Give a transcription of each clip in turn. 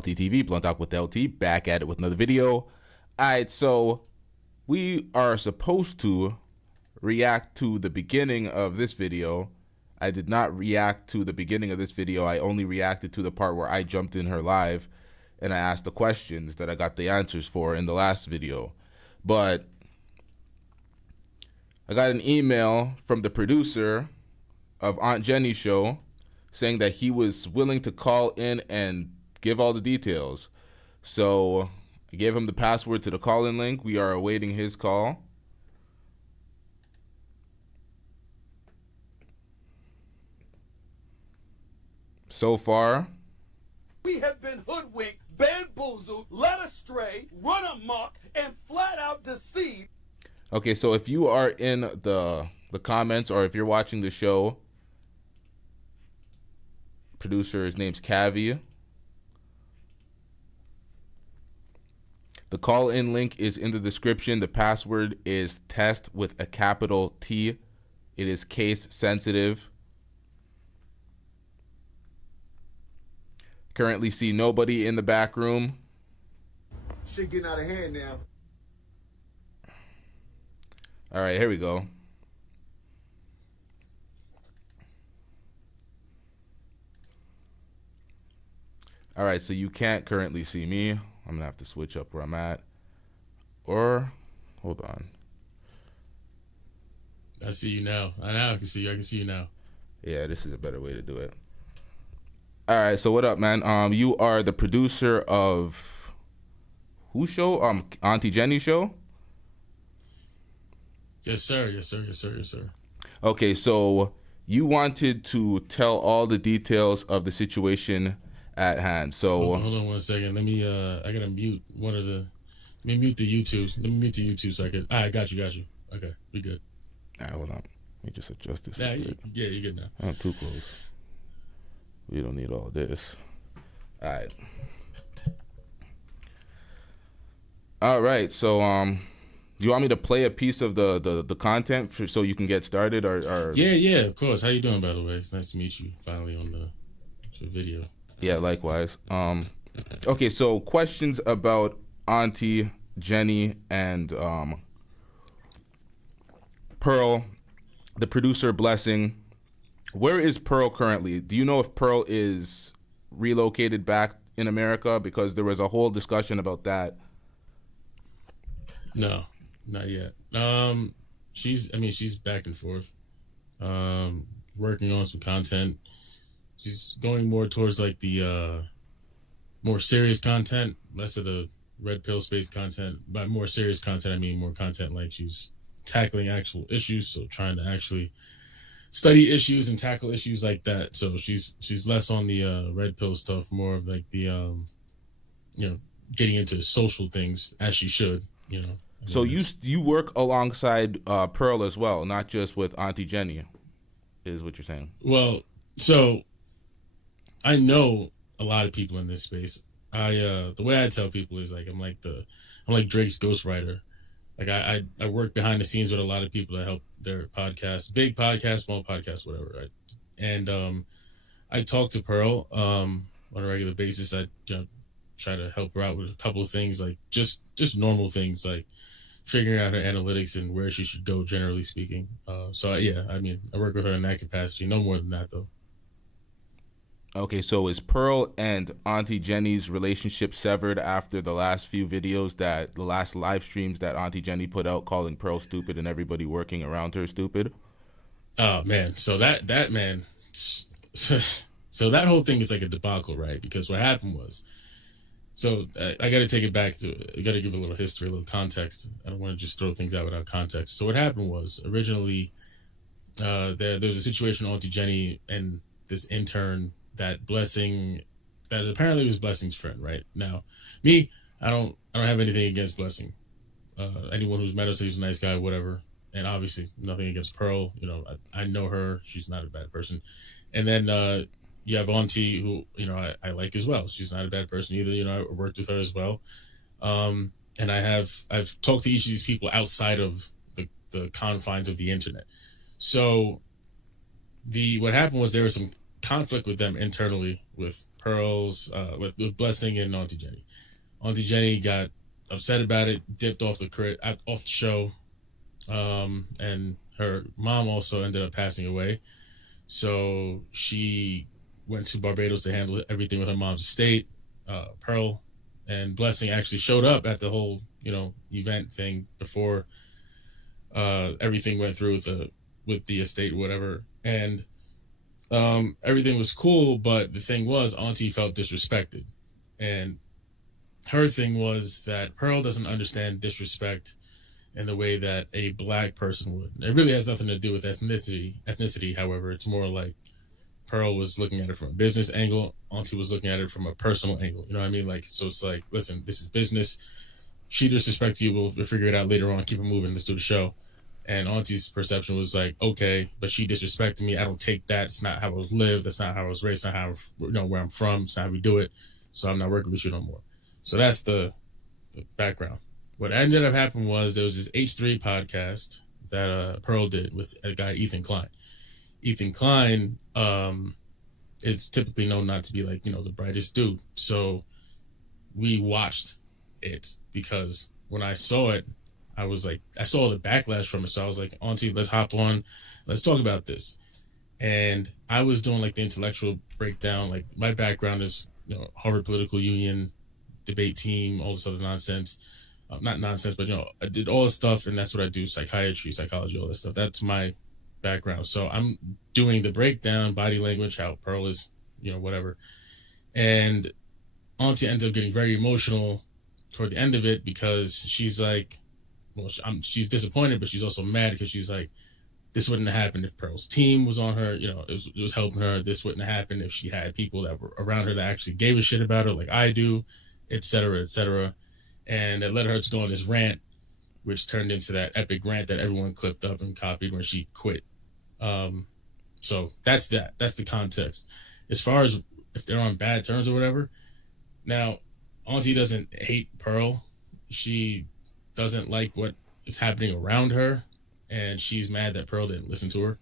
LTTV, Blunt Talk with LT, back at it with another video. Alright, so we are supposed to react to the beginning of this video. I did not react to the beginning of this video. I only reacted to the part where I jumped in her live and I asked the questions that I got the answers for in the last video. But I got an email from the producer of Aunt Jenny's show saying that he was willing to call in and give all the details. So I gave him the password to the call-in link. We are awaiting his call. So far, we have been hoodwinked, bamboozled, led astray, run amok, and flat out deceived. Okay, so if you are in the comments or if you're watching the show, producer, his name's Cavi. The call-in link is in the description. The password is test with a capital T. It is case sensitive. Currently see nobody in the back room. Shit getting out of hand now. All right, here we go. All right, so you can't currently see me. I'm gonna have to switch up where I'm at. Or, hold on. I see you now. I can see you. I can see you now. Yeah, this is a better way to do it. All right, so what up, man? You are the producer of whose show? Aunty Jenny's show? Yes, sir. Yes, sir. Yes, sir. Yes, sir. Okay, so you wanted to tell all the details of the situation at hand. So hold on 1 second. Let me I gotta mute one of the. Let me mute the YouTube. Let me mute the YouTube so I can. All right, got you. Okay, we good. All right, hold on. Let me just adjust this. Yeah, you're good now. I'm too close. We don't need all this. All right. All right. So you want me to play a piece of the content so you can get started or Yeah, of course. How you doing, by the way? It's nice to meet you finally on the video. Yeah, likewise. Okay, so questions about Aunty Jenny and Pearl, the producer Blessing. Where is Pearl currently? Do you know if Pearl is relocated back in America? Because there was a whole discussion about that. No, not yet. She's back and forth, working on some content. She's going more towards like the more serious content, less of the red pill space content. By more serious content, I mean more content like she's tackling actual issues, so trying to actually study issues and tackle issues like that. So she's less on the red pill stuff, more of like the getting into social things as she should, So you work alongside Pearl as well, not just with Aunty Jenny, is what you're saying? Well, so I know a lot of people in this space. The way I tell people is like I'm like Drake's ghostwriter. Like I work behind the scenes with a lot of people that help their podcasts, big podcasts, small podcasts, whatever. Right? And I talk to Pearl on a regular basis. I try to help her out with a couple of things, like just normal things, like figuring out her analytics and where she should go, generally speaking. So I work with her in that capacity. No more than that, though. Okay, so is Pearl and Aunty Jenny's relationship severed after the last few videos, the last live streams that Aunty Jenny put out calling Pearl stupid and everybody working around her stupid? Oh man, so that man, so that whole thing is like a debacle, right? Because what happened was, so I got to take it back to, I got to give a little history, a little context. I don't want to just throw things out without context. So what happened was originally, there's a situation with Aunty Jenny and this intern that apparently was Blessing's friend. Right now, me, I don't have anything against Blessing. Anyone who's met her says he's a nice guy, whatever. And obviously nothing against Pearl. I know her. She's not a bad person. And then you have Aunty, who I like as well. She's not a bad person either. I worked with her as well. And I've talked to each of these people outside of the confines of the internet. So what happened was there was some conflict with them internally with Pearl's with Blessing and Auntie Jenny. Auntie Jenny got upset about it, dipped off the show, and her mom also ended up passing away. So she went to Barbados to handle everything with her mom's estate. Pearl and Blessing actually showed up at the whole, event thing before everything went through with the estate, whatever. And everything was cool, but the thing was, Auntie felt disrespected. And her thing was that Pearl doesn't understand disrespect in the way that a black person would. It really has nothing to do with ethnicity, however. It's more like Pearl was looking at it from a business angle. Auntie was looking at it from a personal angle. You know what I mean? Like, so it's like, listen, this is business. She disrespects you. We'll figure it out later on. Keep it moving. Let's do the show. And Auntie's perception was like, okay, but she disrespected me. I don't take that. It's not how I was lived. That's not how I was raised. It's not how, where I'm from. It's not how we do it. So I'm not working with you no more. So that's the background. What ended up happening was there was this H3 podcast that Pearl did with a guy, Ethan Klein. Ethan Klein is typically known not to be like, the brightest dude. So we watched it because when I saw it, I was like, I saw the backlash from it. So I was like, Auntie, let's hop on. Let's talk about this. And I was doing like the intellectual breakdown. Like my background is, Harvard Political Union, debate team, all this other nonsense. Not nonsense, but, I did all this stuff. And that's what I do. Psychiatry, psychology, all this stuff. That's my background. So I'm doing the breakdown, body language, how Pearl is, whatever. And Auntie ends up getting very emotional toward the end of it because she's like, well, she's disappointed, but she's also mad because she's like, this wouldn't have happened if Pearl's team was on her, it was helping her. This wouldn't have happened if she had people that were around her that actually gave a shit about her like I do, et cetera, et cetera. And it led her to go on this rant, which turned into that epic rant that everyone clipped up and copied when she quit. So that's that. That's the context. As far as if they're on bad terms or whatever, now, Auntie doesn't hate Pearl. She doesn't like what is happening around her, and she's mad that Pearl didn't listen to her.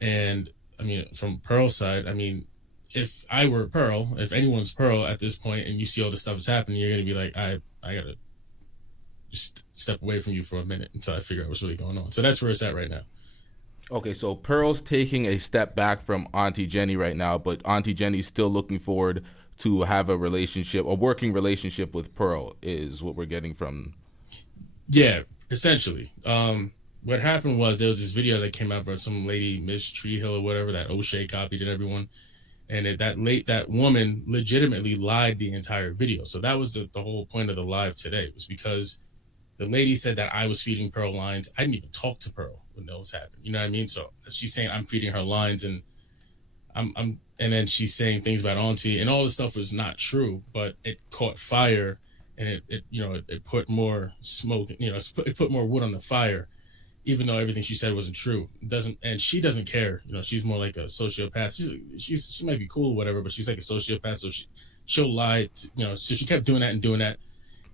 And, from Pearl's side, if I were Pearl, if anyone's Pearl at this point, and you see all this stuff is happening, you're going to be like, I got to just step away from you for a minute until I figure out what's really going on. So that's where it's at right now. Okay, so Pearl's taking a step back from Auntie Jenny right now, but Auntie Jenny's still looking forward to have a working relationship with Pearl is what we're getting from. Yeah, essentially. What happened was there was this video that came out from some lady, Miss Treehill or whatever, that O'Shea copied and everyone. And that woman legitimately lied the entire video. So that was the whole point of the live today, was because the lady said that I was feeding Pearl lines. I didn't even talk to Pearl when that was happening. You know what I mean? So she's saying I'm feeding her lines, and and then she's saying things about Auntie, and all this stuff was not true, but it caught fire, and it put more smoke, it put more wood on the fire, even though everything she said wasn't true. And she doesn't care. She's more like a sociopath. She might be cool or whatever, but she's like a sociopath. So she'll lie. So she kept doing that,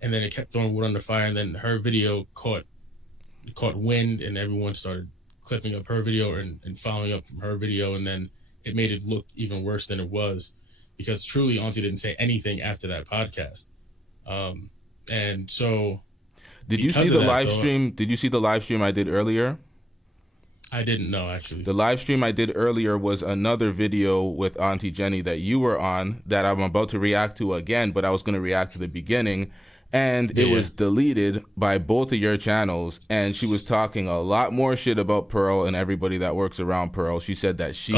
and then it kept throwing wood on the fire. And then her video caught wind, and everyone started clipping up her video and following up from her video, and then it made it look even worse than it was, because truly Auntie didn't say anything after that podcast. And so, did you see the live stream? Did you see the live stream I did earlier? I didn't know, actually. The live stream I did earlier was another video with Auntie Jenny that you were on that I'm about to react to again, but I was going to react to the beginning. And it was deleted by both of your channels, and she was talking a lot more shit about Pearl and everybody that works around Pearl. She said that she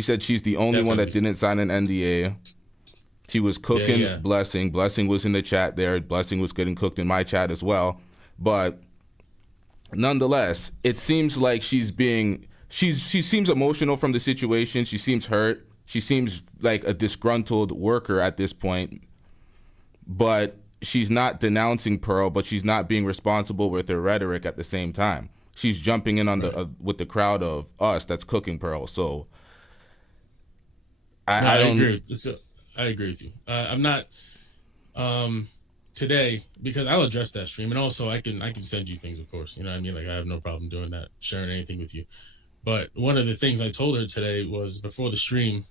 said she's the only one that didn't sign an NDA. She was cooking Blessing. Blessing was in the chat there. Blessing was getting cooked in my chat as well. But nonetheless, it seems like she seems emotional from the situation. She seems hurt. She seems like a disgruntled worker at this point. But she's not denouncing Pearl, but she's not being responsible with her rhetoric at the same time. She's jumping in on with the crowd of us that's cooking Pearl. So I agree. I agree with you. I'm not today, because I'll address that stream, and also I can send you things, of course. You know what I mean? Like, I have no problem doing that, sharing anything with you. But one of the things I told her today was, before the stream,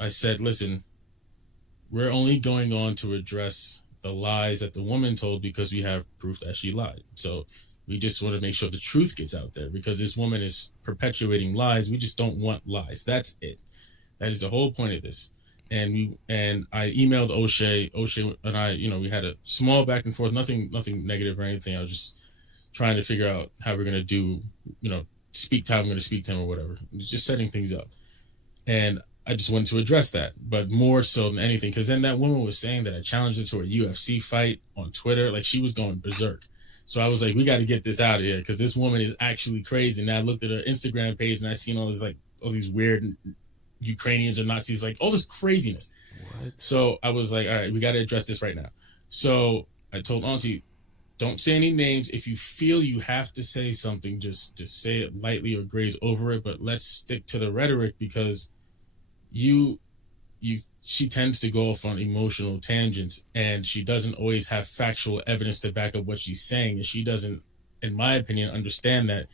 I said, listen, we're only going on to address the lies that the woman told because we have proof that she lied. So we just want to make sure the truth gets out there because this woman is perpetuating lies. We just don't want lies. That's it. That is the whole point of this. And I emailed O'Shea. O'Shea and I, we had a small back and forth, nothing negative or anything. I was just trying to figure out how we're gonna do, speak time. I'm gonna speak to him or whatever. Just setting things up. And I just wanted to address that, but more so than anything, because then that woman was saying that I challenged her to a UFC fight on Twitter. Like she was going berserk. So I was like, we got to get this out of here because this woman is actually crazy. And I looked at her Instagram page and I seen all these weird Ukrainians or Nazis, like all this craziness. What? So I was like, all right, we got to address this right now. So I told Aunty, don't say any names. If you feel you have to say something, just say it lightly or graze over it. But let's stick to the rhetoric because she tends to go off on emotional tangents and she doesn't always have factual evidence to back up what she's saying. And she doesn't, in my opinion, understand that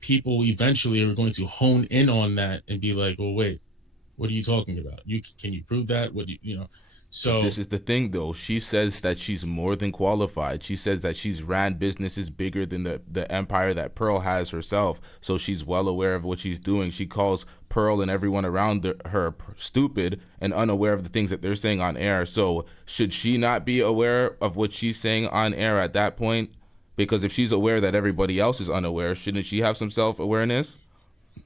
people eventually are going to hone in on that and be like, well, wait, what are you talking about? Can you prove that? What do you know? So this is the thing, though. She says that she's more than qualified. She says that she's ran businesses bigger than the empire that Pearl has herself. So she's well aware of what she's doing. She calls Pearl and everyone around her stupid and unaware of the things that they're saying on air. So should she not be aware of what she's saying on air at that point? Because if she's aware that everybody else is unaware, shouldn't she have some self-awareness?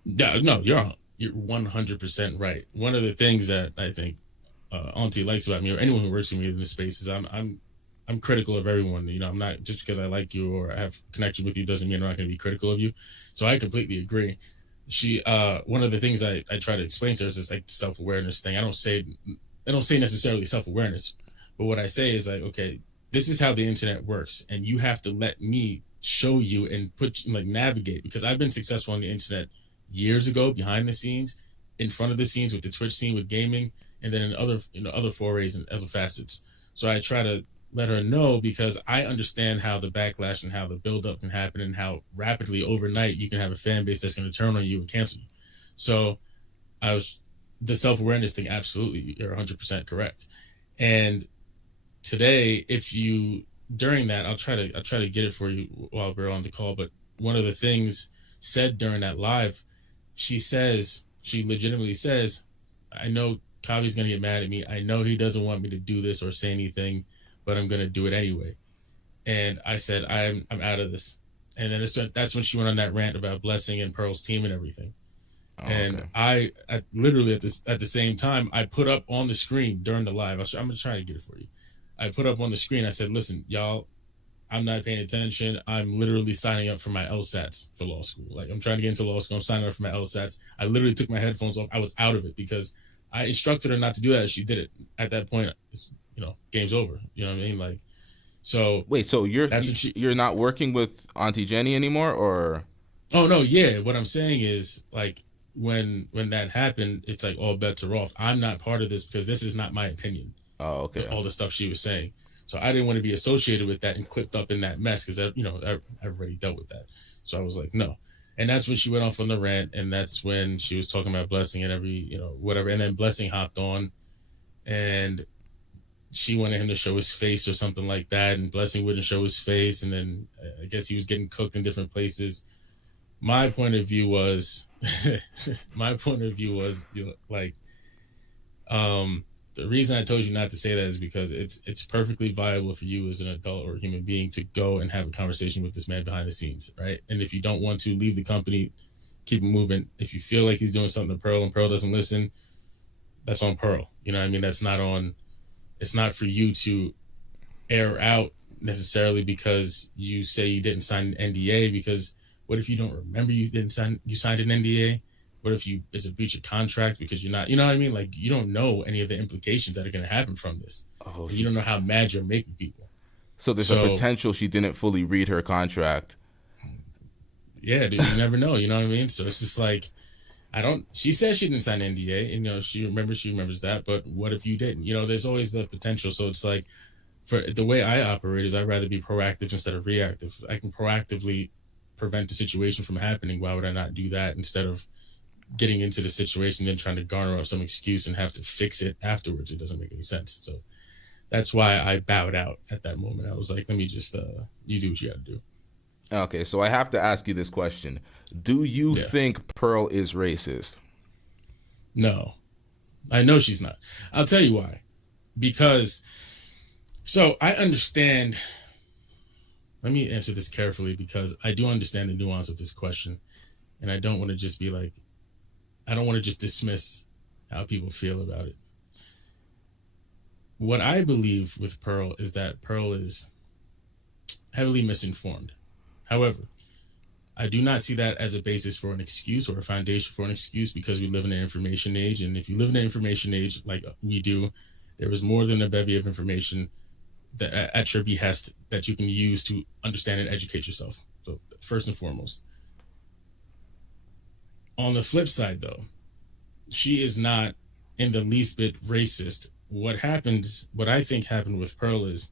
Yeah, no, you're 100% right. One of the things that I think Aunty likes about me, or anyone who works with me in this space, is I'm critical of everyone. I'm not, just because I like you or I have connection with you doesn't mean I'm not going to be critical of you. So I completely agree. She one of the things I try to explain to her is this like self-awareness thing. I don't say necessarily self-awareness, but what I say is like, okay, this is how the internet works, and you have to let me show you and navigate, because I've been successful on the internet years ago, behind the scenes, in front of the scenes, with the Twitch scene, with gaming, and then in other forays and other facets. So I try to let her know, because I understand how the backlash and how the buildup can happen and how rapidly overnight you can have a fan base that's going to turn on you and cancel you. So the self-awareness thing, absolutely, you're 100% correct. And today, during that, I'll try to get it for you while we're on the call. But one of the things said during that live, she legitimately says, I know Kavi's going to get mad at me. I know he doesn't want me to do this or say anything, but I'm going to do it anyway. And I said, I'm out of this. And then that's when she went on that rant about Blessing and Pearl's team and everything. Oh, and okay. I literally at the same time, I put up on the screen during the live, I'm going to try to get it for you. I put up on the screen, I said, listen, y'all, I'm not paying attention. I'm literally signing up for my LSATs for law school. Like, I'm trying to get into law school. I'm signing up for my LSATs. I literally took my headphones off. I was out of it because I instructed her not to do that. She did it. At that point, it's, game's over. You know what I mean? Like, so. Wait, so you're not working with Aunty Jenny anymore, or? Oh, no, yeah. What I'm saying is, like, when that happened, it's like all bets are off. I'm not part of this because this is not my opinion. Oh, okay. All the stuff she was saying. So I didn't want to be associated with that and clipped up in that mess because, I've already dealt with that. So I was like, no. And that's when she went off on the rant, and that's when she was talking about Blessing and whatever. And then Blessing hopped on, and she wanted him to show his face or something like that, and Blessing wouldn't show his face, and then I guess he was getting cooked in different places. My point of view was, the reason I told you not to say that is because it's perfectly viable for you as an adult or a human being to go and have a conversation with this man behind the scenes, right? And if you don't want to, leave the company, keep it moving. If you feel like he's doing something to Pearl and Pearl doesn't listen, that's on Pearl. You know what I mean? It's not for you to air out necessarily because you say you didn't sign an NDA, because what if you don't remember you signed an NDA? What if it's a breach of contract because you're not, you know what I mean? Like, you don't know any of the implications that are going to happen from this. Oh, you don't know how mad you're making people. So there's a potential she didn't fully read her contract. Yeah, dude, you never know. You know what I mean? So it's just like, she says she didn't sign an NDA, and, she remembers that. But what if you didn't? There's always the potential. So it's like, for the way I operate is I'd rather be proactive instead of reactive. I can proactively prevent the situation from happening. Why would I not do that instead of getting into the situation, then trying to garner up some excuse and have to fix it afterwards. It doesn't make any sense. So that's why I bowed out at that moment. I was like, let me just, you do what you got to do. Okay, so I have to ask you this question. Do you think Pearl is racist? No, I know she's not. I'll tell you why. Because, so I understand, let me answer this carefully because I do understand the nuance of this question. And I don't want to just be like, I don't want to just dismiss how people feel about it. What I believe with Pearl is that Pearl is heavily misinformed. However, I do not see that as a basis for an excuse or a foundation for an excuse because we live in an information age. And if you live in an information age like we do, there is more than a bevy of information that at your behest that you can use to understand and educate yourself. So first and foremost. On the flip side, though, she is not in the least bit racist. What I think happened with Pearl is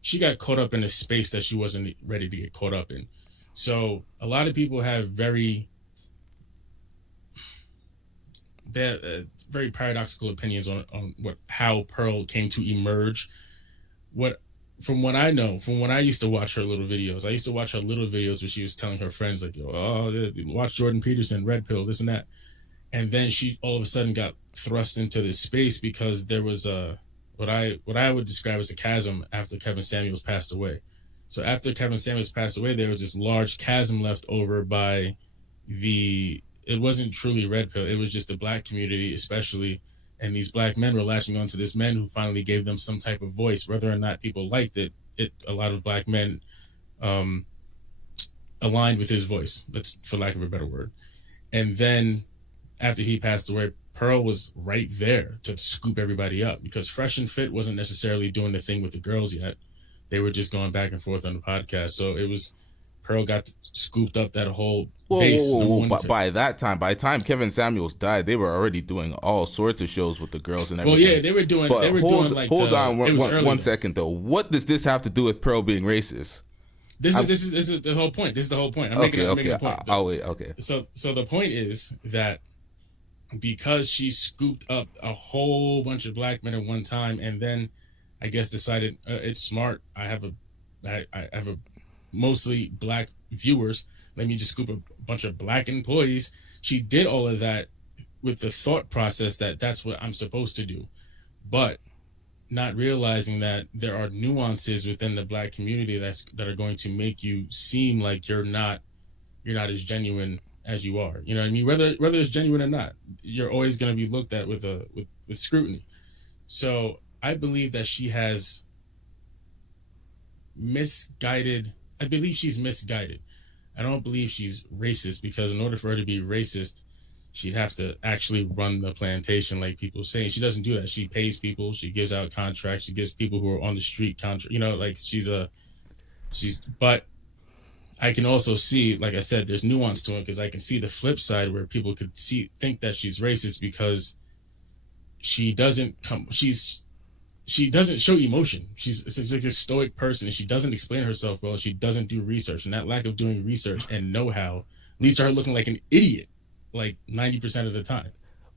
she got caught up in a space that she wasn't ready to get caught up in. So a lot of people have very paradoxical opinions on how Pearl came to emerge. From what I know, from when I used to watch her little videos, where she was telling her friends like, watch Jordan Peterson, Red Pill, this and that. And then she all of a sudden got thrust into this space because there was what I would describe as a chasm after Kevin Samuels passed away. So after Kevin Samuels passed away, there was this large chasm left over by it wasn't truly Red Pill. It was just the black community, especially. And these black men were latching onto this man who finally gave them some type of voice, whether or not people liked it. A lot of black men aligned with his voice, that's for lack of a better word. And then after he passed away, Pearl was right there to scoop everybody up because Fresh and Fit wasn't necessarily doing the thing with the girls yet. They were just going back and forth on the podcast. So it was Pearl got scooped up that whole base. By the time Kevin Samuels died, they were already doing all sorts of shows with the girls and everything. Well, yeah, they were doing. Hold on one second though. What does this have to do with Pearl being racist? This is the whole point. This is the whole point. I'm making a point. I'll wait. Okay. So the point is that because she scooped up a whole bunch of black men at one time, and then I guess decided it's smart. I have a mostly black viewers. Let me just scoop a bunch of black employees. She did all of that with the thought process that that's what I'm supposed to do, but not realizing that there are nuances within the black community that are going to make you seem like you're not as genuine as you are. You know what I mean? Whether it's genuine or not, you're always going to be looked at with scrutiny. So I believe that she has misguided. I believe she's misguided. I don't believe she's racist because in order for her to be racist, she'd have to actually run the plantation like people say. She doesn't do that. She pays people. She gives out contracts. She gives people who are on the street contract. You know, like but I can also see, like I said, there's nuance to it because I can see the flip side where people could think that she's racist because she doesn't show emotion. She's like a stoic person and she doesn't explain herself well. She doesn't do research, and that lack of doing research and know-how leads to her looking like an idiot like 90% of the time.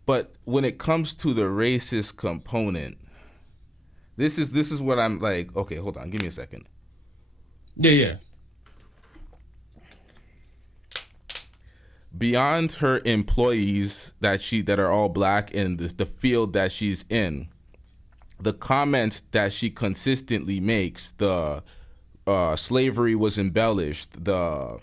But when it comes to the racist component, this is what I'm like, okay, hold on, give me a second. Yeah. Beyond her employees that are all black in the field that she's in, the comments that she consistently makes, the slavery was embellished, the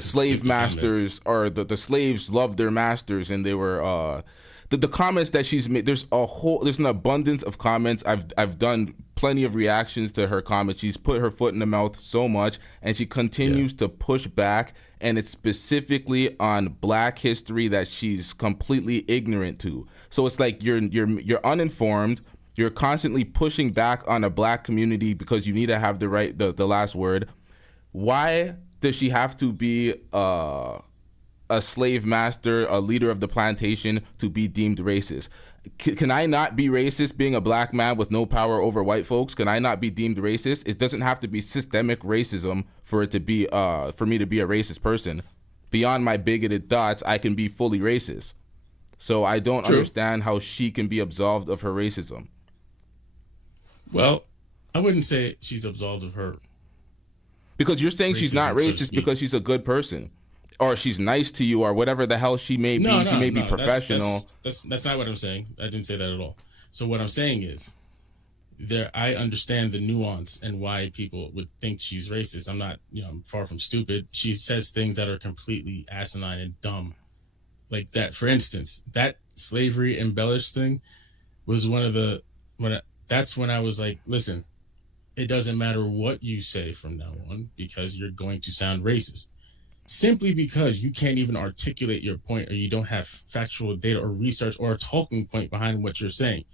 slave masters or the slaves loved their masters and they were the comments that she's made. There's an abundance of comments. I've done plenty of reactions to her comments. She's put her foot in the mouth so much, and she continues to push back, and it's specifically on black history that she's completely ignorant to. So it's like you're uninformed. You're constantly pushing back on a black community because you need to have the last word. Why does she have to be a slave master, a leader of the plantation, to be deemed racist? Can I not be racist being a black man with no power over white folks? Can I not be deemed racist? It doesn't have to be systemic racism for it to be for me to be a racist person. beyond my bigoted thoughts, I can be fully racist. So I don't True. understand how she can be absolved of her racism. Well, I wouldn't say she's absolved of her. Because you're saying she's not Racism, so to racist speak. because she's a good person, or she's nice to you, or whatever the hell she may be. No, She may be no, professional. That's not what I'm saying. I didn't say that at all. So what I'm saying is, I understand the nuance and why people would think she's racist. I'm not, I'm far from stupid. She says things that are completely asinine and dumb, like that. For instance, that slavery embellished thing was one of the that's when I was like, listen, it doesn't matter what you say from now on because you're going to sound racist. Simply because you can't even articulate your point, or you don't have factual data or research or a talking point behind what you're saying.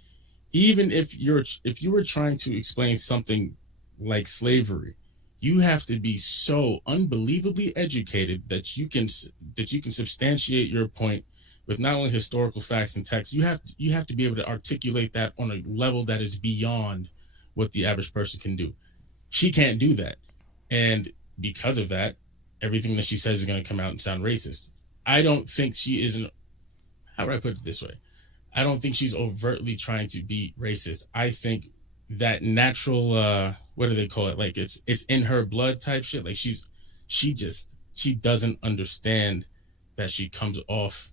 Even if you were trying to explain something like slavery, you have to be so unbelievably educated that you can substantiate your point with not only historical facts and text. You have to be able to articulate that on a level that is beyond what the average person can do. She can't do that, and because of that, everything that she says is going to come out and sound racist. I don't think she isn't. How would I put it this way? I don't think she's overtly trying to be racist. I think that natural, what do they call it? Like it's in her blood type shit. Like she doesn't understand that she comes off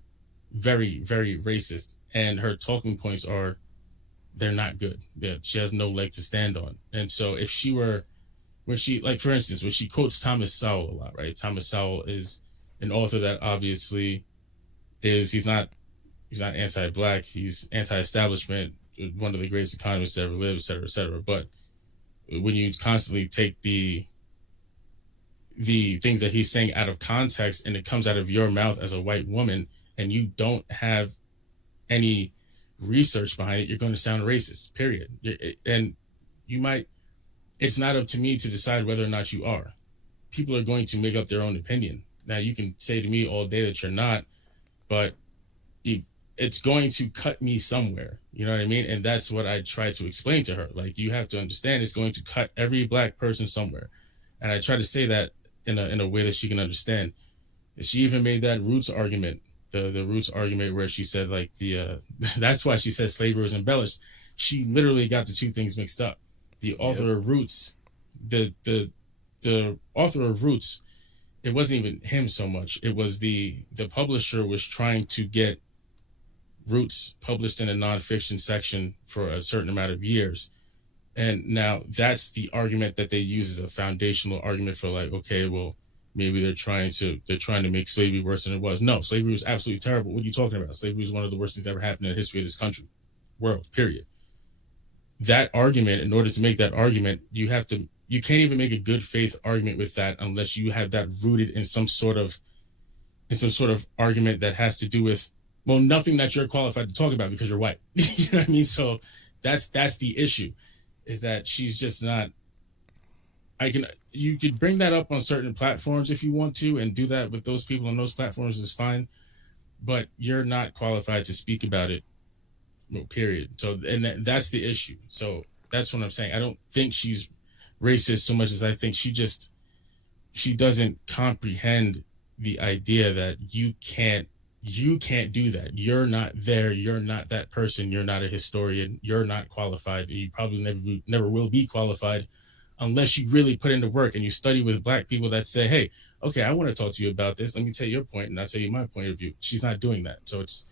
very, very racist, and her talking points they're not good. Yeah, she has no leg to stand on. And so if she were, for instance, when she quotes Thomas Sowell a lot, right? Thomas Sowell is an author that obviously he's not anti-black, he's anti-establishment, one of the greatest economists to ever live, et cetera, et cetera. But when you constantly take the things that he's saying out of context, and it comes out of your mouth as a white woman, and you don't have any research behind it, you're going to sound racist, period. And it's not up to me to decide whether or not you are. People are going to make up their own opinion. Now, you can say to me all day that you're not, but it's going to cut me somewhere. You know what I mean? And that's what I try to explain to her. Like, you have to understand it's going to cut every black person somewhere. And I try to say that in a way that she can understand. And she even made that Roots argument, the Roots argument, where she said, like, that's why she says slavery was embellished. She literally got the two things mixed up. The author of Roots, the author of Roots, it wasn't even him so much. It was the publisher was trying to get Roots published in a nonfiction section for a certain amount of years. And now that's the argument that they use as a foundational argument for, like, okay, well, maybe they're trying to make slavery worse than it was. No, slavery was absolutely terrible. What are you talking about? Slavery was one of the worst things that ever happened in the history of this country, world, period. That argument, in order to make that argument, you can't even make a good faith argument with that unless you have that rooted in some sort of argument that has to do with, well, nothing that you're qualified to talk about because you're white. You know what I mean? So that's the issue, is that she's just not. You could bring that up on certain platforms if you want to, and do that with those people on those platforms is fine, but you're not qualified to speak about it. No, period. So, and that's the issue. So that's what I'm saying. I don't think she's racist so much as I think she doesn't comprehend the idea that you can't do that. You're not there. You're not that person. You're not a historian. You're not qualified. You probably never will be qualified unless you really put into work and you study with black people that say, hey, okay, I want to talk to you about this. Let me tell you your point, and I'll tell you my point of view. She's not doing that. So it's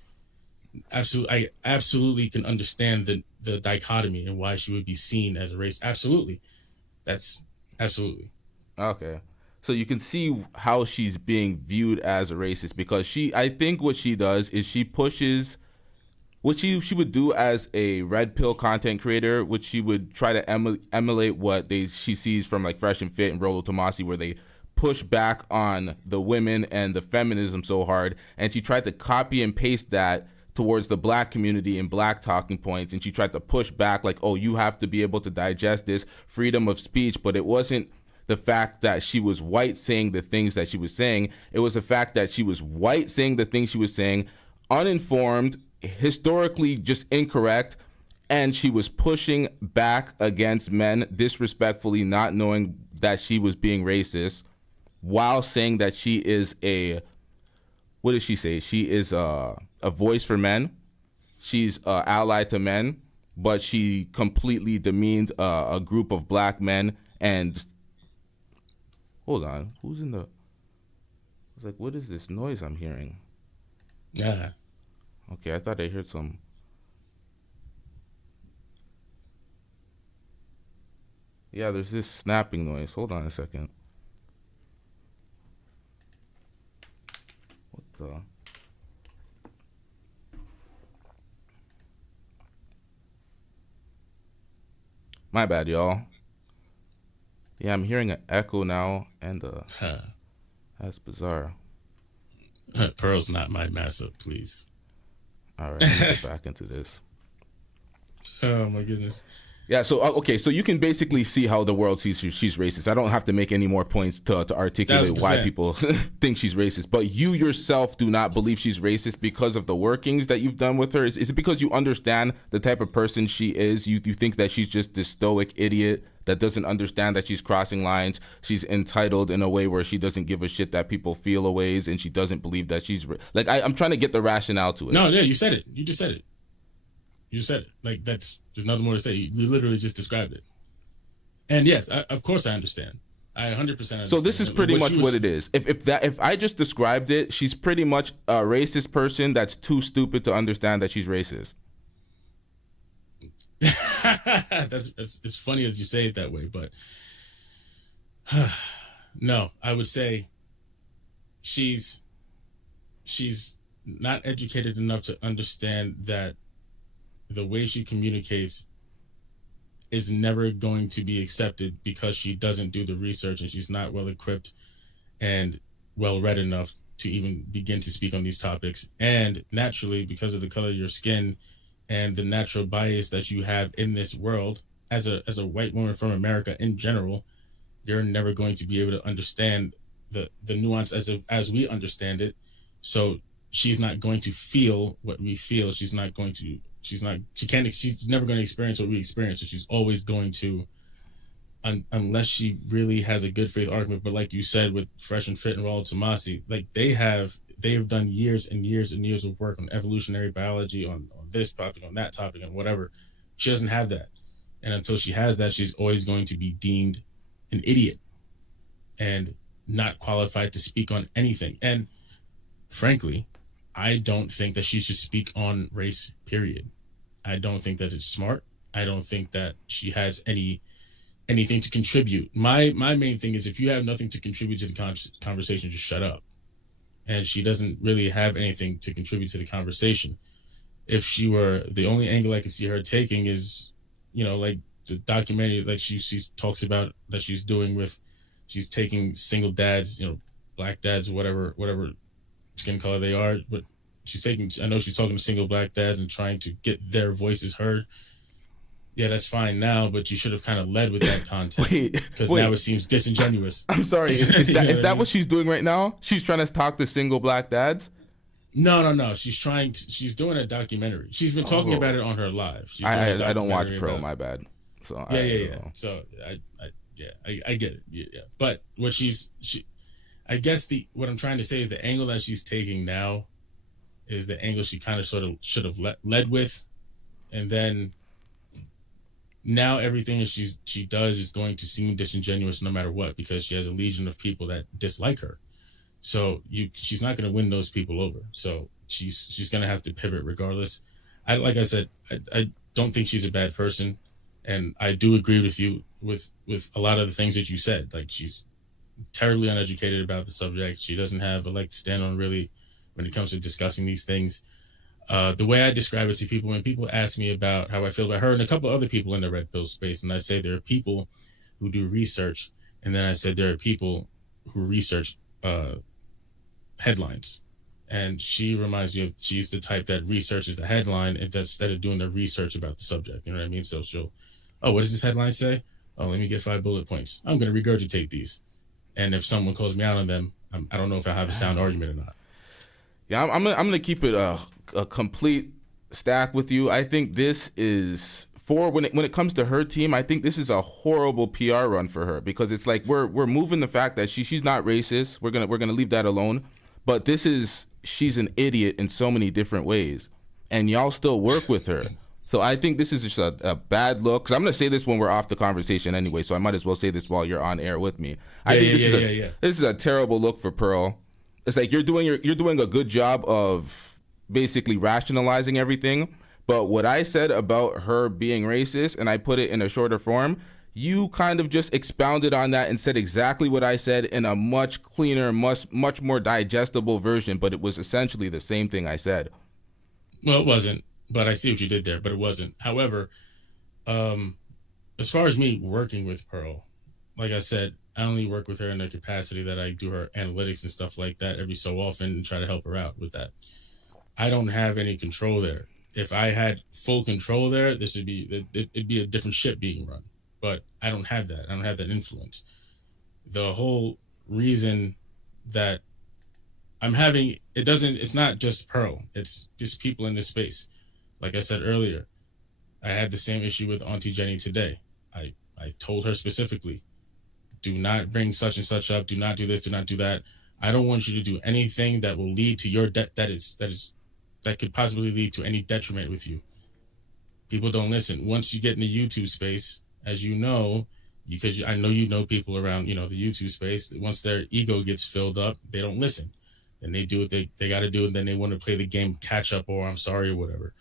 I absolutely can understand the dichotomy and why she would be seen as a race. Absolutely. That's absolutely. Okay. So you can see how she's being viewed as a racist, because I think what she does is she pushes what she would do as a red pill content creator, which she would try to emulate what she sees from, like, Fresh and Fit and Rollo Tomasi, where they push back on the women and the feminism so hard. And she tried to copy and paste that towards the black community and black talking points. And she tried to push back, like, oh, you have to be able to digest this, freedom of speech. But it wasn't the fact that she was white saying the things that she was saying. It was the fact that she was white saying the things she was saying, uninformed, historically just incorrect, and she was pushing back against men disrespectfully, not knowing that she was being racist, while saying that she is a what does she say? She is a voice for men. She's allied to men, but she completely demeaned a group of black men. And hold on, who's in the? I was like, what is this noise I'm hearing? Yeah. Okay, I thought I heard some. Yeah, there's this snapping noise. Hold on a second. What the? My bad, y'all. Yeah, I'm hearing an echo now, and that's bizarre. Pearl's not my massa, please. All right, let me get back into this. Oh my goodness. Yeah, so okay, so you can basically see how the world sees she's racist. I don't have to make any more points to articulate 1000%. why people think she's racist. But you yourself do not believe she's racist because of the workings that you've done with her? Is it because you understand the type of person she is? You think that she's just this stoic idiot that doesn't understand that she's crossing lines? She's entitled in a way where she doesn't give a shit that people feel a ways, and she doesn't believe that she's... Like, I'm trying to get the rationale to it. No, yeah, you said it. You just said it. You said it. Like, there's nothing more to say. You literally just described it. And yes, of course I understand. I 100% understand. So this is pretty much what it is. If I just described it, she's pretty much a racist person that's too stupid to understand that she's racist. It's funny as you say it that way, but no, I would say she's not educated enough to understand that the way she communicates is never going to be accepted because she doesn't do the research and she's not well equipped and well read enough to even begin to speak on these topics. And naturally, because of the color of your skin and the natural bias that you have in this world, as a white woman from America in general, you're never going to be able to understand the nuance as we understand it. So she's not going to feel what we feel. She's never going to experience what we experience. So she's always going to, unless she really has a good faith argument. But like you said, with Fresh and Fit and Rollo Tomasi, like they have done years and years and years of work on evolutionary biology, on this topic, on that topic, and whatever. She doesn't have that. And until she has that, she's always going to be deemed an idiot and not qualified to speak on anything. And frankly, I don't think that she should speak on race, period. I don't think that it's smart. I don't think that she has anything to contribute. My main thing is, if you have nothing to contribute to the conversation, just shut up. And she doesn't really have anything to contribute to the conversation. If she were, the only angle I could see her taking is, like the documentary, like she talks about that she's doing with, she's taking single dads, black dads, whatever skin color they are, but I know she's talking to single black dads and trying to get their voices heard. Yeah, that's fine now, but you should have kind of led with that content. Because now it seems disingenuous. I'm sorry. Is that what she's doing right now? She's trying to talk to single black dads? No. She's doing a documentary. She's been talking about it on her live. I don't watch Pro, my bad. So yeah. So I get it. Yeah. But what I guess what I'm trying to say is the angle that she's taking now is the angle she kind of sort of should have led with. And then now everything that she does is going to seem disingenuous no matter what, because she has a legion of people that dislike her. So she's not going to win those people over. So she's going to have to pivot regardless. Like I said, I don't think she's a bad person. And I do agree with you with a lot of the things that you said. Like, she's terribly uneducated about the subject. She doesn't have a leg to stand on, really, when it comes to discussing these things. The way I describe it to people, when people ask me about how I feel about her and a couple other people in the red pill space, and I say there are people who do research, and then I said there are people who research headlines. And she reminds me of, she's the type that researches the headline instead of doing the research about the subject. You know what I mean? So she'll, what does this headline say? Oh, let me get 5 bullet points. I'm going to regurgitate these. And if someone calls me out on them, I don't know if I have a sound argument or not. Yeah, I'm gonna keep it a complete stack with you. I think this is, when it comes to her team, I think this is a horrible PR run for her, because it's like we're moving the fact that she's not racist. We're gonna leave that alone. but she's an idiot in so many different ways, and y'all still work with her. So I think this is just a bad look. Because I'm going to say this when we're off the conversation anyway, so I might as well say this while you're on air with me. I think this is a terrible look for Pearl. It's like you're doing a good job of basically rationalizing everything, but what I said about her being racist, and I put it in a shorter form, you kind of just expounded on that and said exactly what I said in a much cleaner, much more digestible version, but it was essentially the same thing I said. Well, it wasn't. But I see what you did there, but it wasn't. However, as far as me working with Pearl, like I said, I only work with her in the capacity that I do her analytics and stuff like that every so often and try to help her out with that. I don't have any control there. If I had full control there, it'd be a different ship being run. But I don't have that. I don't have that influence. The whole reason that it's not just Pearl. It's just people in this space. Like I said earlier, I had the same issue with Aunty Jenny today. I told her specifically, do not bring such and such up. Do not do this. Do not do that. I don't want you to do anything that will lead to your that could possibly lead to any detriment with you. People don't listen. Once you get in the YouTube space, as you know, because I know you know people around, the YouTube space, once their ego gets filled up, they don't listen. And they do what they got to do, and then they want to play the game catch up or I'm sorry or whatever.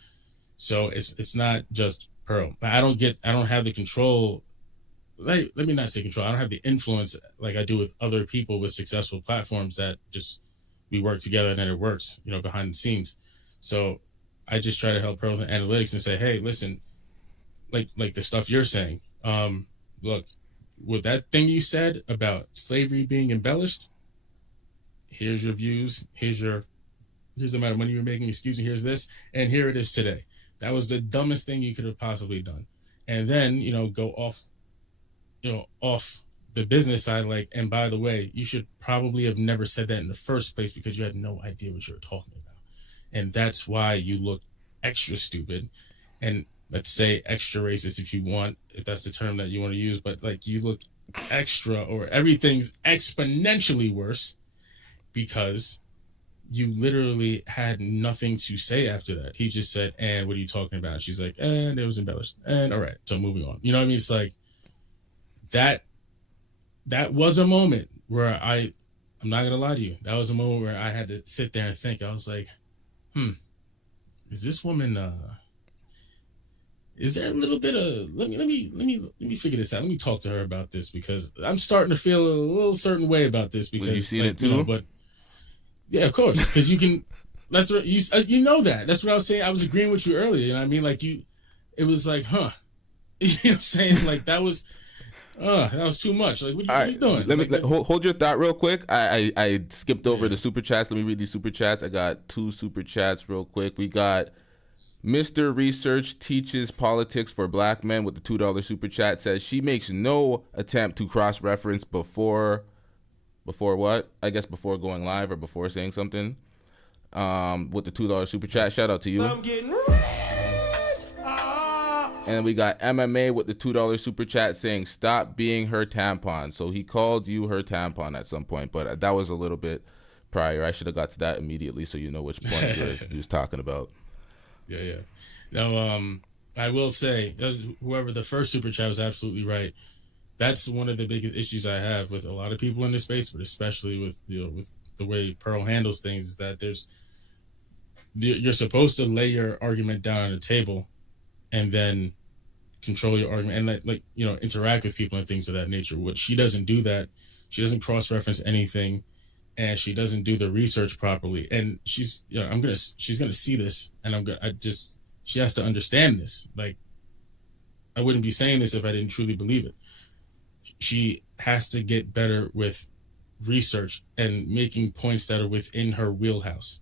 So it's not just Pearl. I don't have the control. Let me not say control. I don't have the influence like I do with other people with successful platforms that just we work together and then it works, behind the scenes. So I just try to help Pearl with analytics and say, hey, listen, like the stuff you're saying. Look, with that thing you said about slavery being embellished, here's your views. Here's the amount of money you're making. Excuse me. Here's this, and here it is today. That was the dumbest thing you could have possibly done. And then, go off the business side. Like, and by the way, you should probably have never said that in the first place because you had no idea what you were talking about. And that's why you look extra stupid. And let's say extra racist if you want, if that's the term that you want to use, but like you look extra or everything's exponentially worse because you literally had nothing to say after that. He just said, and what are you talking about? She's like, and it was embellished. And all right, so moving on. You know what I mean? It's like that was a moment where I'm not going to lie to you. That was a moment where I had to sit there and think. I was like, is this woman, is there a little bit of, let me figure this out. Let me talk to her about this because I'm starting to feel a little certain way about this because you seen it too? But yeah, of course, because you can. That's what you know that. That's what I was saying. I was agreeing with you earlier. You know what I mean? Like it was like, huh? You know what I'm saying? Like that was too much. Like what are you doing? Let me hold your thought real quick. I skipped over the super chats. Let me read these super chats. I got 2 super chats real quick. We got Mr. Research Teaches Politics for Black Men with the $2 super chat. Says she makes no attempt to cross-reference before what? I guess before going live or before saying something. With the $2 super chat. Shout out to you. I'm getting rich. And we got MMA with the $2 super chat saying stop being her tampon. So he called you her tampon at some point, but that was a little bit prior. I should have got to that immediately so you know which point he was talking about. Yeah. Now, I will say, whoever the first super chat was absolutely right. That's one of the biggest issues I have with a lot of people in this space, but especially with with the way Pearl handles things, is that you're supposed to lay your argument down on the table, and then control your argument and interact with people and things of that nature. What she doesn't do that. She doesn't cross-reference anything, and she doesn't do the research properly. And she's gonna see this, and she has to understand this. Like, I wouldn't be saying this if I didn't truly believe it. She has to get better with research and making points that are within her wheelhouse.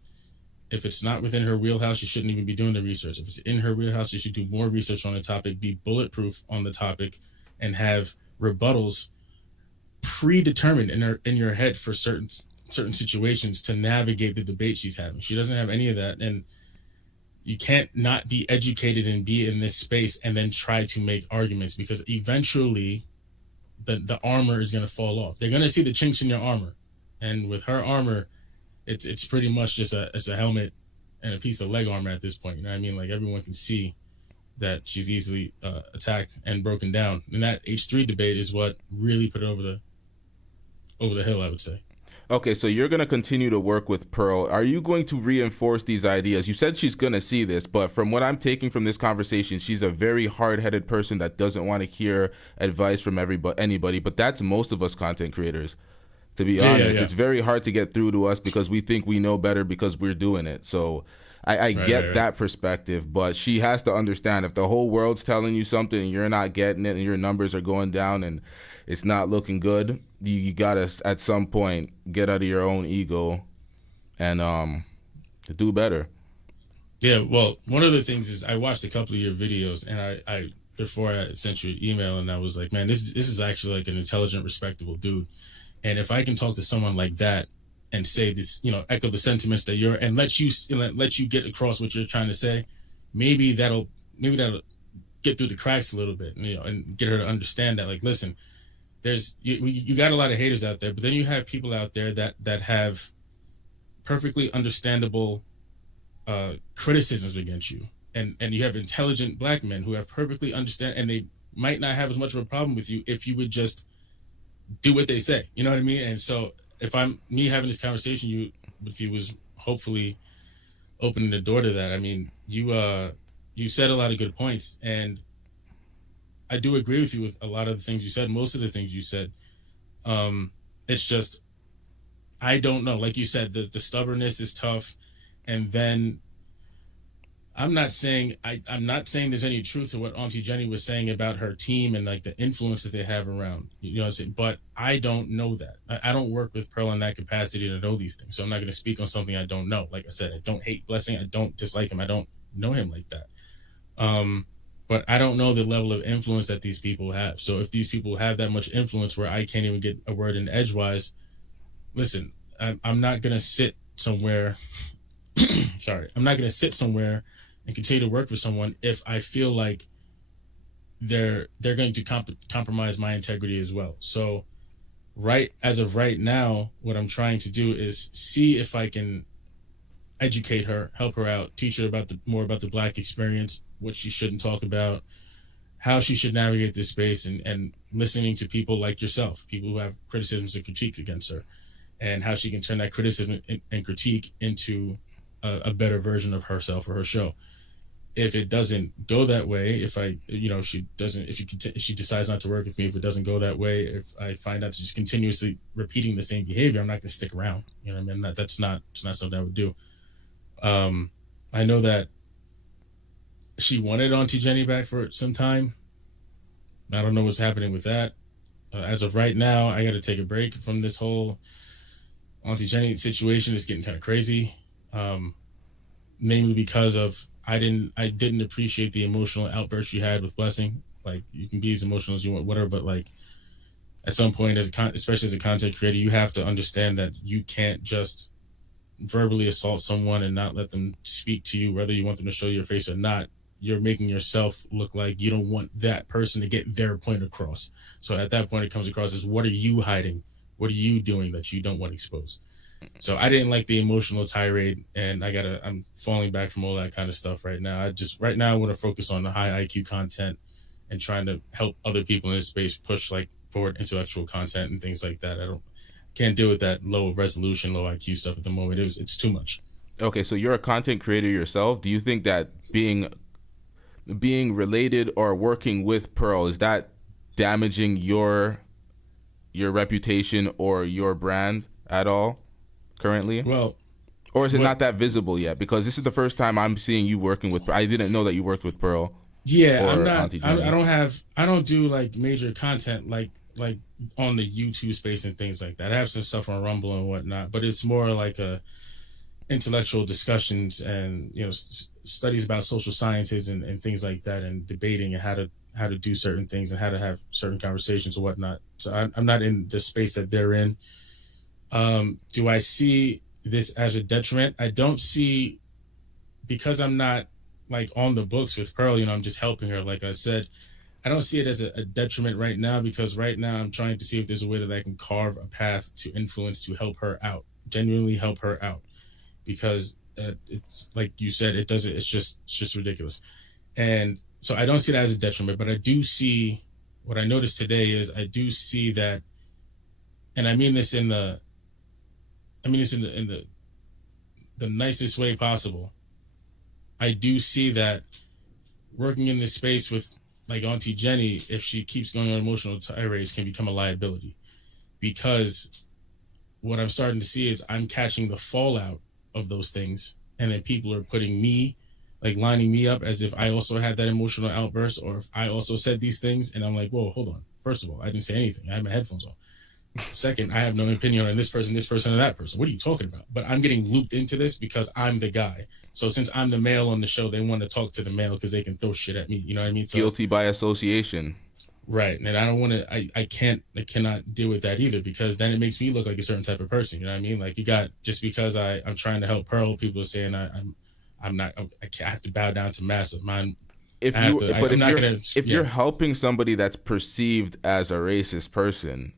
If it's not within her wheelhouse, she shouldn't even be doing the research. If it's in her wheelhouse, she should do more research on the topic, be bulletproof on the topic, and have rebuttals predetermined in your head for certain situations to navigate the debate she's having. She doesn't have any of that, and you can't not be educated and be in this space and then try to make arguments, because eventually the armor is going to fall off. They're going to see the chinks in your armor, and with her armor, it's pretty much just a helmet and a piece of leg armor at this point. You know what I mean? Like everyone can see that she's easily attacked and broken down. And that H3 debate is what really put it over the hill, I would say. Okay, so you're going to continue to work with Pearl. Are you going to reinforce these ideas? You said she's going to see this, but from what I'm taking from this conversation, she's a very hard-headed person that doesn't want to hear advice from anybody, but that's most of us content creators. To be honest, it's very hard to get through to us because we think we know better because we're doing it. So I get that perspective, but she has to understand if the whole world's telling you something and you're not getting it and your numbers are going down and it's not looking good, you gotta at some point get out of your own ego and do better. Yeah, well, one of the things is I watched a couple of your videos and I before I sent you an email and I was like, man, this is actually like an intelligent, respectable dude. And if I can talk to someone like that and say this, you know, echo the sentiments that you're, and let you get across what you're trying to say, maybe that'll get through the cracks a little bit, you know, and get her to understand that, like, listen, you got a lot of haters out there, but then you have people out there that have perfectly understandable criticisms against you, and you have intelligent black men who have perfectly understand, and they might not have as much of a problem with you if you would just do what they say, you know what I mean? And so if me having this conversation with you was hopefully opening the door to that. I mean, you said a lot of good points, and I do agree with you with a lot of the things you said, most of the things you said. It's just, I don't know. Like you said, the stubbornness is tough. And then I'm not saying there's any truth to what Aunty Jenny was saying about her team and like the influence that they have around, you know what I'm saying? But I don't know that. I don't work with Pearl in that capacity to know these things. So I'm not going to speak on something I don't know. Like I said, I don't hate Blessing. I don't dislike him. I don't know him like that. But I don't know the level of influence that these people have. So if these people have that much influence where I can't even get a word in edgewise, listen, I'm not going to sit somewhere. Sorry. I'm not going to sit somewhere and continue to work for someone if I feel like they're going to compromise my integrity as well. So as of right now, what I'm trying to do is see if I can educate her, help her out, teach her more about the Black experience, what she shouldn't talk about, how she should navigate this space, and listening to people like yourself, people who have criticisms and critiques against her, and how she can turn that criticism and critique into a better version of herself or her show. If it doesn't go that way, if she decides not to work with me, if it doesn't go that way, if I find out to just continuously repeating the same behavior, I'm not going to stick around. You know what I mean? It's not something I would do. I know that she wanted Aunty Jenny back for some time. I don't know what's happening with that. As of right now, I got to take a break from this whole Aunty Jenny situation. It's getting kind of crazy. Mainly because of I didn't appreciate the emotional outburst you had with Blessing. Like, you can be as emotional as you want, whatever, but like at some point, especially as a content creator, you have to understand that you can't just verbally assault someone and not let them speak to you, whether you want them to show your face or not. You're making yourself look like you don't want that person to get their point across. So at that point, it comes across as, what are you hiding? What are you doing that you don't want exposed? So I didn't like the emotional tirade, and I'm falling back from all that kind of stuff right now. Right now I want to focus on the high IQ content and trying to help other people in this space push like forward intellectual content and things like that. Can't deal with that low resolution, low IQ stuff at the moment. It's too much. Okay, so you're a content creator yourself. Do you think that being related or working with Pearl, is that damaging your reputation or your brand at all currently? Well, or is it not that visible yet? Because this is the first time I'm seeing you working with Pearl. I didn't know that you worked with Pearl. Yeah, I'm not. I don't do like major content like on the YouTube space and things like that. I have some stuff on Rumble and whatnot, but it's more like intellectual discussions and, you know, studies about social sciences and things like that, and debating and how to do certain things and how to have certain conversations or whatnot. So I'm not in the space that they're in. Do I see this as a detriment? I don't see, because I'm not like on the books with Pearl, you know, I'm just helping her. Like I said, I don't see it as a detriment right now, because right now I'm trying to see if there's a way that I can carve a path to influence to help her out, genuinely help her out, because it's like you said, it doesn't. It's just ridiculous, and so I don't see that as a detriment. But I do see what I noticed today is I do see that, and I mean this in the, the nicest way possible. I do see that working in this space with like Auntie Jenny, if she keeps going on emotional tirades, can become a liability, because what I'm starting to see is I'm catching the fallout of those things, and then people are putting me, like lining me up as if I also had that emotional outburst, or if I also said these things, and I'm like, whoa, hold on. First of all, I didn't say anything. I had my headphones on. Second, I have no opinion on this person, or that person. What are you talking about? But I'm getting looped into this because I'm the guy. So since I'm the male on the show, they want to talk to the male because they can throw shit at me. You know what I mean? So Guilty by association. right. And I don't want to, I cannot deal with that either, because then it makes me look like a certain type of person. You know what I mean? Like you got, just because I'm trying to help Pearl, people are saying I'm not, I have to bow down to massive. Mine. If you're helping somebody that's perceived as a racist person,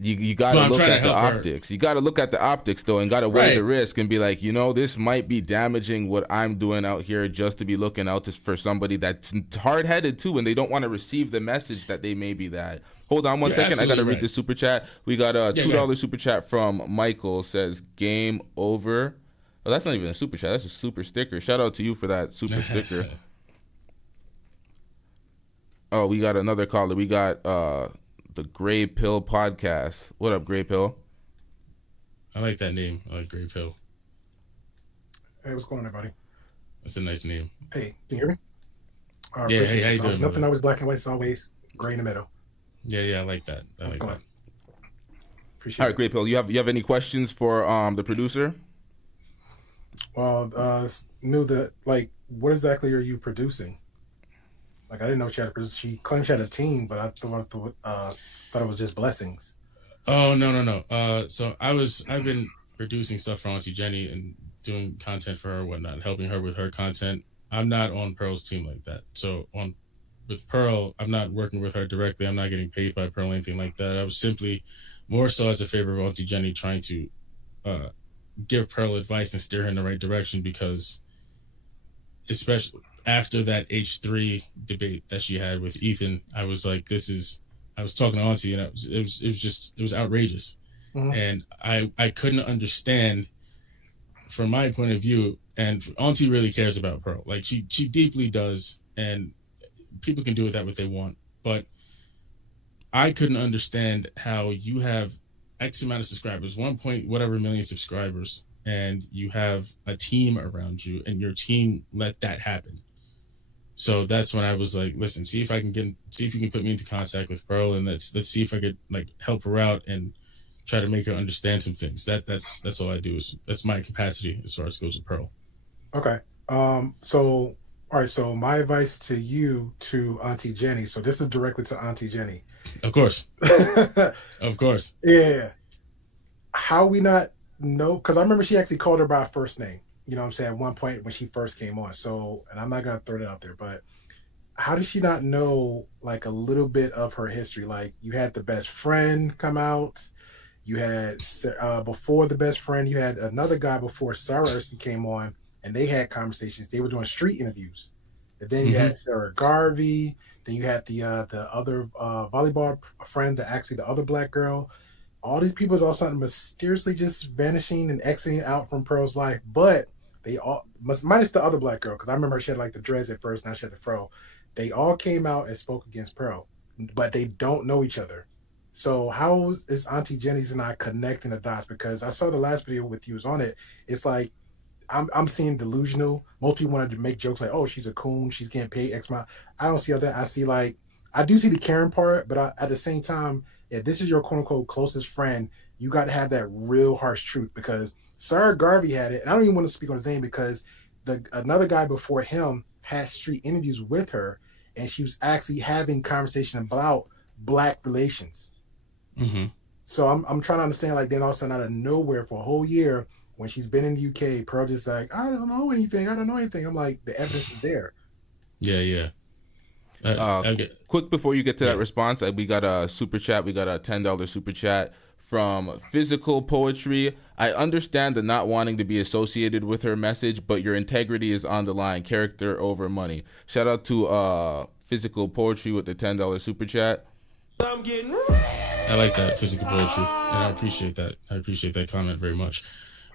you got to look at the optics. You got to look at the optics, though, and got to weigh the risk and be like, this might be damaging what I'm doing out here just to be looking out for somebody that's hard-headed, too, and they don't want to receive the message that they may be that. Hold on one second. I got to read the super chat. We got a $2 super chat from Michael. Says, game over. Oh, that's not even a super chat. That's a super sticker. Shout out to you for that super sticker. Oh, we got another caller. We got the Gray Pill podcast. What up, Gray Pill? I like that name. I like Gray Pill. Hey, what's going on, everybody? That's a nice name. Hey, can you hear me? Yeah, hey, how you doing? Nothing always black and white. It's always gray in the middle. Yeah, I like that. I like that. Appreciate it. All right, Gray Pill. You have any questions for the producer? Well, knew that, like, what exactly are you producing? Like, I didn't know she had she claimed she had a team, but I thought it was just blessings. Oh, no. So I've been producing stuff for Auntie Jenny and doing content for her, whatnot, helping her with her content. I'm not on Pearl's team like that. So with Pearl, I'm not working with her directly. I'm not getting paid by Pearl or anything like that. I was simply more so as a favor of Auntie Jenny, trying to give Pearl advice and steer her in the right direction, because especially after that H3 debate that she had with Ethan, I was like, I was talking to Auntie, and it was outrageous. Mm-hmm. And I couldn't understand from my point of view, and Auntie really cares about Pearl. Like she deeply does, and people can do with that what they want. But I couldn't understand how you have X amount of subscribers, 1 point whatever million subscribers, and you have a team around you, and your team let that happen. So that's when I was like, listen, see if you can put me into contact with Pearl, and let's see if I could like help her out and try to make her understand some things. That's all I do. That's my capacity as far as goes with Pearl. Okay. So all right. So my advice to you, to Auntie Jenny. So this is directly to Auntie Jenny. Of course. Of course. Yeah. How we not know? Because I remember she actually called her by her first name. You know what I'm saying? At one point when she first came on. So, and I'm not going to throw that out there, but how does she not know like a little bit of her history? Like you had the best friend come out. You had, before the best friend, you had another guy before Sarah came on, and they had conversations. They were doing street interviews. And then you had Sarah Garvey. Then you had the other volleyball friend, the other black girl. All these people are all sudden mysteriously just vanishing and exiting out from Pearl's life. But they all, minus the other black girl, because I remember she had like the dreads at first, now she had the fro. They all came out and spoke against Pearl, but they don't know each other. So how is Auntie Jenny's and I connecting the dots? Because I saw the last video with you was on it. It's like I'm seeing delusional. Most people wanted to make jokes like, oh, she's a coon, she's getting paid X amount. I don't see all that. I see like, I do see the caring part, but at the same time, if this is your quote unquote closest friend, you got to have that real harsh truth, because Sarah Garvey had it. And I don't even want to speak on his name, because another guy before him had street interviews with her, and she was actually having conversation about black relations. Mm-hmm. So I'm trying to understand, like, then all of a sudden out of nowhere for a whole year, when she's been in the UK, Pearl just like, I don't know anything. I'm like, the evidence is there. Yeah. Okay. Quick before you get to Yeah. that response, we got a super chat. We got a $10 super chat from Physical Poetry. I understand the not wanting to be associated with her message, but your integrity is on the line. Character over money. Shout out to Physical Poetry with the $10 super chat. I like that, Physical Poetry, and I appreciate that. I appreciate that comment very much.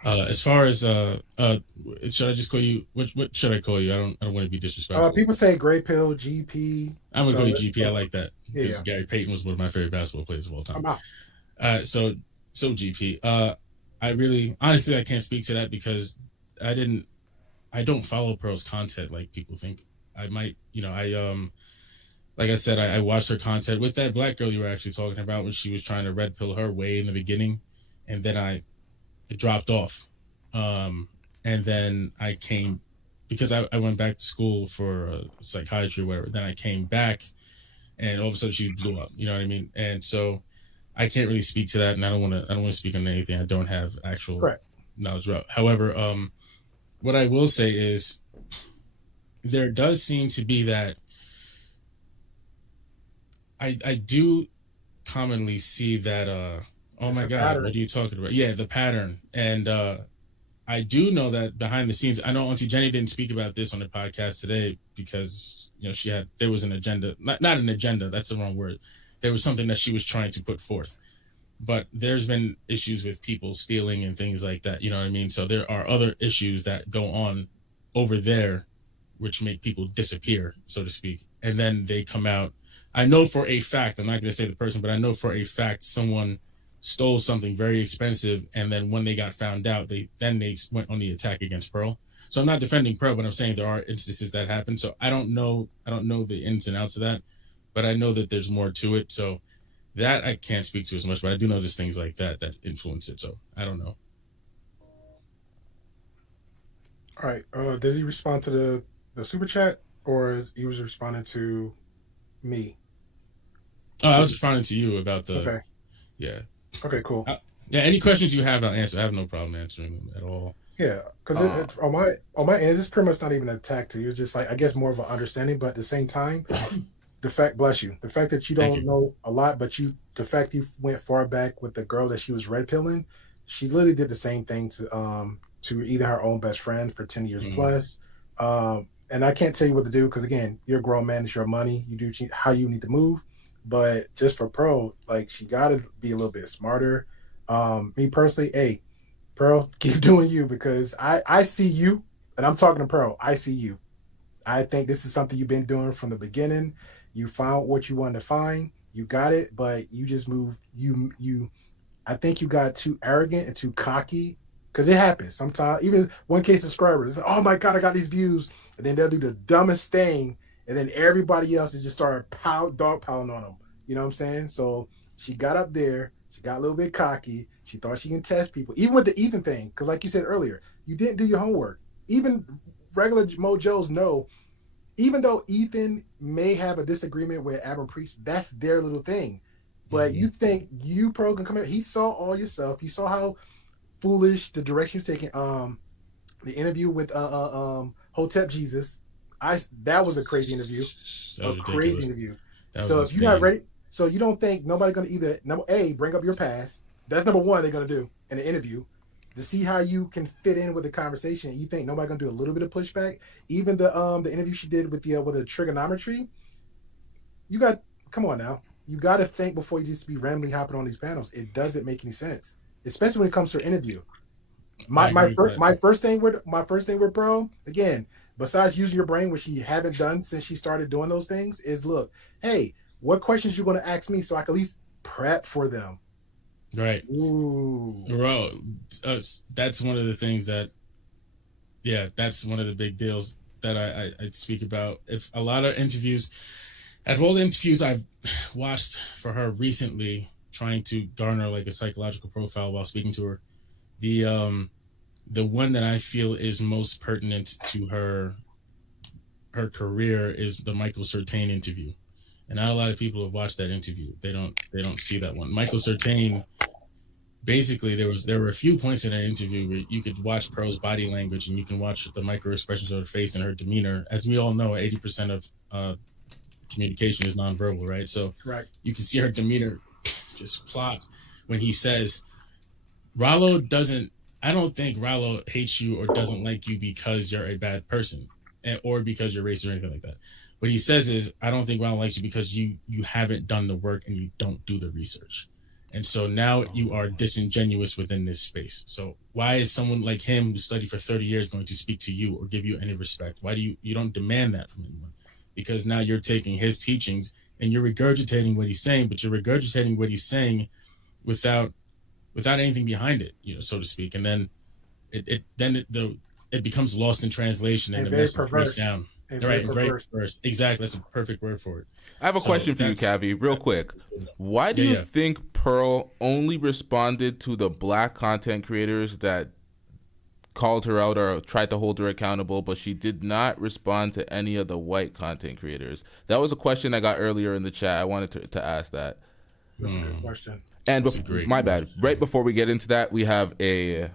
As far as should I just call you? What should I call you? I don't want to be disrespectful. People say Gray Pill, GP. I'm gonna call you GP. I like that because Yeah. Gary Payton was one of my favorite basketball players of all time. I'm out. So GP. I really, honestly, I can't speak to that because I don't follow Pearl's content like people think. I might, like I said, I watched her content with that black girl you were actually talking about when she was trying to red pill her way in the beginning, and then I dropped off, and then I came because I went back to school for psychiatry or whatever. Then I came back, and all of a sudden she blew up. You know what I mean? And so I can't really speak to that, and I don't want to speak on anything I don't have actual knowledge about. However, what I will say is there does seem to be that I do commonly see that oh my God, pattern. what are you talking about? Yeah, the pattern. And I do know that behind the scenes, I know Aunty Jenny didn't speak about this on the podcast today because there was an agenda, not an agenda, that's the wrong word. There was something that she was trying to put forth. But there's been issues with people stealing and things like that, you know what I mean? So there are other issues that go on over there which make people disappear, so to speak. And then they come out. I know for a fact, I'm not going to say the person, but I know for a fact someone stole something very expensive, and then when they got found out, they went on the attack against Pearl. So I'm not defending Pearl, but I'm saying there are instances that happen. So I don't know the ins and outs of that, but I know that there's more to it. So that I can't speak to as much, but I do know there's things like that influence it. So I don't know. All right. Does he respond to the super chat, or he was responding to me? Oh, I was responding to you about the. Okay. Yeah. Okay. Cool. Yeah. Any questions you have, I'll answer. I have no problem answering them at all. Yeah, because on my end, it's pretty much not even an attack to you. It's just like, I guess, more of an understanding. But at the same time, the fact that you don't know a lot, but the fact you went far back with the girl that she was red pilling, she literally did the same thing to either her own best friend for 10 years plus. And I can't tell you what to do because, again, you're a grown man. It's your money. You do how you need to move. But just for Pearl, like, she got to be a little bit smarter. Me personally, hey, Pearl, keep doing you, because I see you, and I'm talking to Pearl. I see you. I think this is something you've been doing from the beginning. You found what you wanted to find. You got it, but you just moved. I think you got too arrogant and too cocky, because it happens sometimes. Even 1K subscribers, oh my God, I got these views, and then they'll do the dumbest thing, and then everybody else is just start dogpiling on them. You know what I'm saying? So she got up there. She got a little bit cocky. She thought she can test people, even with the Ethan thing, because like you said earlier, you didn't do your homework. Even regular Mojos know, even though Ethan may have a disagreement with Adam Priest, that's their little thing. But you think you Pro can come in? He saw all your stuff. He saw how foolish the direction you're taking. The interview with Hotep Jesus, that was a crazy interview. Crazy interview. So if you're not ready, so you don't think nobody's gonna either bring up your past. That's number one they're gonna do in the interview to see how you can fit in with the conversation. You think nobody's gonna do a little bit of pushback? Even the interview she did with the trigonometry. Come on now. You got to think before you just be randomly hopping on these panels. It doesn't make any sense, especially when it comes to an interview. My first thing with Bro, again, besides using your brain, which you haven't done since she started doing those things, is look, hey, what questions you going to ask me so I can at least prep for them. Right. Ooh. Bro, that's one of the things that's one of the big deals that I speak about. If a lot of interviews, out of all the interviews I've watched for her recently, trying to garner like a psychological profile while speaking to her, the one that I feel is most pertinent to her career is the Michael Certain interview. And not a lot of people have watched that interview. They don't see that one. Michael Certain, basically, there were a few points in that interview where you could watch Pearl's body language and you can watch the micro expressions of her face and her demeanor. As we all know, 80% of communication is nonverbal, right? So Right. you can see her demeanor just plot when he says, Rollo doesn't, I don't think Rollo hates you or doesn't like you because you're a bad person or because you're racist or anything like that. What he says is, I don't think Rollo likes you because you haven't done the work and you don't do the research. And so now you are disingenuous within this space. So why is someone like him who studied for 30 years going to speak to you or give you any respect? Why do you don't demand that from anyone? Because now you're taking his teachings and you're regurgitating what he's saying, but you're regurgitating what he's saying without anything behind it, so to speak. And then it becomes lost in translation and the message breaks down. Right, perverse. Exactly. That's a perfect word for it. I have a question for you, Cavi, real quick. Why do you think Pearl only responded to the black content creators that called her out or tried to hold her accountable, but she did not respond to any of the white content creators? That was a question I got earlier in the chat. I wanted to ask that. That's a good question. And my bad. Right before we get into that, we have a,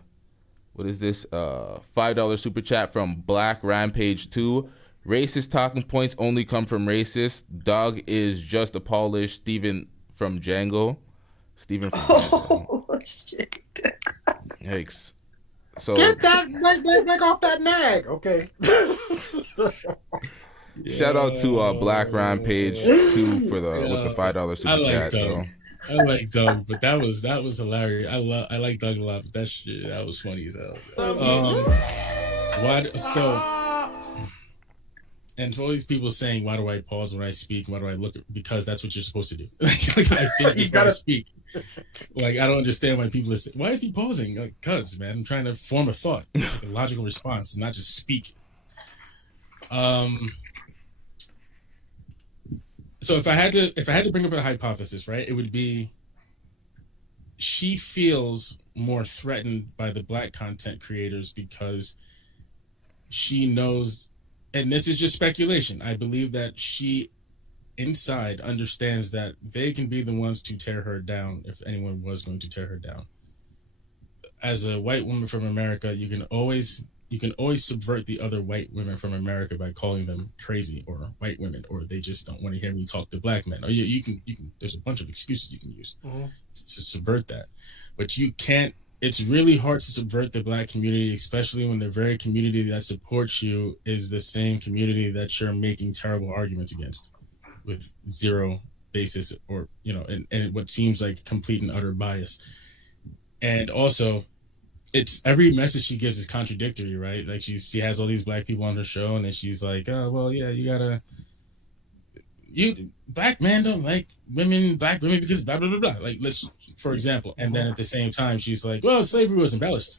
what is this? $5 super chat from Black Rampage 2. Racist talking points only come from racists. Dog is just a polished Steven from Django. Oh, shit. Yikes. So get that leg off that nag. Okay. Shout out to Black Rampage 2 with the $5 super chat. Doug. I like Doug, but that was hilarious. I like Doug a lot, but that was funny as hell. And to all these people saying, why do I pause when I speak? Why do I look? Because that's what you're supposed to do. Like I think you gotta speak. Like, I don't understand why people are saying, why is he pausing? Like, cause man, I'm trying to form a thought, like a logical response, and not just speak. So if I had to bring up a hypothesis, right, it would be she feels more threatened by the black content creators because she knows, and this is just speculation, I believe that she inside understands that they can be the ones to tear her down if anyone was going to tear her down. As a white woman from America, you can always subvert the other white women from America by calling them crazy or white women, or they just don't want to hear me talk to black men. Or you can there's a bunch of excuses you can use to subvert that. But you can't, it's really hard to subvert the black community, especially when the very community that supports you is the same community that you're making terrible arguments against with zero basis, or, and what seems like complete and utter bias. And also, it's every message she gives is contradictory, right? Like she has all these black people on her show, and then she's like, oh, well, yeah, black men don't like black women because blah, blah, blah, blah. Like, for example. And then at the same time, she's like, well, slavery was embellished.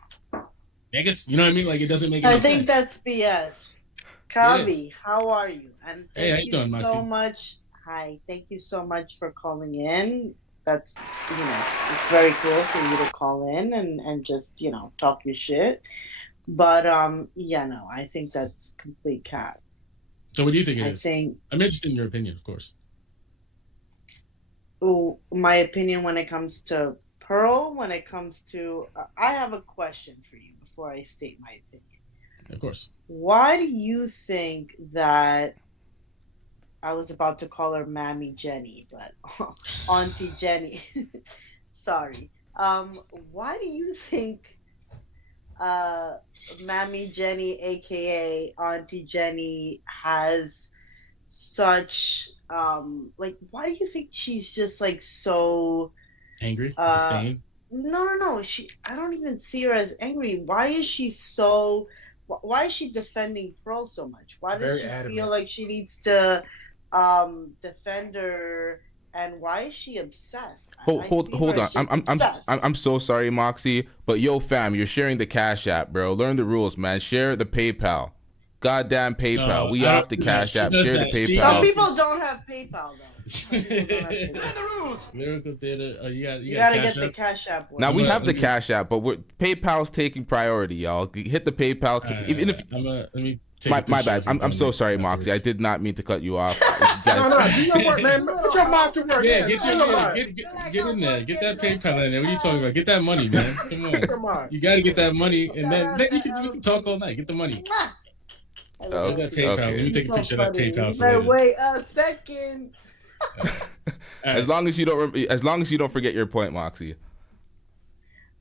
Niggas, you know what I mean? Like, it doesn't make any sense. I think that's BS. Kavi, how are you? And thank you so much. Hi, thank you so much for calling in. That's, it's very cool for you to call in and just, talk your shit. But, I think that's complete cap. So what do you think it is? I'm interested in your opinion, of course. My opinion when it comes to Pearl, I have a question for you before I state my opinion. Of course. Why do you think that, I was about to call her Mammy Jenny, but Aunty Jenny. Sorry. Why do you think Mammy Jenny, aka Aunty Jenny, has such why do you think she's just like so angry? Disdain? No. I don't even see her as angry. Why is she defending Pearl so much? Why does she feel like she needs to defend her, and why is she obsessed? Hold on. I'm so sorry, Moxie, but yo fam, you're sharing the Cash App, bro. Learn the rules, man. Share the PayPal. Goddamn PayPal. We off the Cash App. Share the PayPal. Some people don't have PayPal though. Learn the rules. Lyrical Theater. You gotta get the Cash App. Now we have the Cash App, but PayPal's taking priority, y'all. Hit the PayPal. Even if let me. My bad. I'm so sorry, Moxie. I did not mean to cut you off. No, do your work, man. Put your mouth to work. Yeah, get in there. Get that PayPal in there. What are you talking about? Get that money, man. Come on. You got to get that money, and then we can talk all night. Get the money. I Oh, love That LT. PayPal. okay. Let me take a So picture of that funny. PayPal You for better later. wait a second. As long as you don't forget your point, Moxie.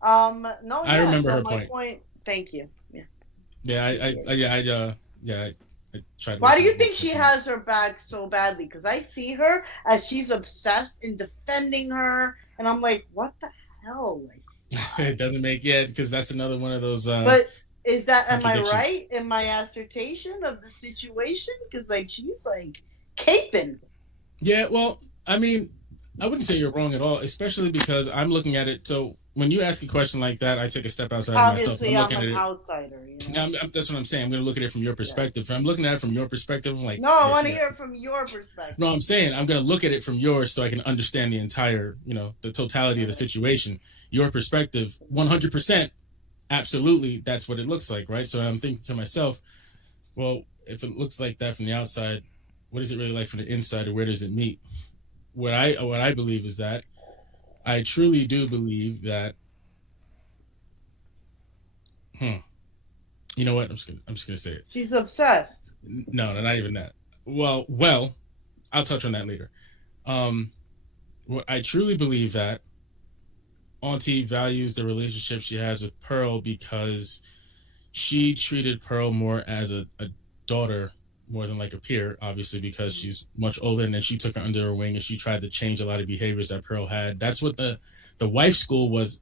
No, I yeah. remember So her my point. point. Thank you. Yeah. Yeah, I tried to Why do listen you to think it. she has her back so badly? Because I see her as she's obsessed in defending her, and I'm like, what the hell? Like, It doesn't make because that's another one of those. but is that, am I contradictions. right in my assertion of the situation? Because like she's like caping. Yeah, well, I mean, I wouldn't say you're wrong at all, especially because I'm looking at it. So when you ask a question like that, I take a step outside of myself. Obviously, I'm looking an at it. outsider. You know? That's what I'm saying. I'm going to look at it from your perspective. If I'm looking at it from your perspective, I'm like, No, I want to hear it from your perspective. No, I'm saying I'm going to look at it from yours so I can understand the entire, the totality of the situation. Your perspective, 100%, absolutely, that's what it looks like, right? So I'm thinking to myself, well, if it looks like that from the outside, what is it really like from the inside, or where does it meet? What I believe is that I truly do believe that. You know what? I'm just gonna say it. She's obsessed. No, not even that. Well, I'll touch on that later. I truly believe that Aunty values the relationship she has with Pearl because she treated Pearl more as a daughter more than like a peer, obviously, because she's much older, and then she took her under her wing and she tried to change a lot of behaviors that Pearl had. That's what the wife school was.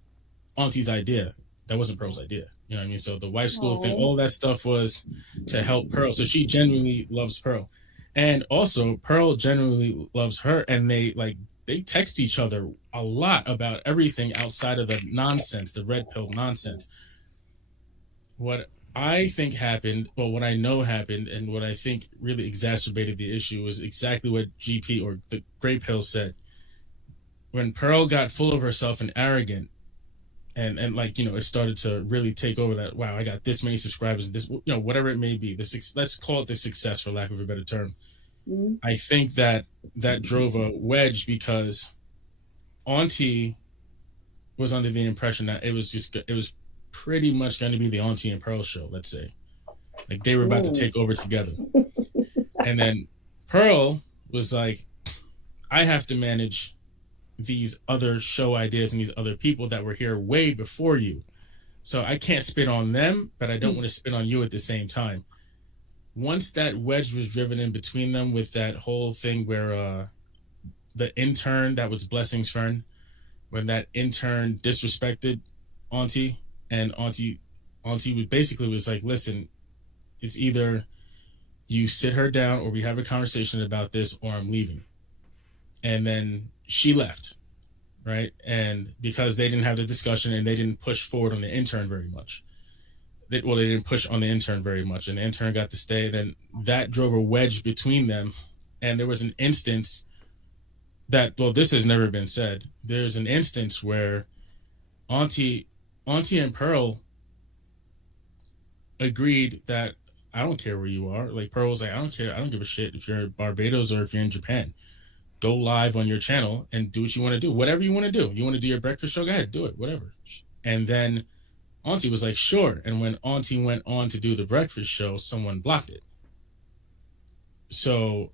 Auntie's idea. That wasn't Pearl's idea. You know what I mean? So the wife school thing, all that stuff was to help Pearl. So she genuinely loves Pearl. And also Pearl genuinely loves her, and they text each other a lot about everything outside of the nonsense, the red pill nonsense. What I think happened, well, what I know happened, and what I think really exacerbated the issue was exactly what GP or the gray pill said. When Pearl got full of herself and arrogant, and it started to really take over that, wow, I got this many subscribers, this, whatever it may be, let's call it the success for lack of a better term. Mm-hmm. I think that drove a wedge because Aunty was under the impression that it was pretty much going to be the Aunty and Pearl show, let's say. Like they were about to take over together. And then Pearl was like, I have to manage these other show ideas and these other people that were here way before you. So I can't spit on them, but I don't want to spit on you at the same time. Once that wedge was driven in between them with that whole thing where the intern that was Blessing's friend, when that intern disrespected Aunty, and Aunty basically was like, listen, it's either you sit her down or we have a conversation about this or I'm leaving. And then she left, right? And because they didn't have the discussion and they didn't push forward on the intern very much. They didn't push on the intern very much, and the intern got to stay. Then that drove a wedge between them. And there was an instance that, well, this has never been said. There's an instance where Aunty and Pearl agreed that I don't care where you are. Like Pearl was like, I don't care. I don't give a shit if you're in Barbados or if you're in Japan. Go live on your channel and do what you want to do. Whatever you want to do. You want to do your breakfast show? Go ahead, do it. Whatever. And then Aunty was like, sure. And when Aunty went on to do the breakfast show, someone blocked it. So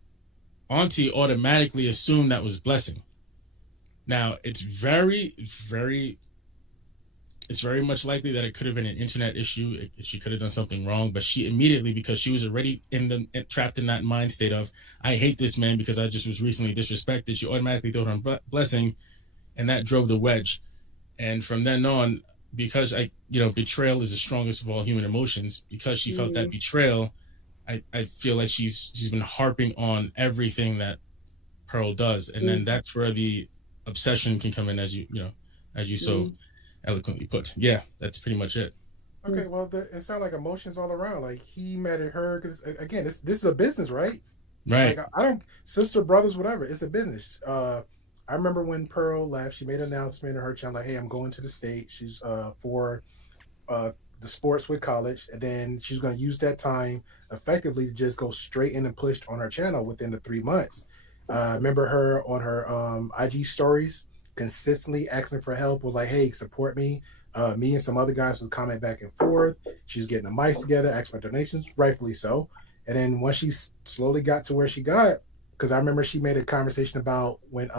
Aunty automatically assumed that was Blessing. Now, it's very, very much likely that it could have been an internet issue. She could have done something wrong, but she immediately, because she was already trapped in that mind state of, I hate this man because I just was recently disrespected. She automatically threw her Blessing, and that drove the wedge. And from then on, because betrayal is the strongest of all human emotions. Because she felt that betrayal, I feel like she's been harping on everything that Pearl does, and then that's where the obsession can come in, as you so eloquently put. Yeah, that's pretty much it. Okay, well, it sounds like emotions all around. Like he mad at her because again, this is a business, right? Right. Like I don't, sister, brothers, whatever. It's a business. I remember when Pearl left, she made an announcement on her channel like, "Hey, I'm going to the States." She's for the sports with college, and then she's going to use that time effectively to just go straight in and push on her channel within the 3 months. Remember her on her IG stories, consistently asking for help, was like, hey, support me. Me and some other guys would comment back and forth. She's getting the mics together, asking for donations, rightfully so. And then once she slowly got to where she got, because I remember she made a conversation about when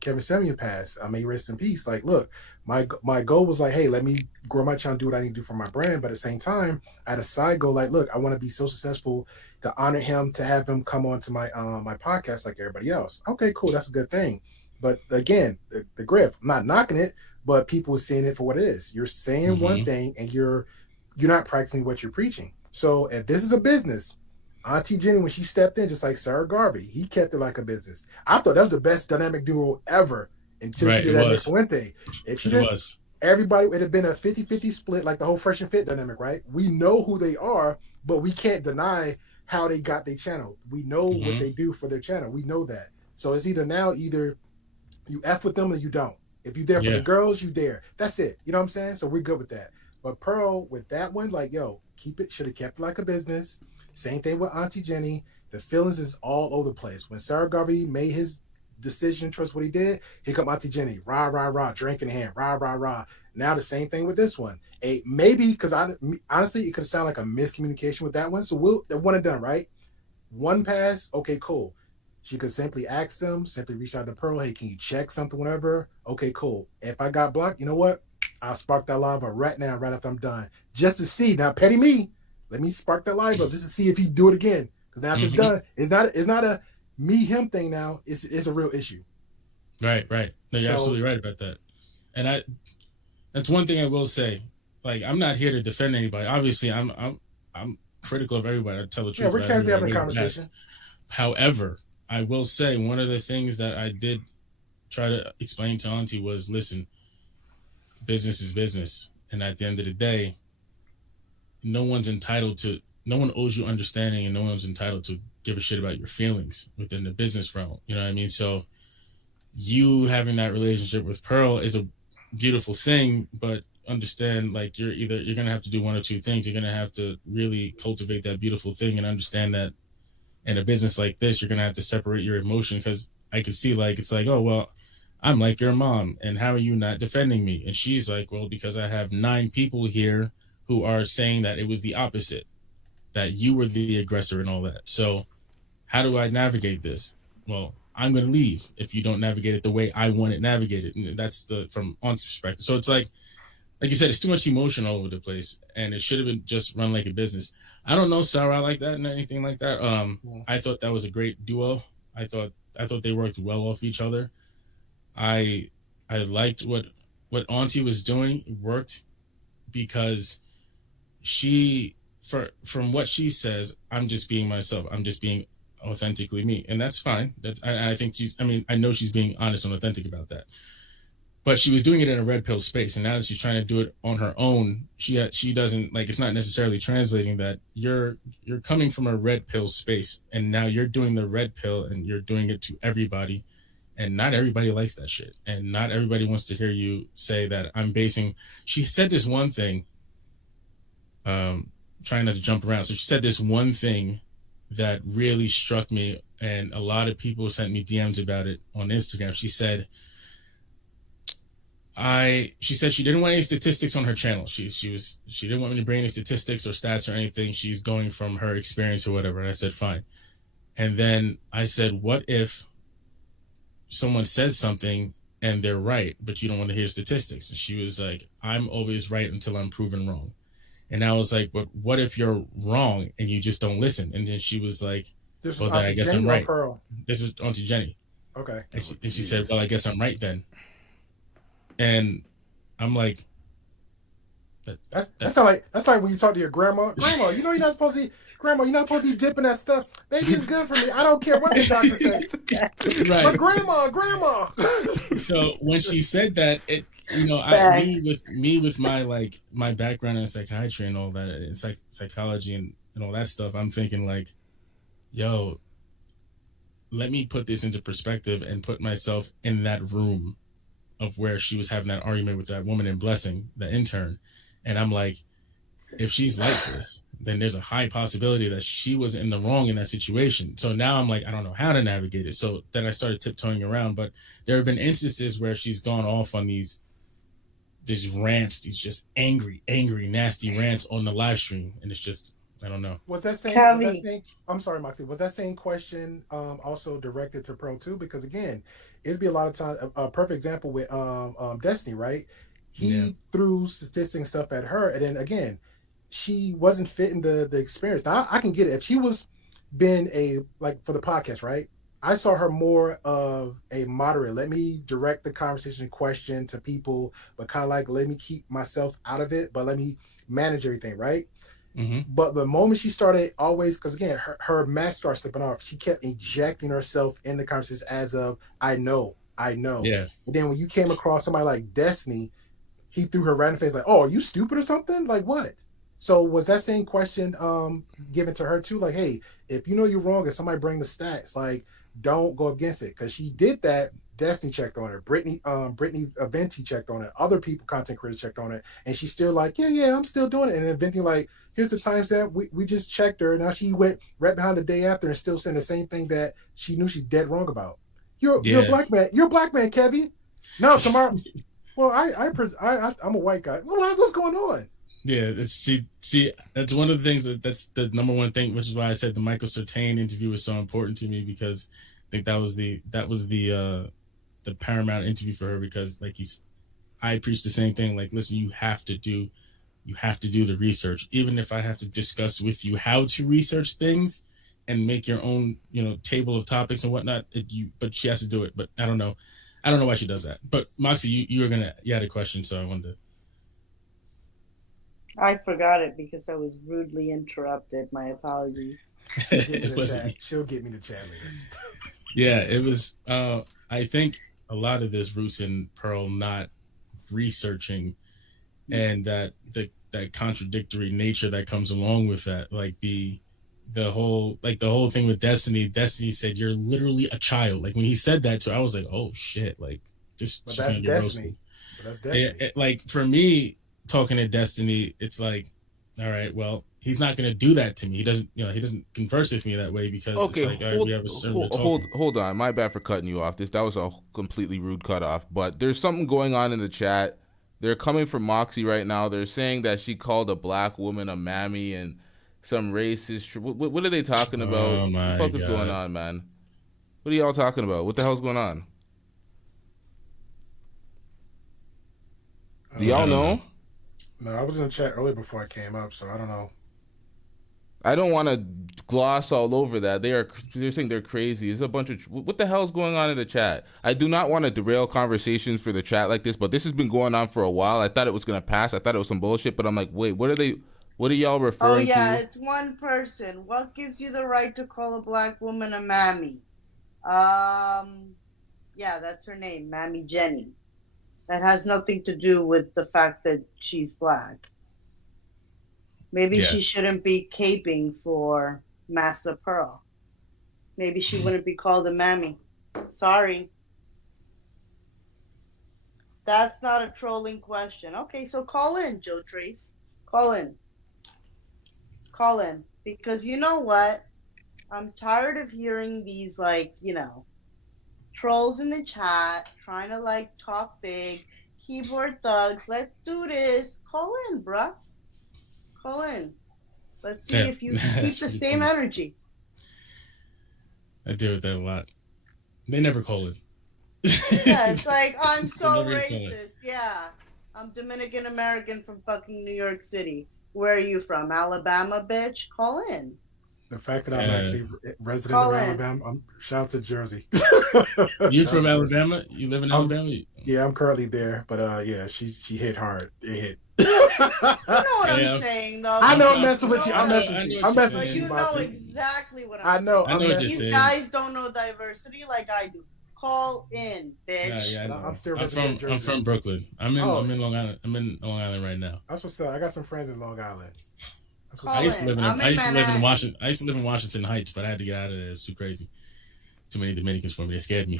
Kevin Samuel passed. May he rest in peace. Like, look, my goal was like, hey, let me grow my channel, do what I need to do for my brand. But at the same time, I had a side goal like, look, I want to be so successful to honor him, to have him come on to my my podcast like everybody else. Okay, cool, that's a good thing. But again, the grift, I'm not knocking it, but people are seeing it for what it is. You're saying one thing and you're not practicing what you're preaching. So if this is a business, Auntie Jenny, when she stepped in, just like Sarah Garvey, he kept it like a business. I thought that was the best dynamic duo ever until she did that Nick Fuente. If she didn't, everybody would have been a 50-50 split, like the whole Fresh and Fit dynamic, right? We know who they are, but we can't deny how they got their channel. We know what they do for their channel. We know that. So it's either you F with them or you don't. If you're there for the girls, you there. That's it. You know what I'm saying? So we're good with that. But Pearl, with that one, like, yo, should have kept it like a business. Same thing with Auntie Jenny. The feelings is all over the place. When Sarah Garvey made his decision, trust what he did, here come Auntie Jenny. Rah, rah, rah, drink in hand. Rah, rah, rah. Now the same thing with this one. Maybe, because honestly, it could sound like a miscommunication with that one. So that one and done, right? One pass, okay, cool. She could simply ask them, simply reach out to Pearl, hey, can you check something, whatever? Okay, cool. If I got blocked, you know what? I'll spark that live up right now, right after I'm done. Just to see. Now, petty me. Let me spark that live up just to see if he do it again. Because now if it's done, it's not a me-him thing now. It's a real issue. Right. No, you're absolutely right about that. And that's one thing I will say. Like, I'm not here to defend anybody. Obviously, I'm critical of everybody. I tell the truth. Yeah, we're casually having a conversation. However, I will say one of the things that I did try to explain to Auntie was, listen, business is business. And at the end of the day, no one owes you understanding, and no one's entitled to give a shit about your feelings within the business realm. You know what I mean? So you having that relationship with Pearl is a beautiful thing, but understand, like, you're going to have to do one or two things. You're going to have to really cultivate that beautiful thing and understand that in a business like this, you're going to have to separate your emotion, because I could see, like, it's like, oh, well, I'm like your mom, and how are you not defending me? And she's like, well, because I have 9 people here who are saying that it was the opposite, that you were the aggressor and all that. So how do I navigate this? Well, I'm going to leave if you don't navigate it the way I want it navigated. And that's from Aunt's perspective. So it's like you said, it's too much emotion all over the place, and it should have been just run like a business. I don't know Sarah like that and anything like that. I thought that was a great duo. I thought they worked well off each other. I liked what Auntie was doing. It worked because from what she says, I'm just being myself. I'm just being authentically me, and that's fine. I think I know she's being honest and authentic about that. But she was doing it in a red pill space, and now that she's trying to do it on her own, she doesn't, like, it's not necessarily translating that you're coming from a red pill space, and now you're doing the red pill and you're doing it to everybody, and not everybody likes that shit, and not everybody wants to hear you say that she said this one thing, trying not to jump around. So she said this one thing that really struck me, and a lot of people sent me DMs about it on Instagram. She said she didn't want any statistics on her channel. She didn't want me to bring any statistics or stats or anything. She's going from her experience or whatever. And I said, fine. And then I said, what if someone says something and they're right, but you don't want to hear statistics? And she was like, I'm always right until I'm proven wrong. And I was like, but what if you're wrong and you just don't listen? And then she was like, well, then I guess I'm right. Pearl? This is Auntie Jenny. Okay. And she said, well, I guess I'm right then. And I'm like, that's like when you talk to your grandma. Grandma, you know you're not supposed to be dipping that stuff. Baby, it's good for me. I don't care what the doctor says. Right. But grandma. So when she said that, it, me with my background in psychiatry and all that, and psychology and all that stuff, I'm thinking like, yo, let me put this into perspective and put myself in that room of where she was having that argument with that woman in Blessing, the intern. And I'm like, if she's like this, then there's a high possibility that she was in the wrong in that situation. So now I'm like, I don't know how to navigate it. So then I started tiptoeing around. But there have been instances where she's gone off on these rants, these just angry, nasty rants on the live stream. And it's just I don't know. Was that same? I'm sorry, Moxie. Was that same question also directed to Pro too? Because again, it'd be a lot of times a perfect example with Destiny, right? He threw statistic stuff at her, and then again, she wasn't fitting the experience. Now I can get it if she was been a like for the podcast, right? I saw her more of a moderator. Let me direct the conversation question to people, but kind of like let me keep myself out of it, but let me manage everything, right? Mm-hmm. But the moment she started always, because again, her mask started slipping off, she kept injecting herself in the conversation as of, I know. Yeah. And then when you came across somebody like Destiny, he threw her right in the face like, oh, are you stupid or something? Like what? So was that same question given to her too? Like, hey, if you know you're wrong and somebody bring the stats, like, don't go against it. Because she did that. Destiny checked on it. Brittany Venti checked on it. Other people, content creators, checked on it. And she's still like, yeah, I'm still doing it. And then Venti like, here's the timestamp. We just checked her. Now she went right behind the day after and still saying the same thing that she knew she's dead wrong about. You're a black man. You're a black man, Kevin. No, tomorrow. Well, I'm a white guy. What's going on? Yeah, she. That's one of the things that's the number one thing, which is why I said the Michael Certain interview was so important to me, because I think that was the paramount interview for her, because like I preach the same thing. Like, listen, you have to do the research, even if I have to discuss with you how to research things and make your own, table of topics and whatnot. But she has to do it. But I don't know why she does that. But Moxie, you had a question, so I wanted to. I forgot it because I was rudely interrupted. My apologies. She'll get me the chat later. Yeah, it was. I think a lot of this roots in Pearl not researching, and that contradictory nature that comes along with that. Like the whole thing with Destiny. Destiny said, "You're literally a child." Like when he said that to her, I was like, "Oh shit!" Like this. But that's Destiny. Like for me, talking to Destiny, it's like, all right, well, he's not going to do that to me. He doesn't converse with me that way, because okay, it's like, we have a certain hold on. My bad for cutting you off. That was a completely rude cutoff. But there's something going on in the chat. They're coming for Moxie right now. They're saying that she called a black woman a mammy and some racist. What are they talking about? Oh my what the fuck is going on, man? What are y'all talking about? What the hell's going on? Do y'all know? No, I was in the chat earlier before I came up, so I don't know. I don't want to gloss all over that. They're saying they're crazy. There's a bunch of what the hell is going on in the chat? I do not want to derail conversations for the chat like this, but this has been going on for a while. I thought it was gonna pass. I thought it was some bullshit, but I'm like, wait, what are y'all referring to? Oh yeah, it's one person. What gives you the right to call a black woman a mammy? Yeah, that's her name, Mammy Jenny. That has nothing to do with the fact that she's black. Maybe she shouldn't be caping for Massa Pearl. Maybe she wouldn't be called a mammy. Sorry. That's not a trolling question. Okay, so call in, Joe Trace. Call in. Because you know what? I'm tired of hearing these, trolls in the chat trying to, talk big. Keyboard thugs, let's do this. Call in, bruh. Call in. Let's see if you keep the same energy. I deal with that a lot. They never call in. Yeah, it's like, I'm so racist. Yeah. I'm Dominican American from fucking New York City. Where are you from? Alabama, bitch? Call in. The fact that I'm actually resident of Alabama, shout out to Jersey. You from Alabama? You live in Alabama? Yeah, I'm currently there, but yeah, she hit hard. It hit. You know what I'm saying, though. I know I'm messing with you. I'm messing with you. I'm messing with you. You know exactly what I'm saying. I know what you're saying. You guys don't know diversity like I do. Call in, bitch. Yeah, I'm still I'm from Brooklyn. I'm in Long Island. I'm in Long Island right now. That's what's up. I got some friends in Long Island. I used to live in Washington. I used to live in Washington Heights, but I had to get out of there. It's too crazy. Too many Dominicans for me. They scared me.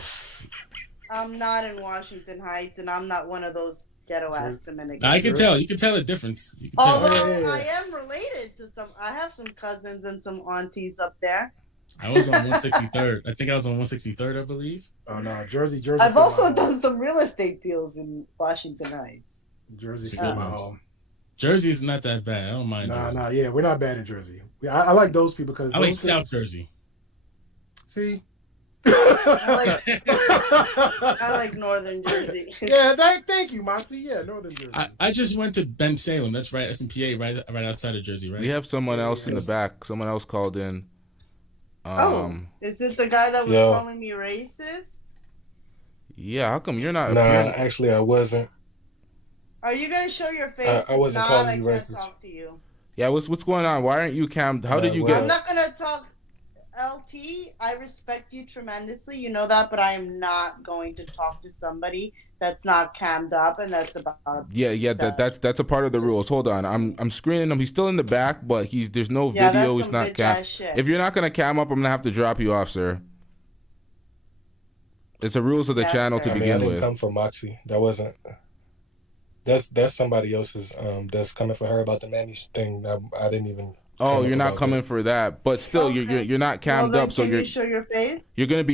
I'm not in Washington Heights, and I'm not one of those ghetto ass Dominicans. I can tell. You can tell the difference. Although I am related to some. I have some cousins and some aunties up there. I was on 163rd. I think I was on 163rd, I believe. Oh no, Jersey. I've also done some real estate deals in Washington Heights. Jersey's my home. Jersey's not that bad. I don't mind. Nah, yeah, we're not bad in Jersey. I like those people because I like South Jersey. See, I like Northern Jersey. Yeah, thank you, Moxie. Yeah, Northern Jersey. I just went to Ben Salem. That's right, SMPA, right outside of Jersey, right? We have someone else in the back. Someone else called in. Is it the guy that was calling me racist? Yeah, how come you're not? Nah, actually, I wasn't. Are you gonna show your face? I wasn't calling you racist. Talk to you. Yeah, what's going on? Why aren't you cammed? How did you get? I'm not gonna talk. LT, I respect you tremendously. You know that, but I am not going to talk to somebody that's not cammed up and that's about. Yeah. That's a part of the rules. Hold on, I'm screening him. He's still in the back, but there's no video. He's not cam. If you're not gonna cam up, I'm gonna have to drop you off, sir. It's the rules of the channel to begin I didn't with. come from Moxie. That wasn't. That's somebody else's. That's coming for her about the Manny thing. I didn't even. Oh, you're not coming for that, but still, you're not cammed up, so you show your face. You're gonna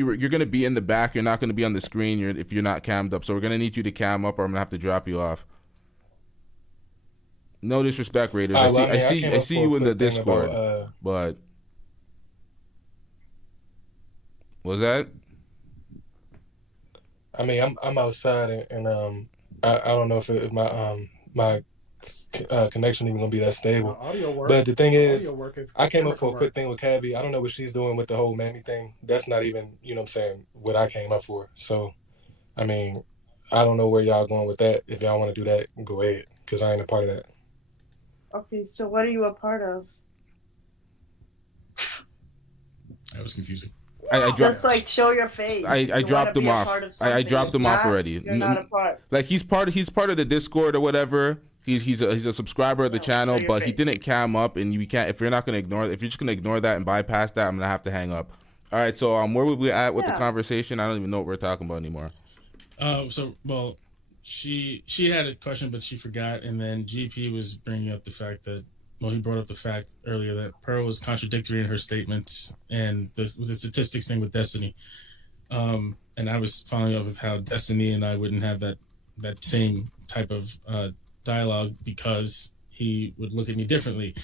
be in the back. You're not gonna be on the screen. If you're not cammed up, so we're gonna need you to cam up, or I'm gonna have to drop you off. No disrespect, Raiders. I see you in the Discord, but was that? I mean, I'm outside, and I don't know if my connection even gonna be that stable. But the thing is, I came up for a quick thing with Cavi. I don't know what she's doing with the whole Mammy thing. That's not even, you know what I'm saying, what I came up for. So, I mean, I don't know where y'all going with that. If y'all want to do that, go ahead, because I ain't a part of that. Okay, so what are you a part of? That was confusing. Just like show your face. I dropped him off. I dropped him off already. You're not a part. Like he's part of the Discord or whatever. He's a subscriber of the channel, but he didn't cam up, and you can't. If you're just gonna ignore that and bypass that, I'm gonna have to hang up. All right, so where were we at with the conversation? I don't even know what we're talking about anymore. She had a question, but she forgot, and then GP was bringing up the fact that. Well, he brought up the fact earlier that Pearl was contradictory in her statements and the statistics thing with Destiny. And I was following up with how Destiny and I wouldn't have that same type of dialogue because he would look at me differently.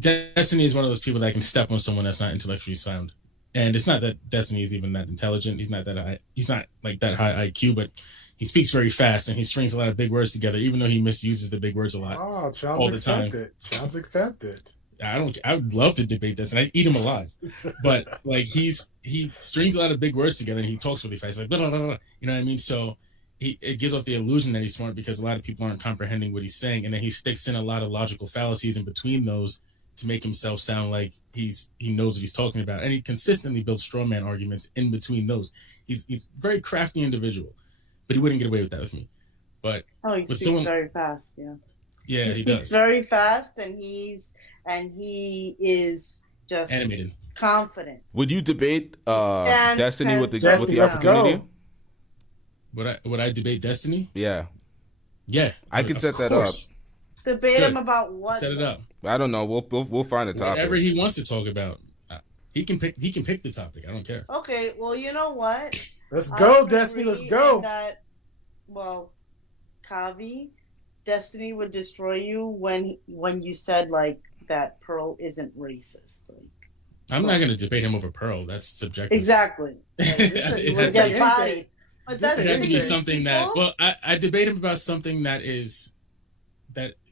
Destiny is one of those people that can step on someone that's not intellectually sound. And it's not that Destiny is even that intelligent. He's not that high. He's not like that high IQ, but he speaks very fast and he strings a lot of big words together, even though he misuses the big words a lot all the time. Challenge accepted. I would love to debate this and I'd eat him alive. But like he strings a lot of big words together and he talks really fast. Like, blah, blah, blah, blah. You know what I mean? So it gives off the illusion that he's smart because a lot of people aren't comprehending what he's saying. And then he sticks in a lot of logical fallacies in between those to make himself sound like he knows what he's talking about. And he consistently builds straw man arguments in between those. He's a very crafty individual. But he wouldn't get away with that with me. But he speaks very fast. Yeah, he speaks does very fast, and he is just animated, confident. Would you debate Destiny with the Let's community? Would I debate Destiny? Yeah, I could set that up. Debate him about what? Set it up. I don't know. We'll find a topic. Whatever he wants to talk about, he can pick the topic. I don't care. Okay, well, you know what? Let's go, Destiny. Let's go. Kavi, Destiny would destroy you when you said like that Pearl isn't racist. Like, I'm not going to debate him over Pearl. That's subjective. Exactly. Like, it would get bodied. But that's it had to be something that. Well, I debate him about something that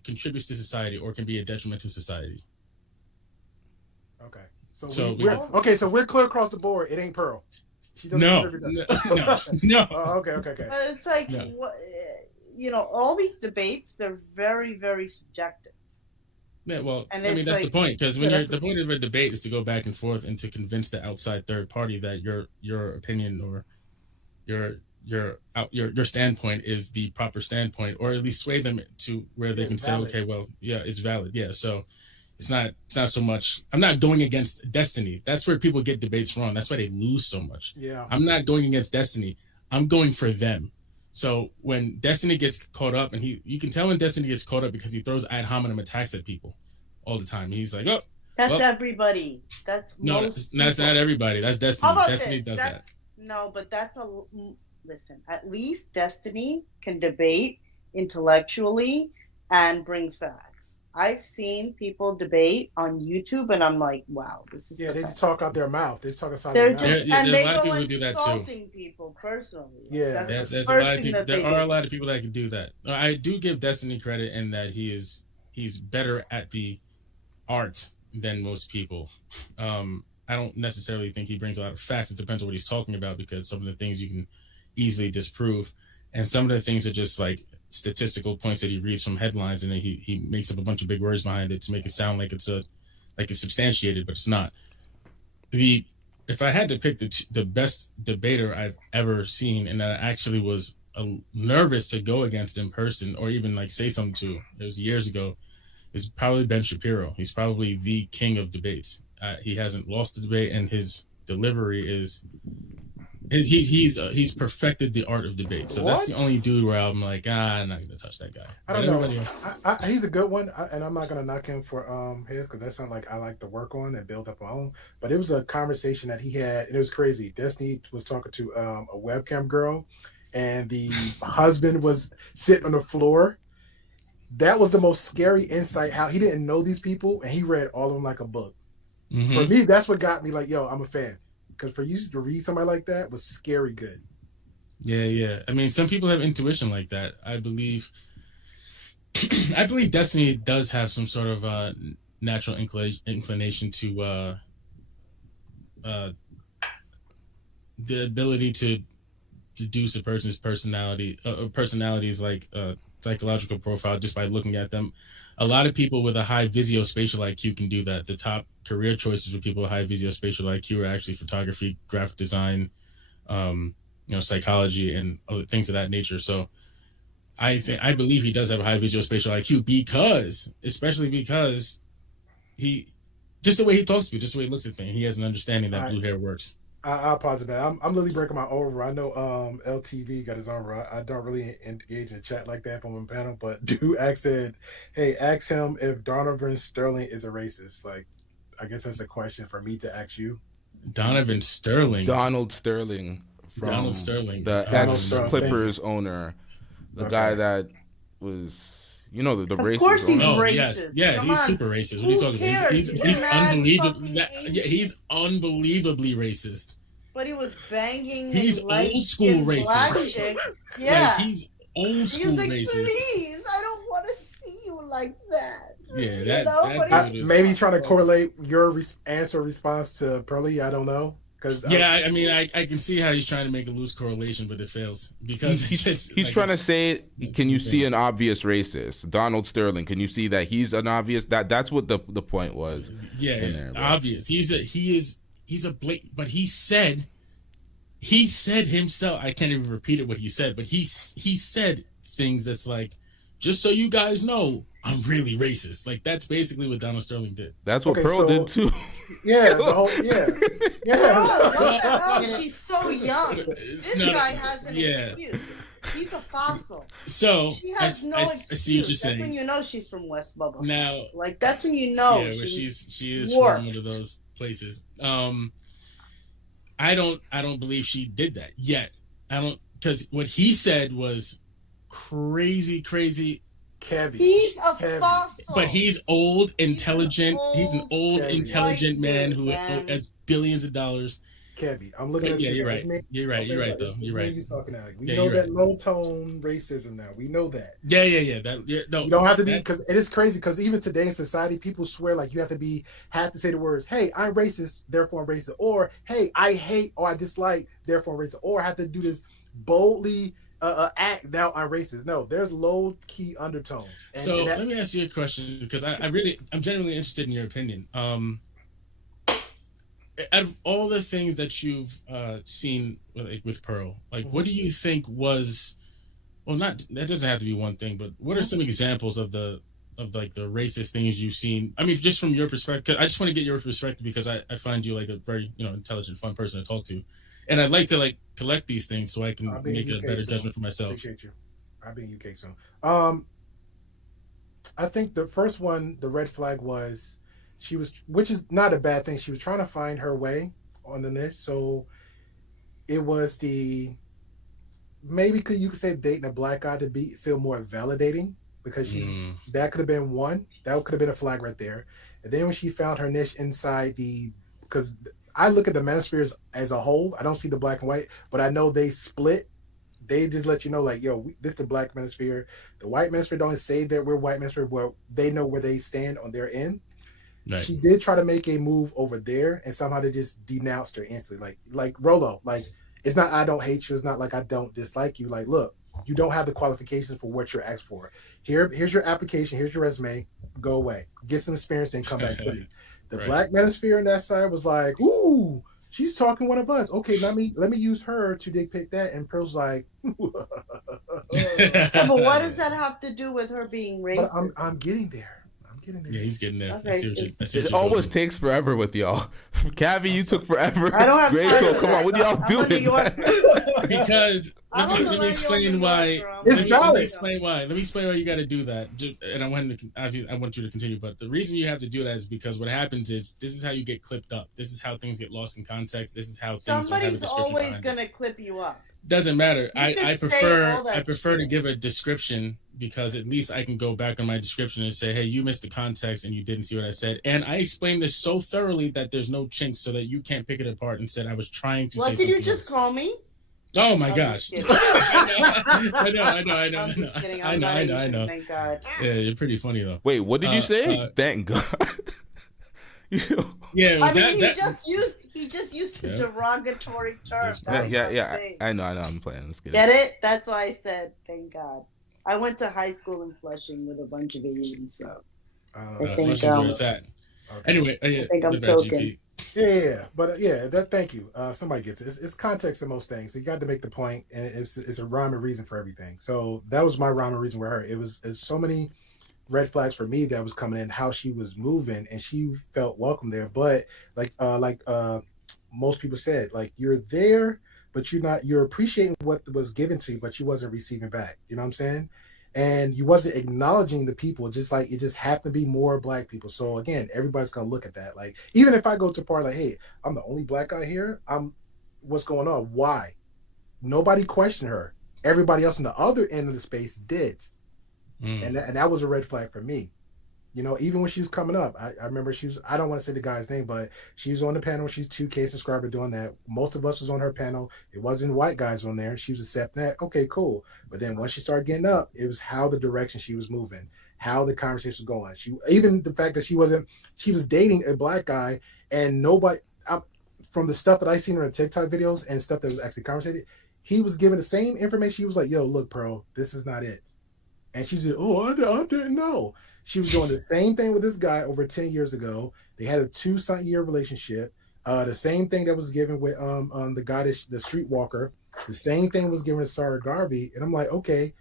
contributes to society or can be a detriment to society. Okay. So we're clear across the board. It ain't Pearl. No. Okay. It's like all these debates, they're very, very subjective. Yeah, well, I mean that's the point because the point of a debate is to go back and forth and to convince the outside third party that your opinion or your standpoint is the proper standpoint, or at least sway them to where they can say, okay, well, yeah, it's valid. Yeah, so. It's not so much. I'm not going against Destiny. That's where people get debates wrong. That's why they lose so much. Yeah. I'm not going against Destiny. I'm going for them. So when Destiny gets caught up, and you can tell when Destiny gets caught up because he throws ad hominem attacks at people all the time. He's like, that's everybody. That's that's not everybody. That's Destiny. Destiny does that. No, but listen. At least Destiny can debate intellectually and brings facts. I've seen people debate on YouTube, and I'm like, wow, this is they pathetic. just talk out their mouth. They just talk outside They're their mouth. just, Yeah, and there's they a lot of go people who do that too. insulting people personally. Yeah. That's the There's a first lot of thing people. that they There are do. a lot of people that can do that. I do give Destiny credit in that he's better at the art than most people. I don't necessarily think he brings a lot of facts. It depends on what he's talking about, because some of the things you can easily disprove, and some of the things are just like statistical points that he reads from headlines, and then he makes up a bunch of big words behind it to make it sound like it's substantiated, but it's not. If I had to pick the best debater I've ever seen, and that I actually was nervous to go against in person or even like say something to, it was years ago, is probably Ben Shapiro. He's probably the king of debates. He hasn't lost a debate, and his delivery is he's perfected the art of debate. So that's the only dude where I'm like, I'm not gonna touch that guy. I don't know. He's a good one, and I'm not gonna knock him for his, because that's something like I like to work on and build up my own. But it was a conversation that he had, and it was crazy. Destiny was talking to a webcam girl, and the husband was sitting on the floor. That was the most scary insight. How he didn't know these people, and he read all of them like a book. Mm-hmm. For me, that's what got me like, yo, I'm a fan. Because for you to read somebody like that was scary good. Yeah. I mean, some people have intuition like that. I believe Destiny does have some sort of natural inclination to the ability to deduce a person's personalities like psychological profile just by looking at them. A lot of people with a high visuospatial IQ can do that. The top career choices for people with high visuospatial IQ are actually photography, graphic design, psychology, and other things of that nature. So I believe he does have a high visuospatial IQ especially because he, just the way he talks to you, just the way he looks at things, he has an understanding that blue hair works. I'll pause it, man. I'm literally breaking my own rule. I know LTV got his own rule. I don't really engage in chat like that from one panel, but dude said, hey, ask him if Donovan Sterling is a racist. Like, I guess that's a question for me to ask you. Donovan Sterling. Donald Sterling. Donald Sterling. The ex-Clippers owner. The guy that was... the racist. Of course he's racist. Yes. Yeah, he's super racist. What are you talking about? He's unbelievably. He's unbelievably racist. But he was banging. He's old school racist. Yeah, like, he's old school racist. Please, I don't want to see you like that. Yeah, that maybe trying to correlate your response to Pearly. I don't know. I mean, I can see how he's trying to make a loose correlation, but it fails because he's trying to say, can you see an obvious racist? Donald Sterling, can you see that he's an obvious? That's what the point was. Yeah, there, obvious. He's a blatant, but he said himself. I can't even repeat it what he said, but he said things that's like, just so you guys know, I'm really racist. Like, that's basically what Donald Sterling did. That's what Pearl did too. Yeah, she's so young. This guy has an excuse. He's a fossil. So she has no excuse. I see what you're saying. That's when you know she's from West Bubba. Now, like, that's when you know. Yeah, she is warped. From one of those places. I don't believe she did that yet. I don't, because what he said was crazy. He's a fossil. But he's old, intelligent. He's an old, intelligent man who has billions of dollars. Kevy, I'm looking at you're right. You're right though. You're right. We know that low tone racism now. We know that. Yeah. You don't have to be, because it is crazy. Because even today in society, people swear like you have to say the words, "Hey, I'm racist, therefore I'm racist," or "Hey, I hate or I dislike, therefore I'm racist," or I have to do this boldly. Act now I'm racist. No, there's low key undertones. Let me ask you a question, because I'm genuinely interested in your opinion. Out of all the things that you've seen with Pearl, like, what do you think was, well, not that doesn't have to be one thing, but what are some examples of the racist things you've seen? I mean, just from your perspective. I just want to get your perspective, because I find you like a very intelligent, fun person to talk to. And I'd like to collect these things so I can make a better judgment for myself. Appreciate you. I'll be in UK soon. I think the first one, the red flag was which is not a bad thing. She was trying to find her way on the list. So it was you could say dating a black guy to feel more validating. because that could have been one. That could have been a flag right there. And then when she found her niche inside because I look at the manospheres as a whole. I don't see the black and white, but I know they split. They just let you know, like, yo, this is the black manosphere. The white manosphere don't say that we're white manosphere. Well, they know where they stand on their end. Right. She did try to make a move over there, and somehow they just denounced her instantly. Like Rolo, like, it's not I don't hate you. It's not like I don't dislike you. Like, look, you don't have the qualifications for what you're asked for. Here's your application. Here's your resume. Go away. Get some experience and come back to me. The black manosphere on that side was like, ooh, she's talking one of us. Okay, let me use her to dick pic that. And Pearl's like, but what does that have to do with her being racist? But I'm getting there. Yeah, he's getting there. Okay. It always takes forever with y'all. Cavi, you took forever. I don't have Great time. Come on, what y'all doing? Because let me explain why. It's valid. Let me explain why. Let me explain why you got to do that. And I want you to continue. But the reason you have to do that is because what happens is this is how you get clipped up. This is how things get lost in context. This is how things somebody's always gonna clip you up. Doesn't matter. I prefer to give a description because at least I can go back on my description and say, hey, you missed the context and you didn't see what I said. And I explained this so thoroughly that there's no chinks so that you can't pick it apart and said I was trying to say something. What did you just call me? Oh my gosh. I know. Thank God. Yeah, you're pretty funny though. Wait, what did you say? Thank God. Yeah, he just used a derogatory term. Yeah. I know. I'm playing. Let's get it. That's why I said thank God. I went to high school in Flushing with a bunch of Asians, so I think where it's at. Anyway, I think I'm token. Yeah, but thank you. Somebody gets it. It's context in most things. So you got to make the point, and it's a rhyme and reason for everything. So that was my rhyme and reason with her. It's so many red flags for me that was coming in, how she was moving, and she felt welcome there. But like most people said, like, you're there, but you're appreciating what was given to you, but you wasn't receiving back. You know what I'm saying? And you wasn't acknowledging the people, just like it just happened to be more black people. So again, everybody's gonna look at that. Like, even if I go to a party, like, hey, I'm the only black guy here. What's going on? Why? Nobody questioned her. Everybody else on the other end of the space did. And that was a red flag for me. You know, even when she was coming up, I remember I don't want to say the guy's name, but she was on the panel. She's 2K subscriber doing that. Most of us was on her panel. It wasn't white guys on there. She was accepting that. Okay, cool. But then once she started getting up, it was how the direction she was moving, how the conversation was going. Even the fact that she was dating a black guy, and nobody, from the stuff that I seen in her TikTok videos and stuff that was actually conversated, he was giving the same information. He was like, yo, look, bro, this is not it. And she said, oh, I didn't know. She was doing the same thing with this guy over 10 years ago. They had a 2-year relationship. The same thing that was given with the guy, the streetwalker. The same thing was given to Sarah Garvey. And I'm like, okay,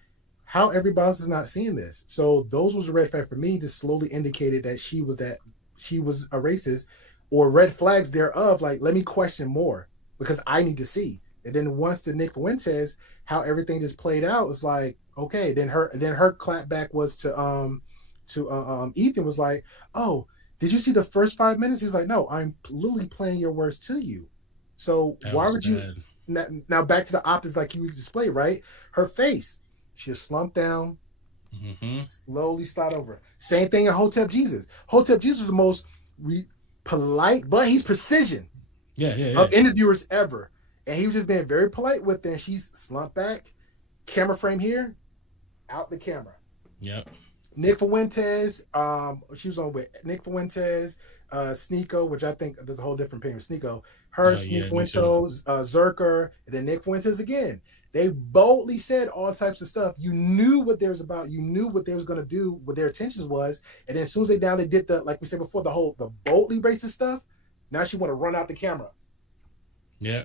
how everybody else is not seeing this? So those was a red flag for me. Just slowly indicated that she was a racist, or red flags thereof. Like, let me question more because I need to see. And then once the Nick Fuentes, how everything just played out, was like, okay. Then her clap back was to Ethan, was like, oh, did you see the first 5 minutes? He's like, no, I'm literally playing your words to you. So why would you? Now back to the optics, like you display, right? Her face, she just slumped down, slowly slide over. Same thing in Hotep Jesus. Hotep Jesus was the most polite, but he's precision of interviewers ever. And he was just being very polite with her. And she's slumped back, camera frame here, out the camera. Yep. Nick Fuentes, she was on with Nick Fuentes, Sneeko, which I think there's a whole different opinion with Sneeko. Nick Fuentes, Zerker, and then Nick Fuentes again. They boldly said all types of stuff. You knew what they was about. You knew what they was going to do, what their intentions was. And then as soon as they did the, like we said before, the boldly racist stuff. Now she want to run out the camera. Yeah.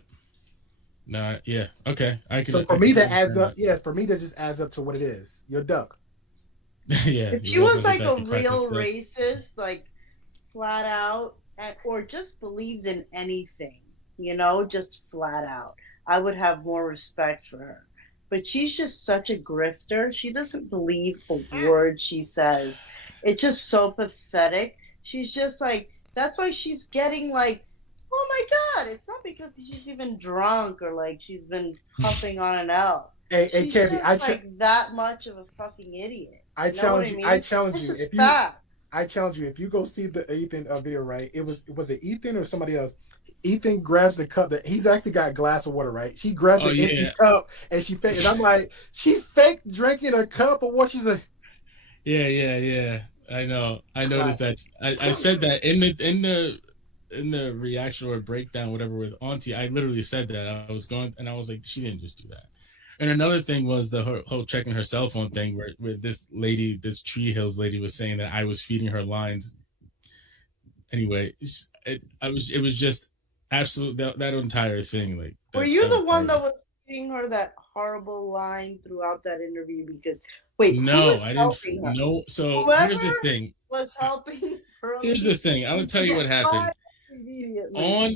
No, yeah. Okay. So for me, that adds up. Yeah, for me, that just adds up to what it is. You're a duck. Yeah. If she was like a real racist, like flat out, or just believed in anything, just flat out, I would have more respect for her. But she's just such a grifter. She doesn't believe a word she says. It's just so pathetic. She's just like, that's why she's getting like, oh my God, it's not because she's even drunk or like she's been puffing on an L. Hey, Kevin, like that much of a fucking idiot. I challenge you. I challenge you. If you, I challenge you. If you go see the Ethan video, right? Was it Ethan or somebody else? Ethan grabs the cup that he's actually got a glass of water, right? She grabs an empty cup and she faked. And I'm like, she faked drinking a cup of what? She's like, yeah. I know. I noticed that. I said that in the reaction or breakdown, whatever, with Aunty. I literally said that. I was going and I was like, she didn't just do that. And another thing was the whole checking her cell phone thing, where this lady, this Tree Hills lady, was saying that I was feeding her lines. Anyway, it was just absolute that entire thing. Like, were you the one that was feeding her that horrible line throughout that interview? Because no, I didn't. No, so whoever here's the thing. Was helping her. Here's the thing. I will tell you what happened.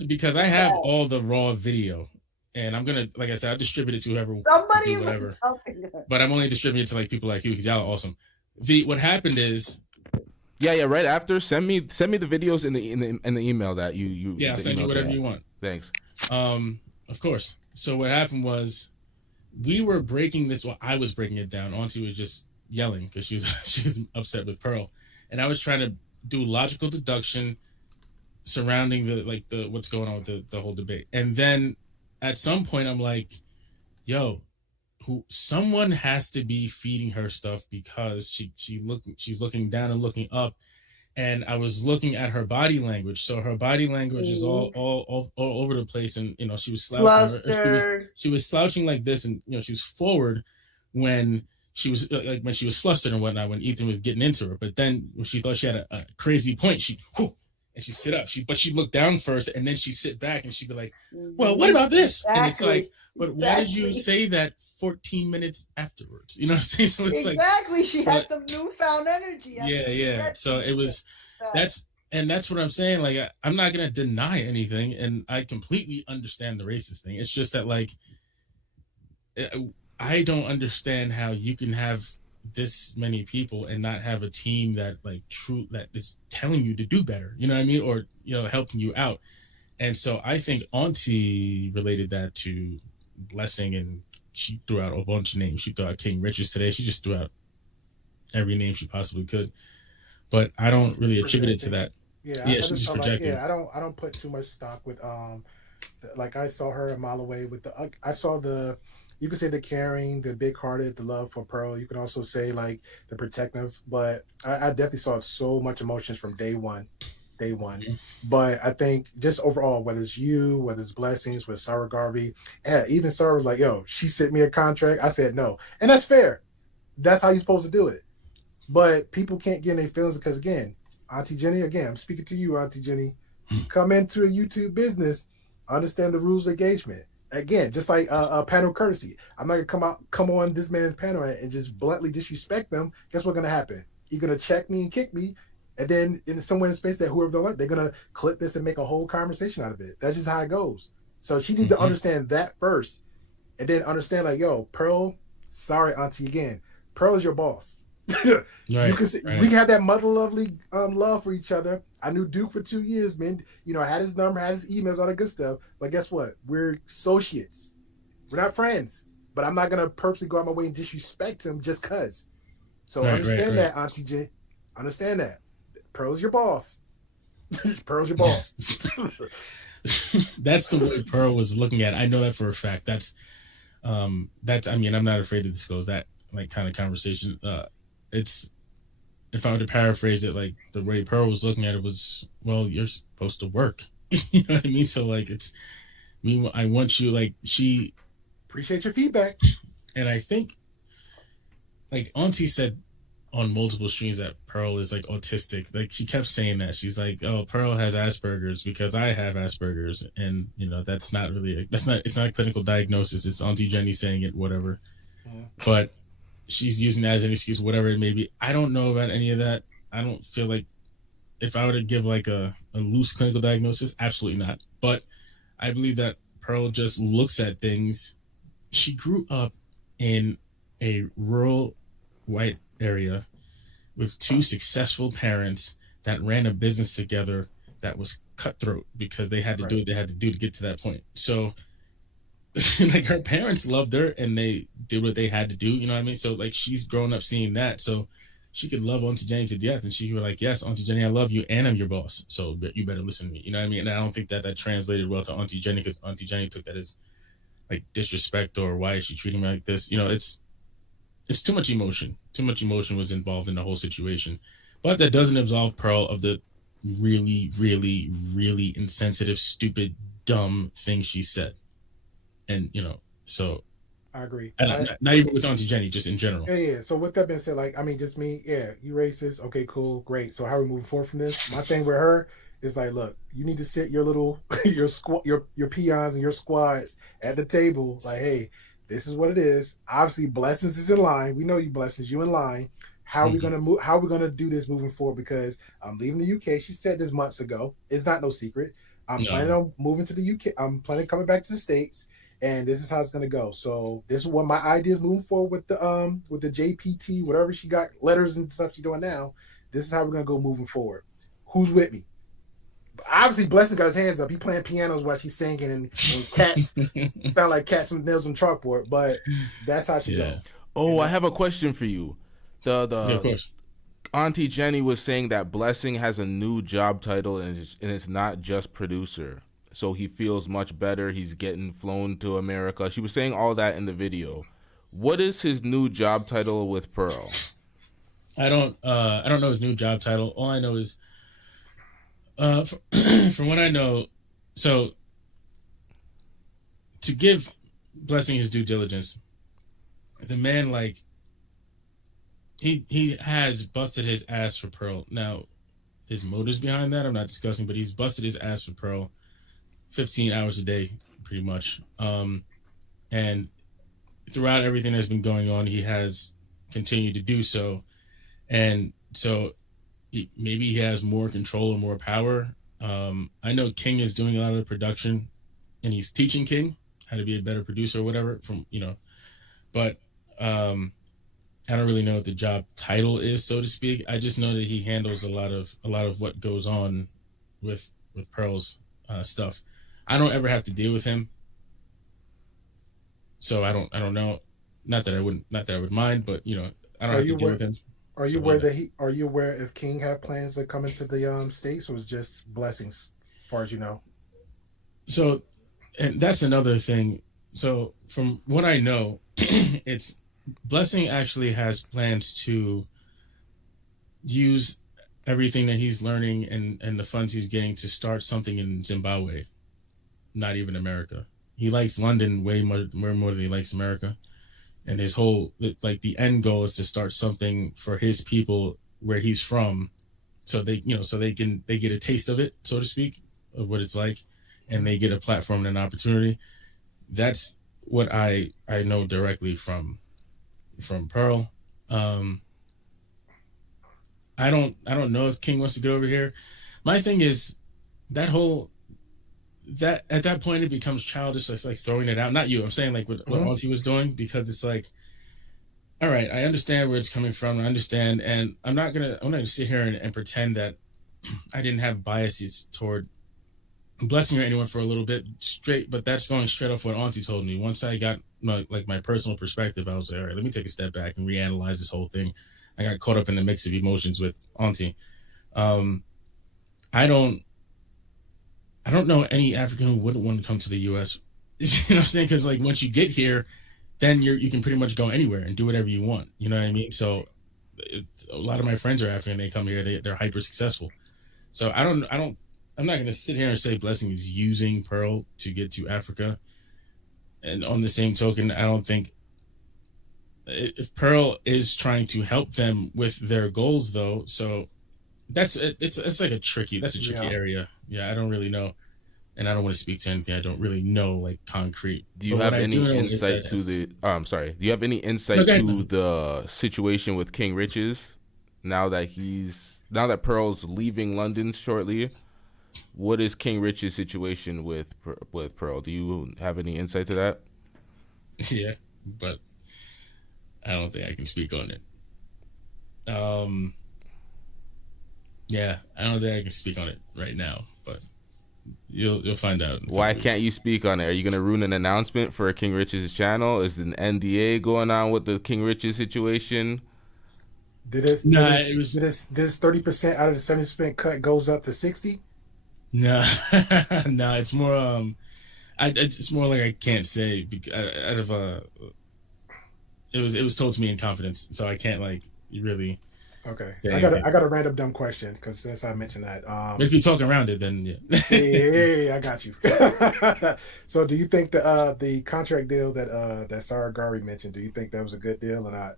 Because I have all the raw video. And I'm gonna, like I said, I'll distribute it to whoever. Somebody was helping her. But I'm only distributing it to like people like you because y'all are awesome. What happened is, yeah. Right after, send me the videos in the email that you. Yeah, I'll send you whatever you want. Thanks. Of course. So what happened was, we were breaking this. Well, I was breaking it down. Aunty was just yelling because she was upset with Pearl, and I was trying to do logical deduction surrounding the what's going on with the whole debate, and then. At some point, I'm like, yo, someone has to be feeding her stuff because she's looking down and looking up. And I was looking at her body language. So her body language is all over the place. And, she was slouching. She was slouching like this. And, she was forward when she was when she was flustered and whatnot, when Ethan was getting into her. But then when she thought she had a crazy point, and she'd sit up. But she'd look down first, and then she'd sit back, and she'd be like, well, what about this? Exactly. And it's like, but why did you say that 14 minutes afterwards? You know what I'm saying? So it's exactly. She had some newfound energy. Yeah. So it was, that's what I'm saying. Like, I'm not going to deny anything, and I completely understand the racist thing. It's just that, like, I don't understand how you can have this many people and not have a team that that is telling you to do better, you know what I mean, or helping you out. And so I think Aunty related that to Blessing, and she threw out a bunch of names. She threw out King Richards today. She just threw out every name she possibly could, but I don't really attribute it to that. She's just projecting. I don't put too much stock with like I saw her a mile away with I saw you could say the caring, the big-hearted, the love for Pearl. You could also say like the protective, but I definitely saw so much emotions from day one. Mm-hmm. But I think just overall, whether it's you, whether it's Blessings, with Sarah Garvey, even Sarah was like, yo, she sent me a contract. I said no. And that's fair. That's how you're supposed to do it. But people can't get in their feelings because, again, Auntie Jenny, again, I'm speaking to you, Auntie Jenny. Come into a YouTube business, understand the rules of engagement. Again, just like a panel courtesy. I'm not gonna come on this man's panel and just bluntly disrespect them. Guess what's gonna happen? You're gonna check me and kick me, and then in somewhere in space that whoever don't like, they're gonna clip this and make a whole conversation out of it. That's just how it goes. So she needs to understand that first, and then understand like, yo, Pearl, sorry, Auntie, again, Pearl is your boss. Right, you can see, right. We had that mother lovely love for each other. I knew Duke for 2 years, man. I had his number, had his emails, all that good stuff. But guess what? We're associates. We're not friends. But I'm not gonna purposely go out my way and disrespect him just cause. So understand that, Auntie J. Understand that. Pearl's your boss. Pearl's your boss. That's the way Pearl was looking at it. I know that for a fact. That's I mean, I'm not afraid to disclose that kind of conversation. It's, if I were to paraphrase it, like the way Pearl was looking at it was, well, you're supposed to work. You know what I mean? So I want you, she appreciate your feedback. And I think Auntie said on multiple streams that Pearl is autistic. She kept saying that. She's like, oh, Pearl has Asperger's because I have Asperger's. And that's not really, it's not a clinical diagnosis. It's Auntie Jenny saying it, whatever. Yeah. But she's using that as an excuse, whatever it may be. I don't know about any of that. I don't feel like, if I were to give a loose clinical diagnosis, absolutely not. But I believe that Pearl just looks at things. She grew up in a rural white area with two successful parents that ran a business together that was cutthroat because they had to do what they had to do to get to that point. So her parents loved her and they did what they had to do, you know what I mean? So she's grown up seeing that. So she could love Auntie Jenny to death, and she would be like, yes, Auntie Jenny, I love you, and I'm your boss, so you better listen to me. You know what I mean? And I don't think that translated well to Auntie Jenny, because Auntie Jenny took that as like disrespect, or why is she treating me like this? You know, it's too much emotion. Too much emotion was involved in the whole situation. But that doesn't absolve Pearl of the really, really, really insensitive, stupid, dumb thing she said. And, you know, so I agree. Not even with Auntie Jenny, just in general. Yeah. So with that being said, like, I mean, just me, yeah, you racist. Okay, cool, great. So how are we moving forward from this? My thing with her is like, look, you need to sit your little your peons and your squads at the table. Like, hey, this is what it is. Obviously, Blessings is in line. We know you, Blessings, you in line. How are we gonna move? How are we gonna do this moving forward? Because I'm leaving the UK. She said this months ago. It's not no secret. I'm planning on moving to the UK. I'm planning on coming back to the States, and this is how it's gonna go. So this is what my ideas moving forward with the JPT, whatever she got, letters and stuff she's doing now. This is how we're gonna go moving forward. Who's with me? Obviously, Blessing got his hands up. He playing pianos while she's singing, and cats sound like cats with nails on chalkboard. But that's how she go. Oh, I have a question for you. Yeah, of course. Auntie Jenny was saying that Blessing has a new job title, and it's not just producer. So he feels much better. He's getting flown to America. She was saying all that in the video. What is his new job title with Pearl? I don't know his new job title. All I know is, from what I know, so to give Blessing his due diligence, the man, like, he has busted his ass for Pearl. Now, his motives behind that I'm not discussing, but he's busted his ass for Pearl 15 hours a day, pretty much. And throughout everything that's been going on, he has continued to do so. And so maybe he has more control and more power. I know King is doing a lot of the production, and he's teaching King how to be a better producer or whatever, from, you know, but I don't really know what the job title is, so to speak. I just know that he handles a lot of what goes on with Pearl's stuff. I don't ever have to deal with him, so I don't know. Not that I would mind, but, you know, I don't have to deal with him. Are you aware are you aware if King have plans to come into the States, or is just Blessings, as far as you know? So, and that's another thing. So from what I know, it's Blessing actually has plans to use everything that he's learning and the funds he's getting to start something in Zimbabwe, not even America. He likes London way more than he likes America. And his whole, like, the end goal is to start something for his people where he's from, so they, you know, so they get a taste of it, so to speak, of what it's like, and they get a platform and an opportunity. That's what I know directly from Pearl. I don't know if King wants to get over here. My thing is that at that point it becomes childish. It's like throwing it out. Not you. I'm saying, like, what Auntie was doing, because it's like, all right, I understand where it's coming from. I understand, and I'm not gonna sit here and pretend that I didn't have biases toward Blessing or anyone for a little bit straight. But that's going straight off what Auntie told me. Once I got my personal perspective, I was like, all right, let me take a step back and reanalyze this whole thing. I got caught up in the mix of emotions with Auntie. I don't know any African who wouldn't want to come to the U.S. You know what I'm saying? Because, like, once you get here, then you can pretty much go anywhere and do whatever you want. You know what I mean? So a lot of my friends are African. They come here. They're hyper successful. So I'm not going to sit here and say Blessing is using Pearl to get to Africa. And on the same token, I don't think if Pearl is trying to help them with their goals, though. So it's like a tricky area. Yeah, I don't really know. And I don't want to speak to anything I don't really know, like, concrete. Do you have any insight to the? I'm sorry. Do you have any insight to the situation with King Riches now that Pearl's leaving London shortly? What is King Rich's situation with Pearl? Do you have any insight to that? Yeah, but I don't think I can speak on it. Yeah, I don't think I can speak on it right now, but you'll find out. Why can't you speak on it? Are you going to ruin an announcement for King Rich's channel? Is an NDA going on with the King Rich's situation? Did this? Nah, it was. This 30% out of the 70% cut goes up to 60? Nah, nah. It's more. It's more like I can't say because out of it was told to me in confidence, so I can't like really. Okay, I got a random dumb question because since I mentioned that, but if you're talking around it, then yeah. yeah, I got you. So, do you think the contract deal that Sarah Gary mentioned? Do you think that was a good deal or not?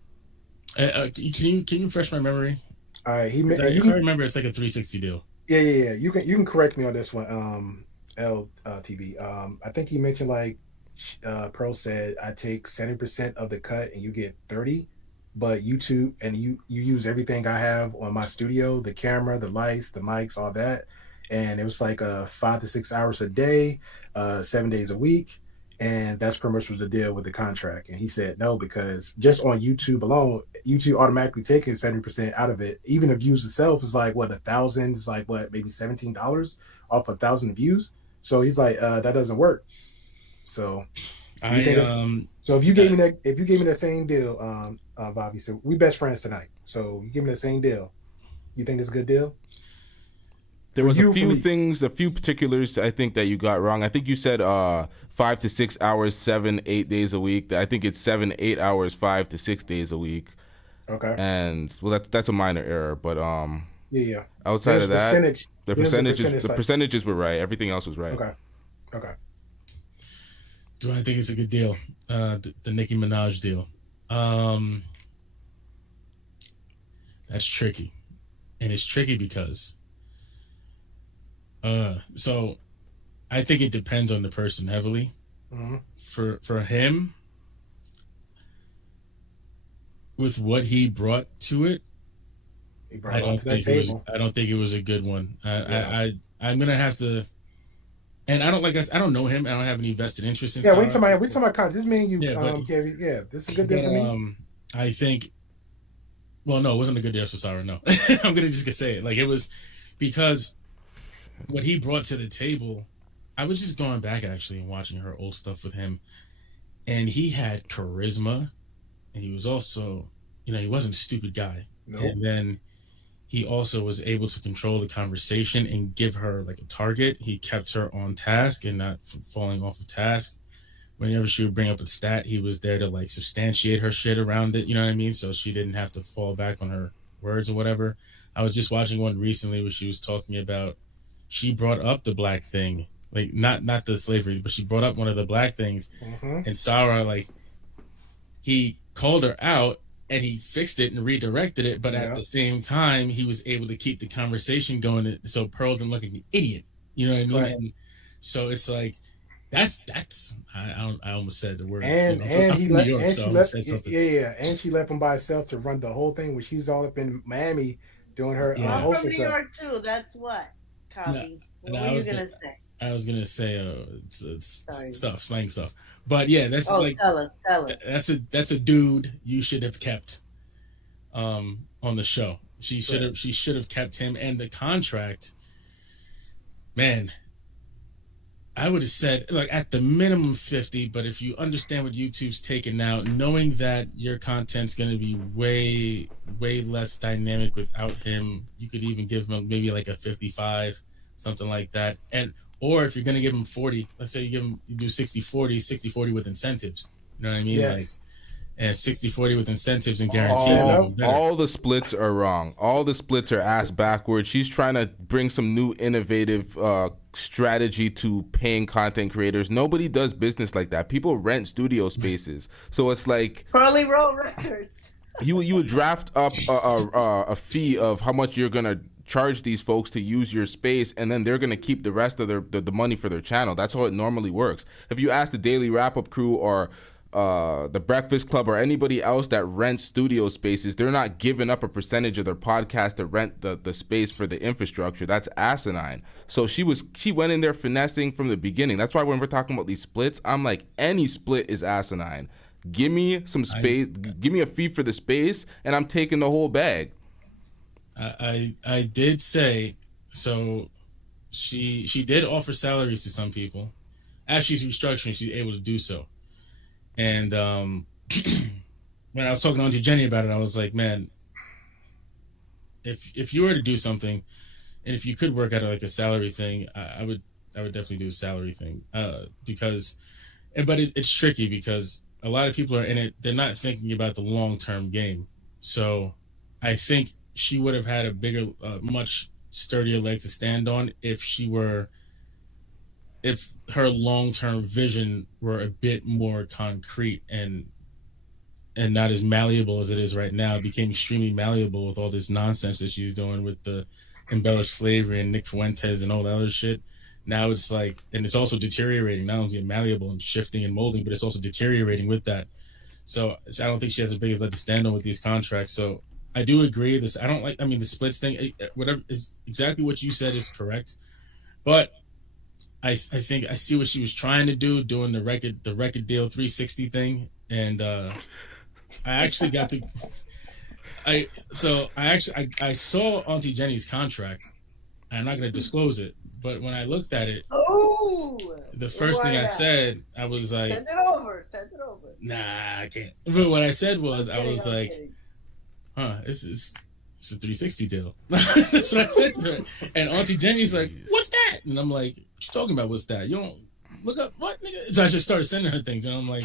Can you refresh my memory? All right, if I remember, it's like a 360 deal. Yeah. You can correct me on this one. LTV. I think he mentioned like Pro said I take 70% of the cut and you get 30, but YouTube and you use everything I have on my studio, the camera, the lights, the mics, all that, and it was like 5 to 6 hours a day, 7 days a week, and that's pretty much was the deal with the contract. And he said no because just on YouTube alone, YouTube automatically taking 70% out of it. Even the views itself is like what 1,000 is like what maybe $17 off 1,000 views. So he's like, that doesn't work. So, so if you gave me that same deal, Bobby, so we best friends tonight. So you give me the same deal. You think it's a good deal? There was a few particulars I think that you got wrong. I think you said 5 to 6 hours, 7-8 days a week. I think it's 7-8 hours, 5 to 6 days a week. Okay. And well, that's a minor error, but yeah. Outside of that, the percentages were right. Everything else was right. Okay. Do I think it's a good deal? The Nicki Minaj deal. That's tricky, and it's tricky because so I think it depends on the person heavily. Mm-hmm. For him, with what he brought to it, I don't think it was a good one. I'm gonna have to, and I don't know him. I don't have any vested interest in. Yeah, we talking about content. This mean you, Gabby. Yeah, this is a good deal for me. I think. Well, no, it wasn't a good deal for Sarah. No, I'm gonna just say it. Like it was because what he brought to the table. I was just going back actually and watching her old stuff with him, and he had charisma, and he was also, he wasn't a stupid guy. Nope. And then he also was able to control the conversation and give her like a target. He kept her on task and not falling off of task. Whenever she would bring up a stat, he was there to like substantiate her shit around it. You know what I mean? So she didn't have to fall back on her words or whatever. I was just watching one recently where she was talking about, she brought up the black thing, like not the slavery, but she brought up one of the black things. Mm-hmm. And Sarah, like, he called her out and he fixed it and redirected it, but at the same time he was able to keep the conversation going so Pearl didn't look like an idiot. You know what I mean? Right. And so it's like that's I almost said the word. And he left New York, so and she left him by herself to run the whole thing when she was all up in Miami doing her I'm from New York too. That's what, Copy. What were you gonna say? I was gonna say slang stuff, but yeah, that's tell it. That's a dude you should have kept on the show. She should have kept him, and the contract, man, I would have said like at the minimum 50, but if you understand what YouTube's taking now, knowing that your content's going to be way less dynamic without him, you could even give him maybe like a 55, something like that. Or if you're going to give him 40, let's say you do 60-40 with incentives. You know what I mean? Yes. Like, and 60-40 with incentives and guarantees. All the splits are wrong. All the splits are ass backwards. She's trying to bring some new innovative strategy to paying content creators. Nobody does business like that. People rent studio spaces. So it's like Pearly Road Records. You would draft up a fee of how much you're gonna charge these folks to use your space, and then they're gonna keep the rest of the money for their channel. That's how it normally works. If you ask the Daily Wrap Up crew or the Breakfast Club or anybody else that rents studio spaces, they're not giving up a percentage of their podcast to rent the space for the infrastructure. That's asinine. So she went in there finessing from the beginning. That's why when we're talking about these splits, I'm like, any split is asinine. Give me some space, give me a fee for the space, and I'm taking the whole bag. I did say, so she did offer salaries to some people. As she's restructuring, she's able to do so. And when I was talking to Aunty Jenny about it, I was like, man, if you were to do something, and if you could work out like a salary thing, I would definitely do a salary thing, because, but it's tricky because a lot of people are in it. They're not thinking about the long-term game. So I think she would have had a bigger, much sturdier leg to stand on if her long-term vision were a bit more concrete and not as malleable as it is right now. It became extremely malleable with all this nonsense that she was doing with the embellished slavery and Nick Fuentes and all that other shit. Now it's like, and it's also deteriorating. Not only is it malleable and shifting and molding, but it's also deteriorating with that. So I don't think she has the biggest leg to stand on with these contracts. So I do agree. I don't like, I mean, the splits thing, whatever is exactly what you said is correct. But I think I see what she was trying to do, doing the record deal 360 thing. And I actually got to, I saw Auntie Jenny's contract. I'm not going to disclose it, but when I looked at it, the first thing I said, I was like, Send it over. Nah, I can't. But what I said was, I was like, this is a 360 deal. That's what I said to her. And Auntie Jenny's like, what's that? And I'm like, what you talking about? What's that? You don't look up what, nigga? So I just started sending her things, and I'm like,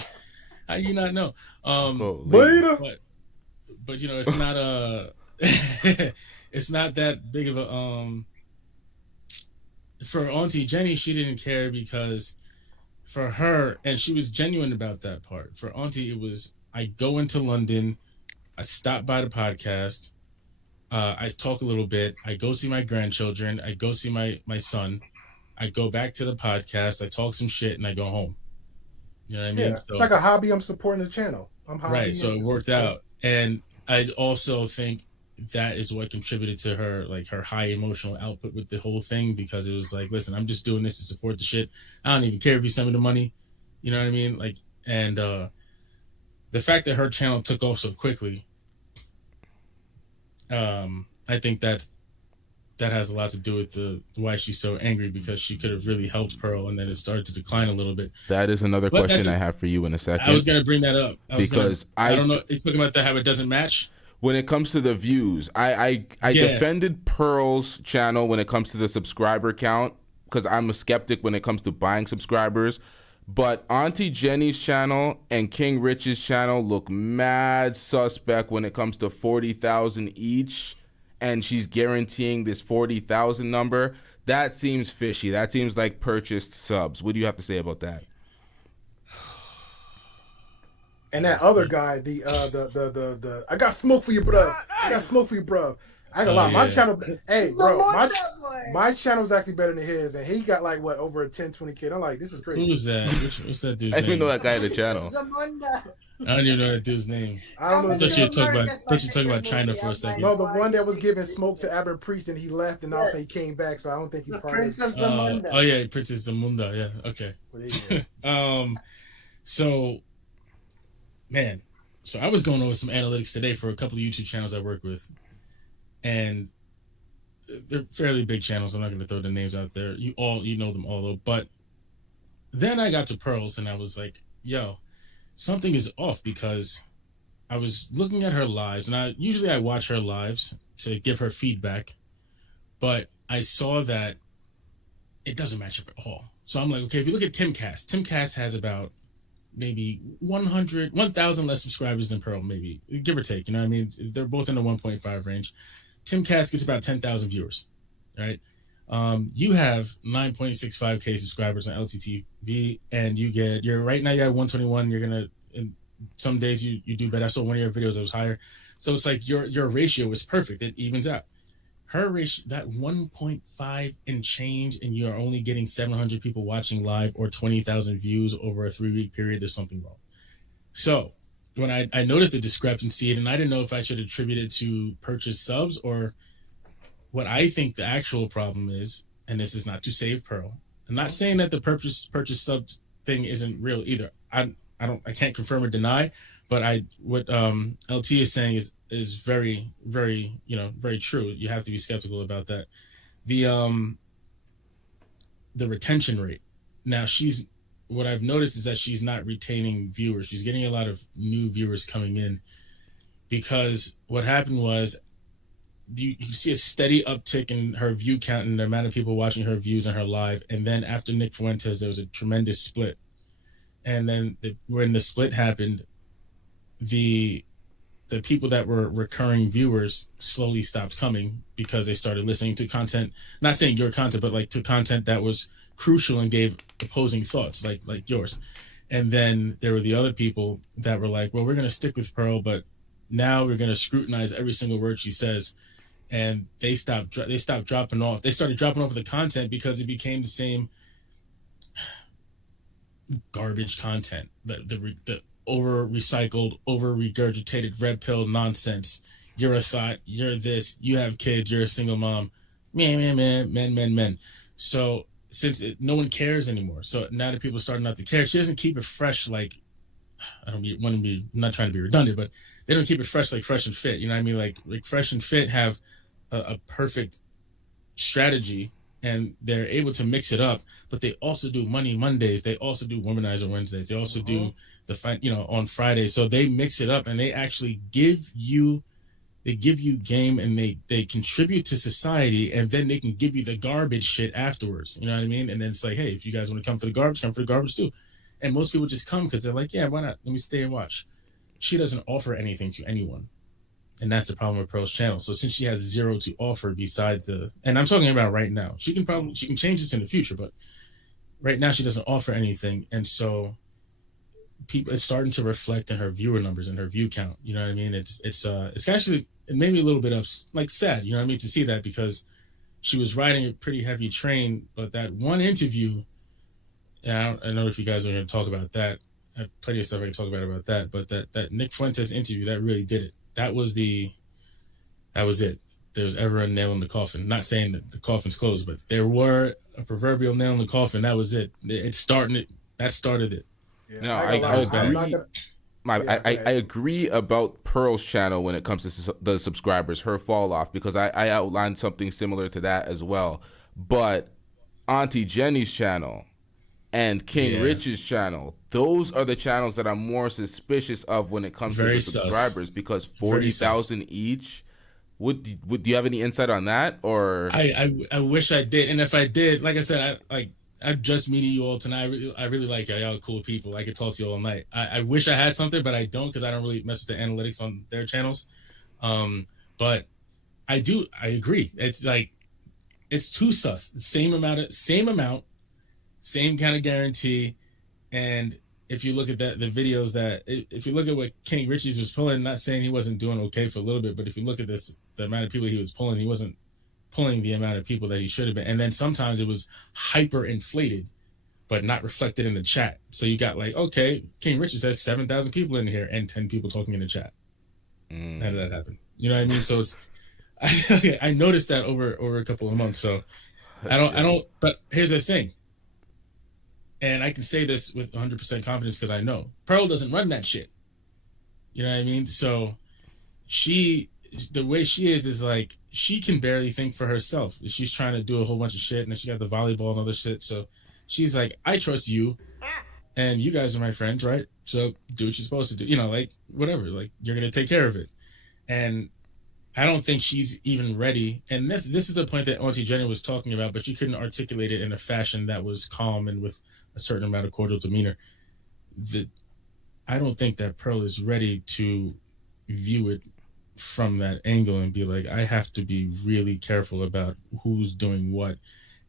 how you not know? But you know, it's not it's not that big of a for Auntie Jenny, she didn't care because for her, and she was genuine about that part. For Auntie, it was, I go into London, I stop by the podcast, I talk a little bit, I go see my grandchildren, I go see my son, I go back to the podcast, I talk some shit, and I go home. You know what I mean? Yeah, so, it's like a hobby. I'm supporting the channel. Right, so it worked out. And I also think that is what contributed to her, like, her high emotional output with the whole thing, because it was like, listen, I'm just doing this to support the shit. I don't even care if you send me the money. You know what I mean? Like, and the fact that her channel took off so quickly, I think that has a lot to do with why she's so angry, because she could have really helped Pearl, and then it started to decline a little bit. That is another question I have for you in a second. I was going to bring that up. I don't know. It's talking about how it doesn't match. When it comes to the views, I defended Pearl's channel when it comes to the subscriber count, because I'm a skeptic when it comes to buying subscribers. But Auntie Jenny's channel and King Rich's channel look mad suspect when it comes to 40,000 each, and she's guaranteeing this 40,000 number. That seems fishy. That seems like purchased subs. What do you have to say about that? And that other guy, the I got smoke for you, bro. I got smoke for you, bro. I ain't gonna lie, my channel, hey, bro, my channel's actually better than his, and he got like, what, over a 10, 20K. I'm like, this is crazy. Who was that? What's that dude's name? I didn't even know that guy had a channel. I don't even know that dude's name. I don't know. I thought you were talking about China for a second. No, the one that was giving smoke to Abbott Priest, and he left, and also he came back, so I don't think he's part Prince of of Zamunda. Oh yeah, Princess Zamunda. Yeah, okay. So, man, so I was going over some analytics today for a couple of YouTube channels I work with, and they're fairly big channels. I'm not going to throw the names out there. You know them all, though. But then I got to Pearls, and I was like, yo, something is off, because I was looking at her lives, and I watch her lives to give her feedback, but I saw that it doesn't match up at all. So I'm like, okay, if you look at Timcast has about maybe 1,000 less subscribers than Pearl, maybe, give or take. You know what I mean? They're both in the 1.5 range. Timcast gets about 10,000 viewers, right? You have 9.65K subscribers on LTTV, and you're right now, you have 121. You're gonna, in some days you do better. I saw one of your videos that was higher, so it's like your ratio is perfect. It evens out. Her ratio, that 1.5 and change, and you are only getting 700 people watching live or 20,000 views over a 3-week period. There's something wrong. So when I noticed the discrepancy, and I didn't know if I should attribute it to purchase subs or what I think the actual problem is, and this is not to save Pearl. I'm not saying that the purchase sub thing isn't real either. I can't confirm or deny, but what LT is saying is very, very, very true. You have to be skeptical about that. The retention rate. Now what I've noticed is that she's not retaining viewers. She's getting a lot of new viewers coming in, because what happened was you see a steady uptick in her view count and the amount of people watching her views on her live. And then after Nick Fuentes, there was a tremendous split. And then when the split happened, the people that were recurring viewers slowly stopped coming because they started listening to content, not saying your content, but like to content that was crucial and gave opposing thoughts like yours. And then there were the other people that were like, well, we're going to stick with Pearl, but now we're going to scrutinize every single word she says. And they stopped dropping off. They started dropping off the content because it became the same garbage content, the over recycled, over regurgitated red pill nonsense. You're a thought, you're this, you have kids, you're a single mom, men. So since no one cares anymore, so now that people are starting not to care, she doesn't keep it fresh. Like, I'm not trying to be redundant, but they don't keep it fresh like Fresh and Fit. You know what I mean? Like Fresh and Fit have a perfect strategy, and they're able to mix it up, but they also do Money Mondays. They also do Womanizer Wednesdays. They also do the fight, on Fridays. So they mix it up, and they actually give you game, and they contribute to society, and then they can give you the garbage shit afterwards. You know what I mean? And then it's like, hey, if you guys want to come for the garbage, come for the garbage too. And most people just come because they're like, yeah, why not? Let me stay and watch. She doesn't offer anything to anyone. And that's the problem with Pearl's channel. So since she has zero to offer besides and I'm talking about right now, she can change this in the future, but right now she doesn't offer anything. And so it's starting to reflect in her viewer numbers and her view count. You know what I mean? It's actually, it made me a little bit sad, you know what I mean? To see that, because she was riding a pretty heavy train, but that one interview, and I don't know if you guys are going to talk about that. I have plenty of stuff I can talk about that, but that Nick Fuentes interview, that really did it. That was it. There was ever a nail in the coffin. Not saying that the coffin's closed, but there were a proverbial nail in the coffin. That was it. That started it. Yeah, no, I agree about Pearl's channel when it comes to the subscribers, her fall off, because I outlined something similar to that as well. But Auntie Jenny's channel and King Rich's channel, those are the channels that I'm more suspicious of when it comes to the subscribers, because 40,000 each. Would you have any insight on that? Or I wish I did, and if I did, like I said, I'm just meeting you all tonight. I really like y'all. Y'all are cool people. I could talk to you all night. I wish I had something, but I don't, because I don't really mess with the analytics on their channels. But I agree. It's like, it's too sus. Same amount, same kind of guarantee. And if you look at the videos if you look at what King Richie's was pulling, not saying he wasn't doing okay for a little bit, but if you look at the amount of people he was pulling, he wasn't pulling the amount of people that he should have been. And then sometimes it was hyper inflated, but not reflected in the chat. So you got like, okay, King Richie has 7,000 people in here and 10 people talking in the chat. How did that happen? You know what I mean? So it's, I noticed that over a couple of months. So I don't, but here's the thing. And I can say this with 100% confidence because I know Pearl doesn't run that shit. You know what I mean? So the way she is like, she can barely think for herself. She's trying to do a whole bunch of shit, and then she got the volleyball and other shit. So she's like, I trust you, and you guys are my friends, right? So do what you're supposed to do. You know, like, whatever. Like, you're going to take care of it. And I don't think she's even ready. And this is the point that Auntie Jenny was talking about, but she couldn't articulate it in a fashion that was calm and with a certain amount of cordial demeanor. I don't think that Pearl is ready to view it from that angle and be like, I have to be really careful about who's doing what,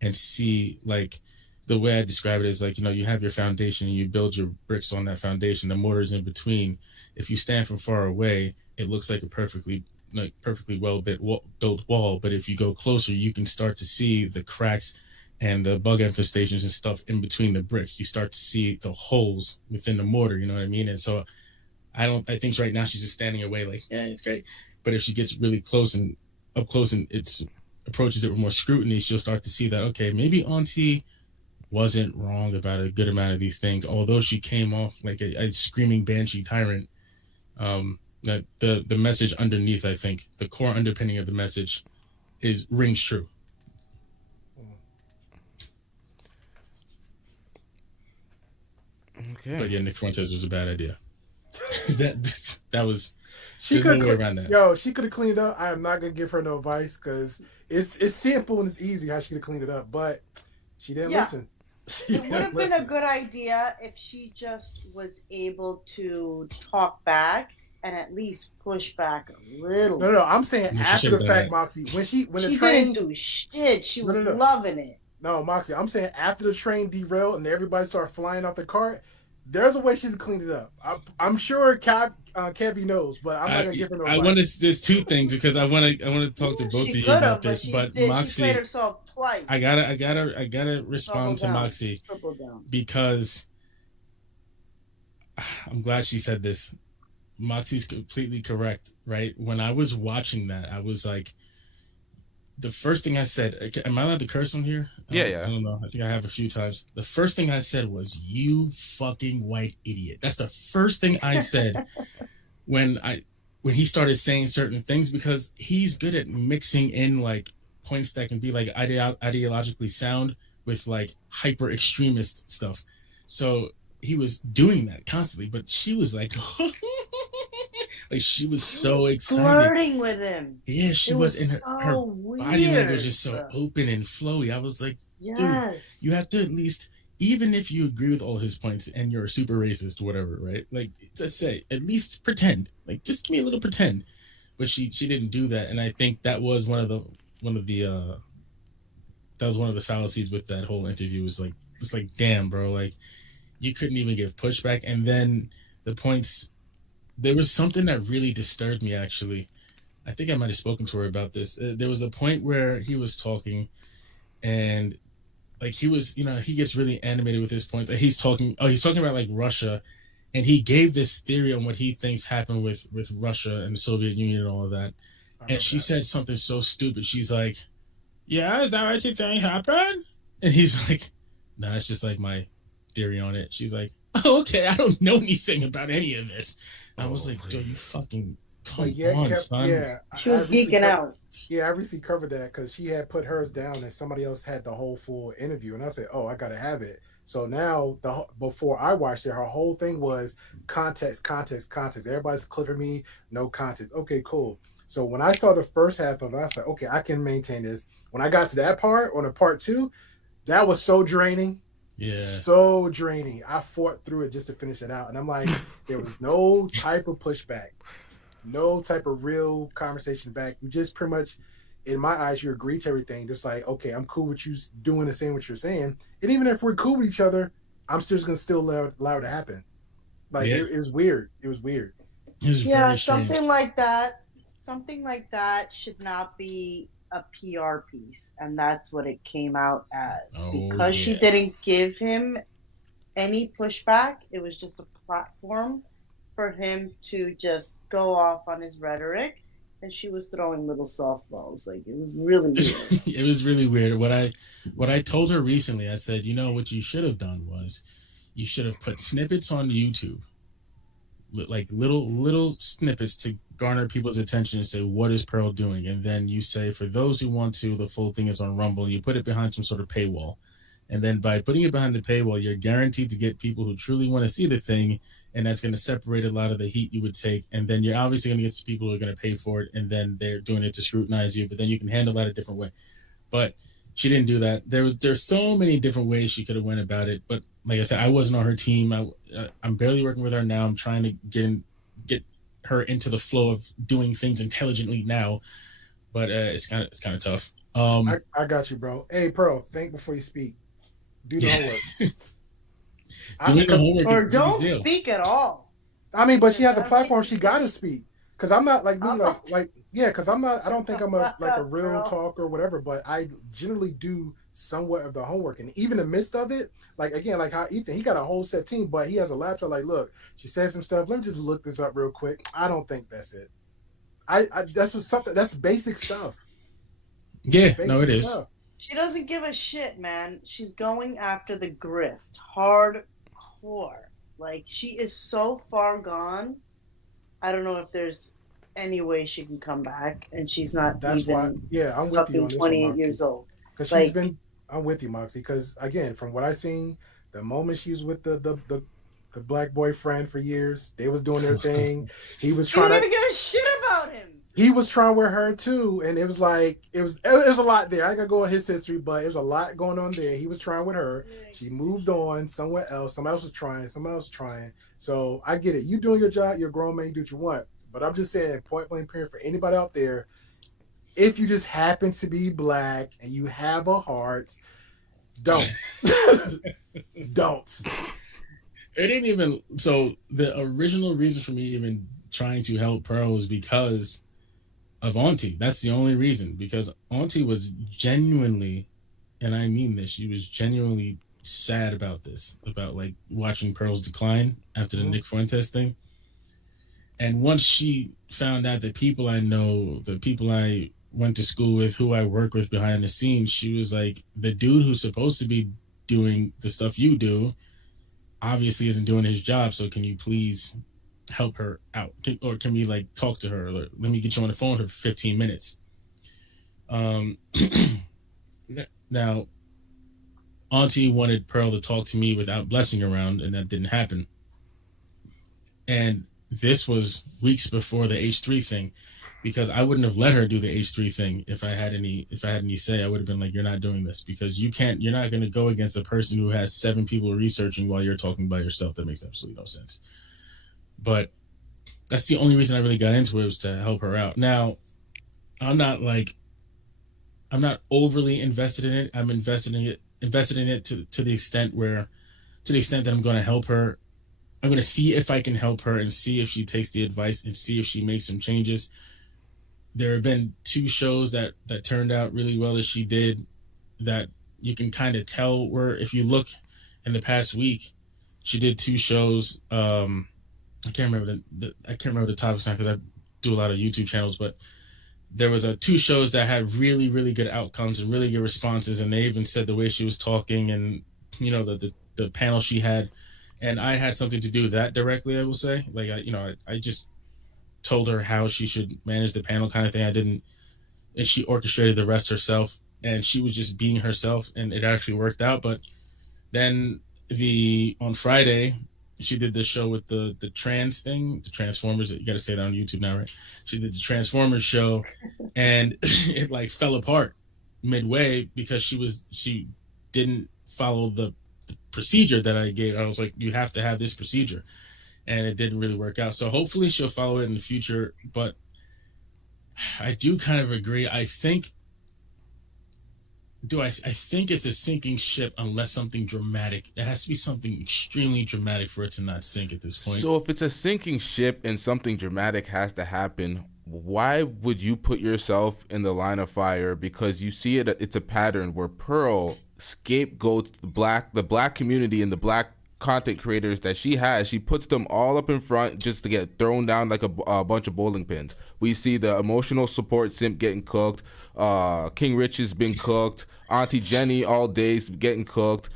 and see, like, the way I describe it is like, you have your foundation and you build your bricks on that foundation. The mortar's in between. If you stand from far away, it looks like a perfectly well built wall. But if you go closer, you can start to see the cracks and the bug infestations and stuff in between the bricks. You start to see the holes within the mortar. You know what I mean? And so I think right now she's just standing away like, yeah, it's great. But if she gets really close and up close and approaches it with more scrutiny, she'll start to see that, okay, maybe Auntie wasn't wrong about a good amount of these things. Although she came off like a screaming banshee tyrant, that the message underneath, I think, the core underpinning of the message rings true. Okay. But yeah, Nick Fuentes was a bad idea. That was she there's could no way around that. Yo, she could have cleaned it up. I am not gonna give her no advice because it's simple and it's easy how she could have cleaned it up, but she didn't listen. It would have been a good idea if she just was able to talk back and at least push back a little. No, I'm saying after the fact, Moxie. When she the train didn't do shit, she was loving it. No, Moxie, I'm saying after the train derailed and everybody started flying off the cart, there's a way she cleaned it up. I'm sure Kevy knows, but I'm not gonna give her no advice. There's two things because I want to talk to both of you about this, but Moxie, she played herself twice. I gotta respond to Moxie because I'm glad she said this. Moxie's completely correct, right? When I was watching that, I was like, the first thing I said, am I allowed to curse on here? Yeah. I don't know. I think I have a few times. The first thing I said was, "You fucking white idiot." That's the first thing I said when he started saying certain things, because he's good at mixing in like points that can be like ideologically sound with like hyper extremist stuff. So he was doing that constantly, but she was like, like she was so excited, flirting with him. Yeah, she was in her body language was just so open and flowy. I was like, dude, you have to at least, even if you agree with all his points and you're super racist, whatever, right? Like, let's say, at least pretend. Like, just give me a little pretend. But she didn't do that, and I think that was one of the fallacies with that whole interview. Was like, it's like, damn, bro, like you couldn't even give pushback. And then the points, there was something that really disturbed me, actually. I think I might have spoken to her about this. There was a point where he was talking, and like he was, he gets really animated with his point. He's talking about like Russia, and he gave this theory on what he thinks happened with Russia and the Soviet Union and all of that. And she said something so stupid. She's like, "Yeah, is that what you think happened?" And he's like, "Nah, it's just like my theory on it." She's like, "Oh, okay, I don't know anything about any of this." And I was like, "Dude, you fucking come on, son." Yeah, she was geeking out. Yeah, I recently covered that because she had put hers down and somebody else had the whole full interview, and I said, "Oh, I gotta have it." So now, before I watched it, her whole thing was context. Everybody's clipping me, no context. Okay, cool. So when I saw the first half of it, I was like, okay, I can maintain this. When I got to that part, on the part 2, that was so draining. Yeah. So draining. I fought through it just to finish it out. And I'm like, there was no type of pushback, no type of real conversation back. You just pretty much, in my eyes, you agree to everything. Just like, okay, I'm cool with you doing and saying what you're saying. And even if we're cool with each other, I'm still going to allow it to happen. Like, it was weird. It was weird. It was very strange. Something like that should not be a PR piece, and that's what it came out as. Because she didn't give him any pushback, it was just a platform for him to just go off on his rhetoric, and she was throwing little softballs. Like, it was really weird. It was really weird. What I told her recently, I said, what you should have done was you should have put snippets on YouTube, like little snippets to garner people's attention and say, what is Pearl doing? And then you say, for those who want to, the full thing is on Rumble. You put it behind some sort of paywall. And then by putting it behind the paywall, you're guaranteed to get people who truly want to see the thing. And that's going to separate a lot of the heat you would take. And then you're obviously going to get some people who are going to pay for it. And then they're doing it to scrutinize you. But then you can handle that a different way. But she didn't do that. There's so many different ways she could have went about it. But like I said, I wasn't on her team. I'm barely working with her now. I'm trying to get her into the flow of doing things intelligently now. But it's kind of tough. I got you, bro. Hey, Pearl, think before you speak. Do the homework. Doing the homework or don't speak at all. I mean, but she has a platform. She got to speak. Because I'm not like me, because I'm not. I don't think I'm a real talker or whatever. But I generally do somewhat of the homework, and even in the midst of it, like again, like how Ethan, he got a whole set team, but he has a laptop. Like, look, she said some stuff. Let me just look this up real quick. I don't think that's it. That's basic stuff. Yeah, no, it is. Stuff. She doesn't give a shit, man. She's going after the grift, hardcore. Like, she is so far gone. I don't know if there's any way she can come back, and she's not I'm with you on this 28 years old. Because she's been, I'm with you, Moxie. Because again, from what I've seen, the moment she was with the the black boyfriend for years. They was doing their thing. He was She trying didn't to. even give a shit about him. He was trying with her too, and it was like it was a lot there. I ain't gonna go on his history, but it was a lot going on there. He was trying with her. She moved on somewhere else. Someone else was trying. Someone else was trying. So I get it. You doing your job. You're a grown man. Do what you want. But I'm just saying, point blank period, for anybody out there, if you just happen to be black and you have a heart, don't. Don't. It didn't even. So the original reason for me even trying to help Pearl was because of Aunty. That's the only reason. Because Aunty was genuinely, and I mean this, she was genuinely sad about this, about like watching Pearl's decline after the Nick Fuentes thing. And once she found out the people I know, the people I went to school with, who I work with behind the scenes, she was like, the dude who's supposed to be doing the stuff you do obviously isn't doing his job. So can you please help her out? Or can we like talk to her? Or let me get you on the phone for 15 minutes. Now, Aunty wanted Pearl to talk to me without Blessing around, and that didn't happen. And this was weeks before the H3 thing, because I wouldn't have let her do the H3 thing if I had any say. I would have been like, you're not doing this, because you're not going to go against a person who has 7 people researching while you're talking by yourself. That makes absolutely no sense. But that's the only reason I really got into it, was to help her out. Now, I'm not overly invested in it. I'm invested in it to the extent that I'm going to help her. I'm going to see if I can help her and see if she takes the advice and see if she makes some changes. There have been 2 shows that turned out really well that she did, that you can kind of tell where, if you look in the past week, she did 2 shows. I can't remember the topics now, because I do a lot of YouTube channels, but there was 2 shows that had really, really good outcomes and really good responses. And they even said the way she was talking and, you know, the panel she had, and I had something to do with that directly, I will say. Like, I just told her how she should manage the panel, kind of thing. And she orchestrated the rest herself, and she was just being herself, and it actually worked out. But then on Friday, she did the show with the trans thing, the Transformers. You got to say that on YouTube now, right? She did the Transformers show, and it like fell apart midway because she didn't follow the procedure that I gave. I was like, you have to have this procedure, and it didn't really work out. So hopefully she'll follow it in the future. But I do kind of agree. I think it's a sinking ship unless something dramatic. It has to be something extremely dramatic for it to not sink at this point. So if it's a sinking ship and something dramatic has to happen, why would you put yourself in the line of fire? Because you see it's a pattern where Pearl scapegoats the black community and the black content creators that she has. She puts them all up in front just to get thrown down like a bunch of bowling pins. We see the emotional support simp getting cooked. King Rich has been cooked. Auntie Jenny all day getting cooked.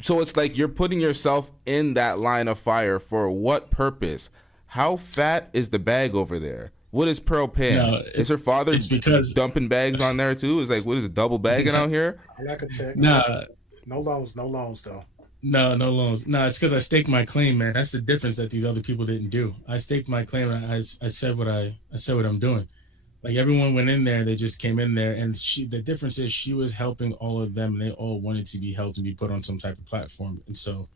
So it's like you're putting yourself in that line of fire for what purpose? How fat is the bag over there? What is Pearl paying? No, is her father because dumping bags on there too? It's like, what is it, double bagging out here? I could check. Nah. No loans though. No loans. No, it's because I staked my claim, man. That's the difference that these other people didn't do. I staked my claim, and I said what I'm doing. Like, everyone went in there, they just came in there, and the difference is she was helping all of them, and they all wanted to be helped and be put on some type of platform. And so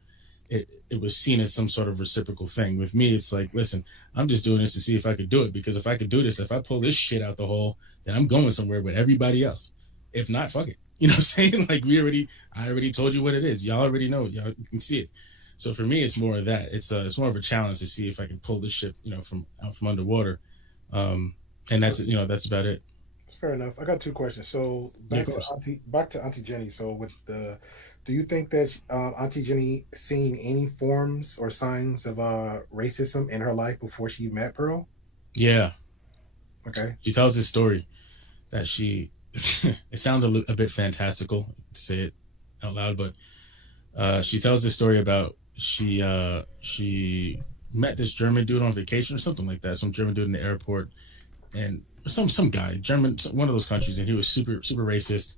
it was seen as some sort of reciprocal thing. With me, it's like, listen, I'm just doing this to see if I could do it, because if I could do this, if I pull this shit out the hole, then I'm going somewhere with everybody else. If not, fuck it. You know what I'm saying? Like, I already told you what it is. Y'all already know. Y'all can see it. So for me, it's more of that. It's more of a challenge to see if I can pull this ship, from underwater. And that's about it. That's fair enough. I got 2 questions. So back to Auntie Jenny. So do you think that Auntie Jenny seen any forms or signs of racism in her life before she met Pearl? Yeah. Okay. She tells this story that she. It sounds a bit fantastical to say it out loud, but she tells this story about she met this German dude on vacation or something like that, some German dude in the airport, and some guy, German, one of those countries, and he was super super racist,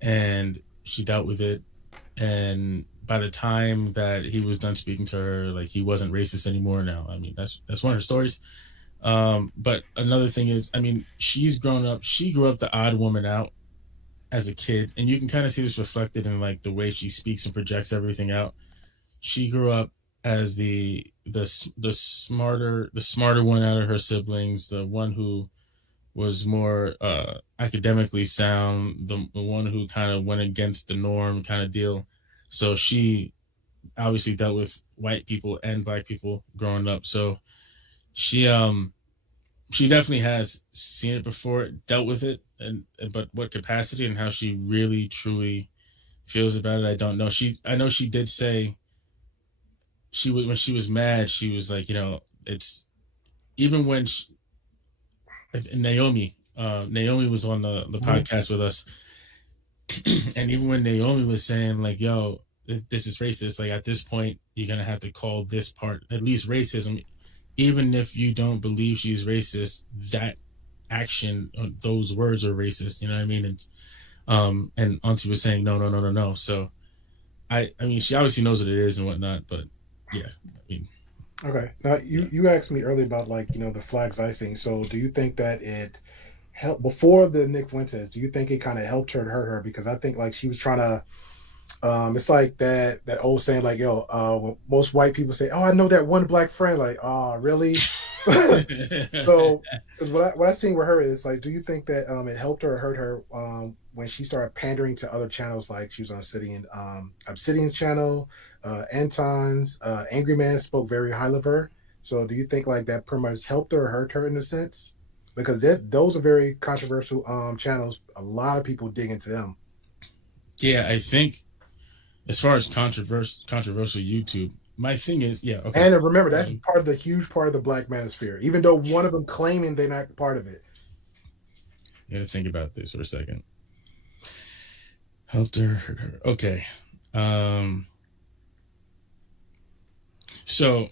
and she dealt with it, and by the time that he was done speaking to her, like he wasn't racist anymore. Now, I mean, that's one of her stories. But another thing is, I mean, she's grown up. She grew up the odd woman out as a kid, and you can kind of see this reflected in like the way she speaks and projects everything out. She grew up as the smarter one out of her siblings, the one who was more academically sound, the one who kind of went against the norm kind of deal. So she obviously dealt with white people and black people growing up. So she definitely has seen it before, dealt with it, but what capacity and how she really truly feels about it, I don't know. I know she did say when she was mad, she was like, it's even when Naomi was on the podcast with us, and even when Naomi was saying like, yo, this is racist, like at this point you're gonna have to call this part at least racism, even if you don't believe she's racist. That action, those words are racist, you know what I mean? And Aunty was saying no. So I mean, she obviously knows what it is and whatnot, but yeah, I mean. Okay. Now you asked me earlier about like, the flags icing. So do you think that it helped before the Nick Fuentes? Do you think it kind of helped her to hurt her? Because I think like she was trying to. It's like that old saying like, yo, when most white people say, oh, I know that one black friend, like, oh, really? So what I seen with her is like, do you think that it helped her or hurt her when she started pandering to other channels? Like she was on Obsidian's channel, Anton's, Angry Man spoke very highly of her. So do you think like that pretty much helped her or hurt her in a sense? Because those are very controversial channels. A lot of people dig into them. Yeah, I think as far as controversial YouTube, my thing is, yeah, okay. And remember, that's huge part of the Black Manosphere, even though one of them claiming they're not part of it. You gotta think about this for a second. Helped her, hurt her. Okay. So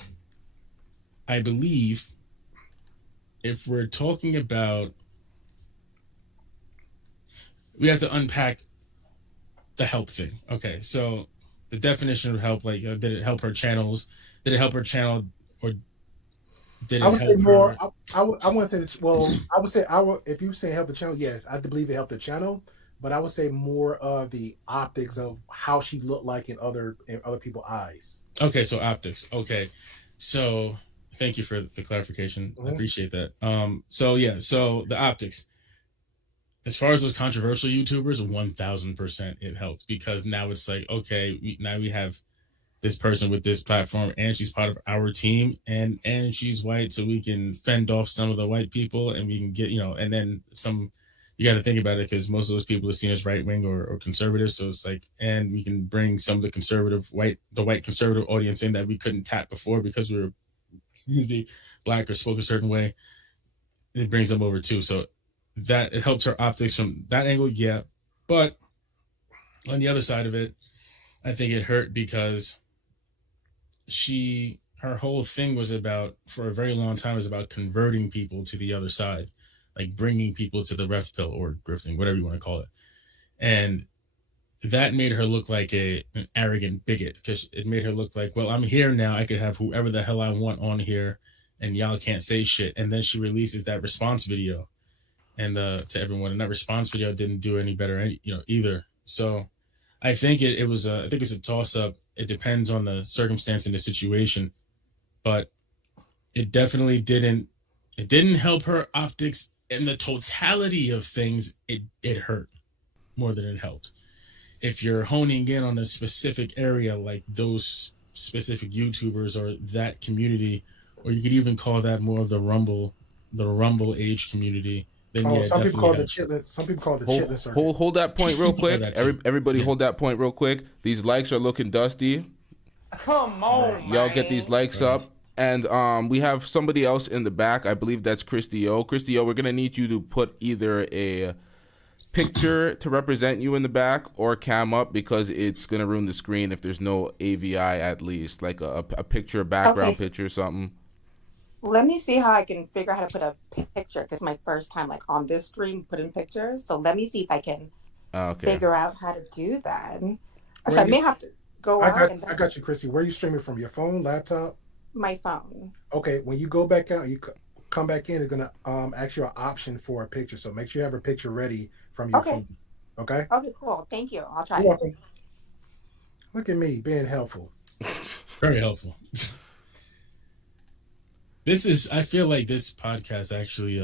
I believe if we're talking about, we have to unpack the help thing. Okay, so the definition of help, like, did it help her channels? Did it help her channel, or did it help her? More, I wouldn't say that. Well, I would say if you say help the channel, yes, I believe it helped the channel. But I would say more of the optics of how she looked like in other people's eyes. Okay, so optics. Okay, so thank you for the clarification. Mm-hmm. I appreciate that. So the optics. As far as those controversial YouTubers, 1000% it helped, because now it's like, okay, now we have this person with this platform, and she's part of our team, and she's white, so we can fend off some of the white people, and we can get, and then some. You got to think about it, because most of those people are seen as right wing or conservative, so it's like, and we can bring some of the white conservative audience in that we couldn't tap before because we were, black or spoke a certain way. It brings them over too, so. That it helps her optics from that angle, yeah. But on the other side of it, I think it hurt because her whole thing was about, for a very long time, was about converting people to the other side, like bringing people to the ref pill or grifting, whatever you want to call it. And that made her look like an arrogant bigot, because it made her look like, well, I'm here now. I could have whoever the hell I want on here, and y'all can't say shit. And then she releases that response video. And to everyone, and that response video didn't do any better, either. So, I think it's a toss up. It depends on the circumstance and the situation, but it definitely didn't. It didn't help her optics in the totality of things. It hurt more than it helped. If you're honing in on a specific area, like those specific YouTubers or that community, or you could even call that more of the Rumble age community. Some people call it the chitlin circuit. Hold that point real quick. Everybody hold that point real quick. These likes are looking dusty. Come on, y'all get these likes up. And we have somebody else in the back. I believe that's Christy O. Christy O, we're going to need you to put either a picture to represent you in the back or cam up, because it's going to ruin the screen if there's no AVI, at least. Like a picture, background picture or something. Let me see how I can figure out how to put a picture, because my first time like on this stream putting pictures. So let me see if I can figure out how to do that. So I may have to go out. And then I got you, Christy. Where are you streaming from? Your phone, laptop? my phone. Okay, when you go back out, you come back in. It's gonna ask you an option for a picture. So make sure you have a picture ready from your phone. Okay. Okay, cool. Thank you. I'll try. You're welcome. Look at me being helpful. Very helpful. I feel like this podcast actually,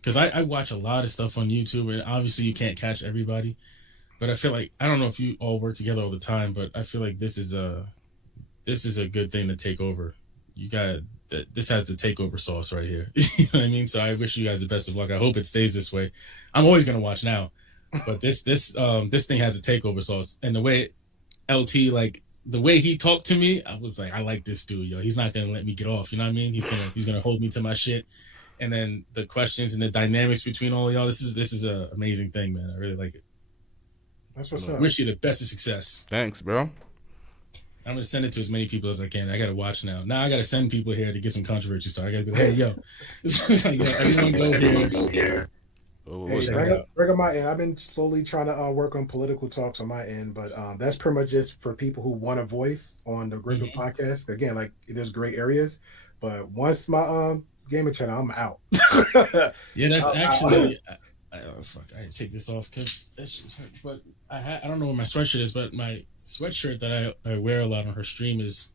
because I watch a lot of stuff on YouTube, and obviously you can't catch everybody, but I feel like, I don't know if you all work together all the time, but I feel like this is a good thing to take over. This has the takeover sauce right here. You know what I mean? So I wish you guys the best of luck. I hope it stays this way. I'm always gonna watch now, but this thing has a takeover sauce, and the way LT, like the way he talked to me, I was like, I like this dude, yo. He's not gonna let me get off. You know what I mean? He's gonna hold me to my shit. And then the questions and the dynamics between all of y'all. This is an amazing thing, man. I really like it. That's what's up. Wish you the best of success. Thanks, bro. I'm gonna send it to as many people as I can. I gotta watch now. Now I gotta send people here to get some controversy started. I gotta be like, hey, yo, like, yo, everyone go here. Hey, bring on my end. I've been slowly trying to work on political talks on my end, but that's pretty much just for people who want a voice on the Gringo podcast. Again, like there's great areas, but once my gaming channel, I'm out. Yeah, that's actually. I take this off because that shit's hurt. But I don't know where my sweatshirt is, but my sweatshirt that I wear a lot on her stream is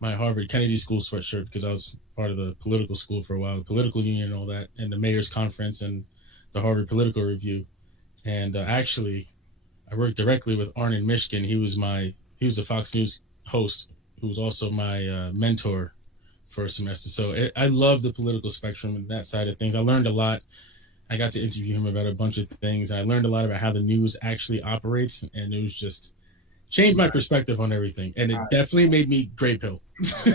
my Harvard Kennedy School sweatshirt, because I was part of the political school for a while, the political union and all that, and the mayor's conference and the Harvard Political Review. And actually, I worked directly with Arnon Mishkin. He was a Fox News host who was also my mentor for a semester. So I love the political spectrum and that side of things. I learned a lot. I got to interview him about a bunch of things. I learned a lot about how the news actually operates, and it was just changed my perspective on everything. And it definitely made me gray pill.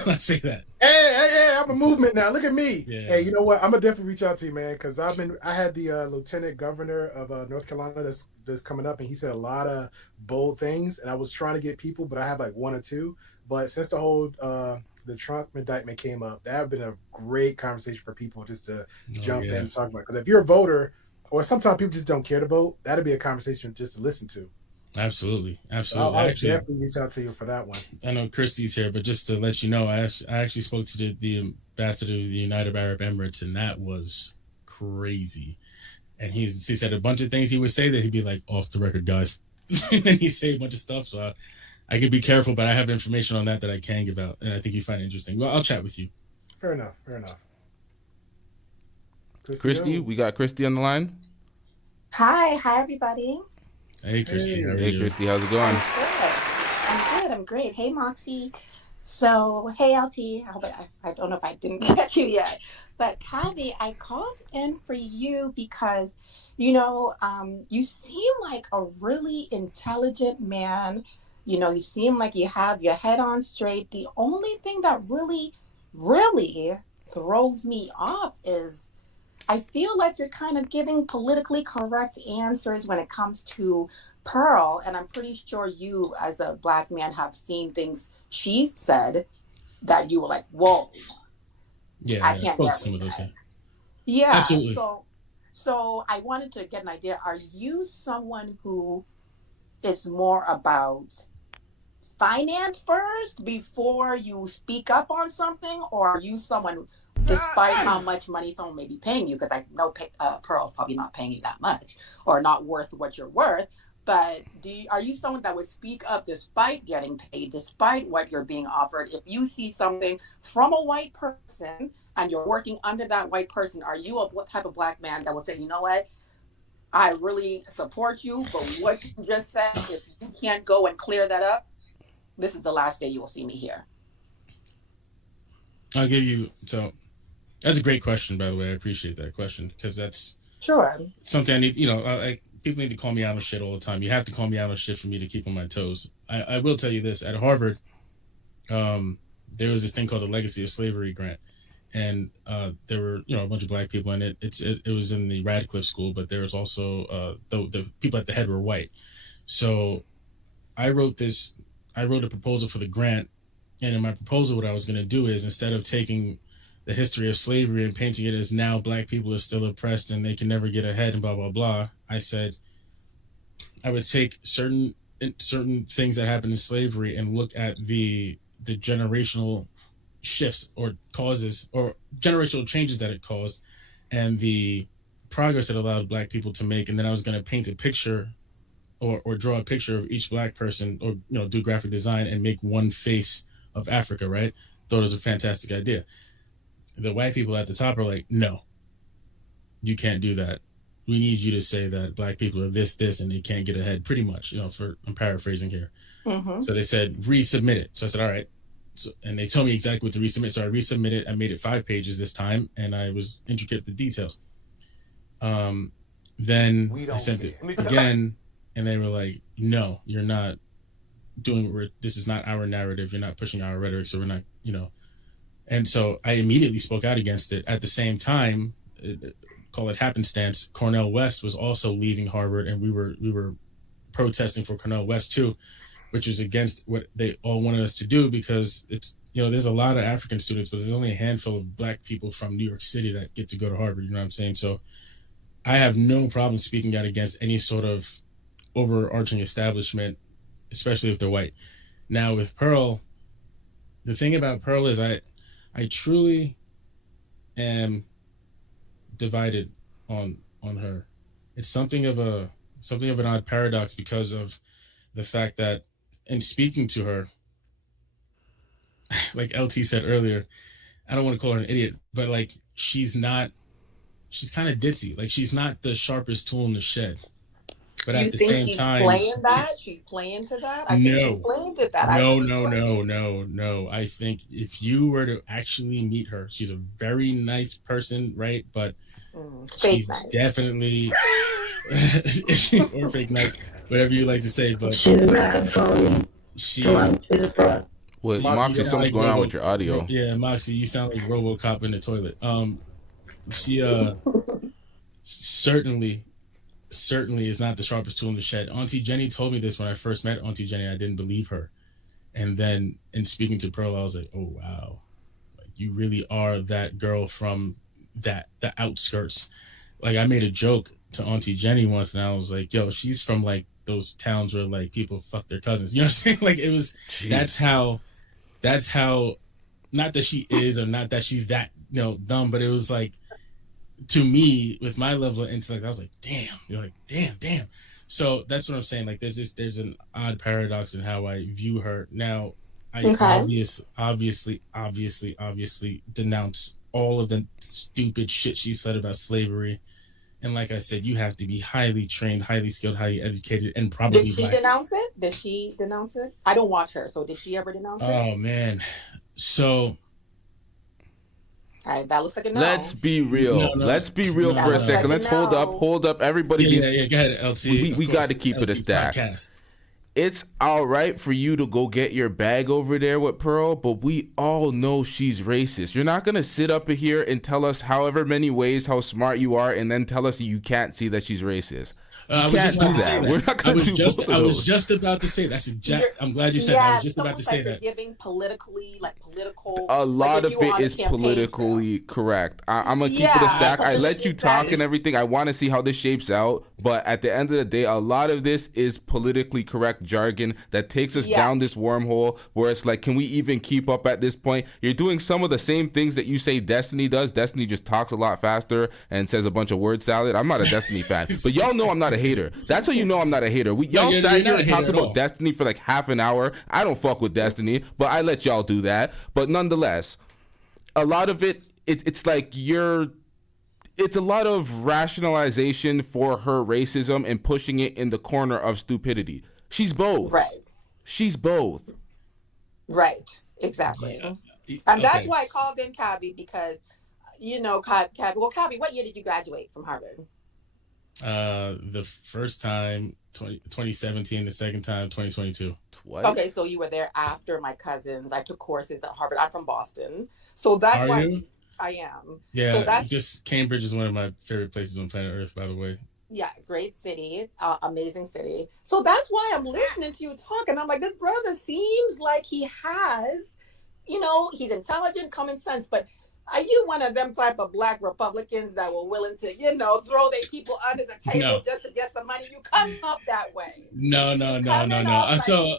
I say that. Hey, I'm a movement now. Look at me. Yeah. Hey, you know what? I'm gonna definitely reach out to you, man, because I had the lieutenant governor of North Carolina that's coming up, and he said a lot of bold things, and I was trying to get people, but I have like one or two. But since the whole the Trump indictment came up, that would have been a great conversation for people just to jump in and talk about. Because if you're a voter, or sometimes people just don't care to vote, that'd be a conversation just to listen to. Absolutely. So I'll definitely reach out to you for that one. I know Christy's here, but just to let you know, I actually spoke to the ambassador of the United Arab Emirates, and that was crazy. And he said a bunch of things he would say that he'd be like, off the record, guys. And then he'd say a bunch of stuff. So I could be careful, but I have information on that I can give out, and I think you find it interesting. Well, I'll chat with you. Fair enough. Christy, we got Christy on the line. Hi, everybody. Hey, Christy. Hey, Christy, how's it going? I'm great. Hey, Moxie. So, hey, LT. I don't know if I didn't get you yet, but Kavi, I called in for you because, you seem like a really intelligent man. You seem like you have your head on straight. The only thing that really, really throws me off is I feel like you're kind of giving politically correct answers when it comes to Pearl. And I'm pretty sure you, as a Black man, have seen things she said that you were like, whoa. Yeah, I can't get some of those. Yeah, absolutely. So I wanted to get an idea. Are you someone who is more about finance first before you speak up on something, or are you someone, despite how much money someone may be paying you, because I know Pearl's probably not paying you that much or not worth what you're worth, but are you someone that would speak up despite getting paid, despite what you're being offered? If you see something from a white person and you're working under that white person, are you a type of Black man that will say, you know what, I really support you, but what you just said, if you can't go and clear that up, this is the last day you will see me here? I'll give you, so that's a great question, by the way. I appreciate that question, because that's something I need, people need to call me out on shit all the time. You have to call me out on shit for me to keep on my toes. I will tell you this, at Harvard, there was this thing called the Legacy of Slavery grant. And there were, a bunch of Black people in it. It was in the Radcliffe School, but there was also, the people at the head were white. So I wrote a proposal for the grant. And in my proposal, what I was going to do is, instead of taking the history of slavery and painting it as now Black people are still oppressed and they can never get ahead and blah, blah, blah, I said I would take certain certain things that happened in slavery and look at the generational shifts or causes or generational changes that it caused and the progress it allowed Black people to make. And then I was going to paint a picture or draw a picture of each Black person, or do graphic design and make one face of Africa, right? Thought it was a fantastic idea. The white people at the top are like, no, you can't do that. We need you to say that Black people are this, and they can't get ahead, pretty much, I'm paraphrasing here. Mm-hmm. So they said, resubmit it. So I said, all right. So, and they told me exactly what to resubmit. So I resubmitted it. I made it 5 pages this time, and I was intricate with the details. Then I sent it again, and they were like, no, you're not doing, this is not our narrative. You're not pushing our rhetoric. So we're not, And so I immediately spoke out against it. At the same time, call it happenstance, Cornell West was also leaving Harvard, and we were protesting for Cornell West too, which is against what they all wanted us to do, because it's, there's a lot of African students, but there's only a handful of Black people from New York City that get to go to Harvard. You know what I'm saying? So I have no problem speaking out against any sort of overarching establishment, especially if they're white. Now with Pearl, the thing about Pearl is I truly am divided on her. It's something of an odd paradox, because of the fact that in speaking to her, like LT said earlier, I don't want to call her an idiot, but like she's kind of ditzy. Like she's not the sharpest tool in the shed. But at the same time, she's playing to that? I think she's playing to that. No. I think if you were to actually meet her, she's a very nice person, right? But she's nice. Definitely or fake nice, whatever you like to say. But she's mad phony. She's a fraud. Well, Moxie, something's going on with your audio. Yeah, Moxie, you sound like RoboCop in the toilet. She certainly is not the sharpest tool in the shed. Auntie Jenny told me this when I first met Auntie Jenny. I didn't believe her. And then in speaking to Pearl, I was like, oh, wow. Like, you really are that girl from the outskirts. Like, I made a joke to Auntie Jenny once, and I was like, yo, she's from, like, those towns where, like, people fuck their cousins. You know what I'm saying? Like, it was, that's how, not that she is or not that she's that, dumb, but it was like, to me, with my level of intellect, I was like, damn. You're like, damn. So that's what I'm saying. Like, there's an odd paradox in how I view her. Now, I obviously denounce all of the stupid shit she said about slavery. And like I said, you have to be highly trained, highly skilled, highly educated, and probably. Did she denounce it? Did she denounce it? I don't watch her, so did she ever denounce it? Oh man, so. All right, that looks like a no. Let's be real. No. Let's be real for a second. Let's hold up. Everybody, yeah. Go ahead, LT. We got to keep it a stack. It's all right for you to go get your bag over there with Pearl, but we all know she's racist. You're not going to sit up here and tell us however many ways how smart you are and then tell us you can't see that she's racist. You can't do that. We're not going to do both of those. I was just about to say that's I'm glad you said that. I was just about to say that. You're giving political. A lot of it is politically correct. I'm going to keep it a stack. I let you talk and everything. I want to see how this shapes out. But at the end of the day, a lot of this is politically correct jargon that takes us down this wormhole where it's like, can we even keep up at this point? You're doing some of the same things that you say Destiny does. Destiny just talks a lot faster and says a bunch of word salad. I'm not a Destiny fan. But y'all know I'm not a hater. That's how you know I'm not a hater. Y'all sat here and talked about Destiny for like half an hour. I don't fuck with Destiny, but I let y'all do that. But nonetheless, a lot of it's like it's a lot of rationalization for her racism and pushing it in the corner of stupidity. She's both. Right. She's both. Right. Exactly. And that's why I called in Cabby, because, Cabby. Well, Cabby, what year did you graduate from Harvard? The first time 2017, the second time 2022. Twice. Okay, so you were there after my cousins. I took courses at Harvard. I'm from Boston, so that's why I am. Yeah, so Cambridge is one of my favorite places on planet Earth, by the way. Yeah, great city, amazing city. So that's why I'm listening to you talk, and I'm like, this brother seems like he has, he's intelligent, common sense, but Are you one of them type of black Republicans that were willing to, throw their people under the table just to get some money? You come up that way. No. So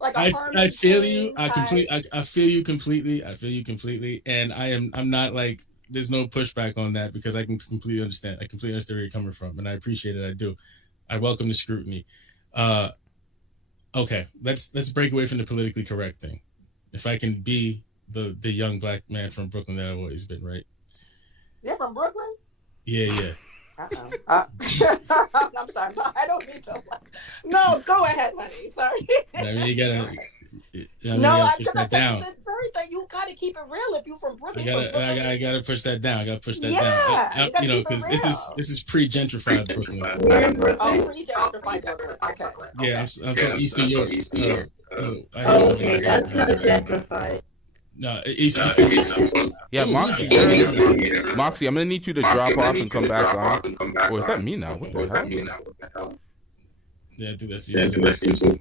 like I feel you. I feel you completely. I feel you completely. And I'm not like, there's no pushback on that because I can completely understand. I completely understand where you're coming from, and I appreciate it. I do. I welcome the scrutiny. Okay, let's break away from the politically correct thing. If I can be the young black man from Brooklyn that I've always been, right? You're from Brooklyn? Yeah. I'm sorry. No, I don't mean to. No, go ahead, honey. Sorry. I mean, you gotta. Push that down. You gotta keep it real. If you from Brooklyn, I gotta push that down. I gotta push that down. Because this is pre-gentrified Brooklyn. Oh, pre-gentrified Brooklyn. Okay. Yeah, I'm from East New York. Okay, that's not gentrified. No, East. Yeah, Moxie, I'm gonna need you to drop off and come back on. Or is that me now? What the hell? Yeah, I think that's you too.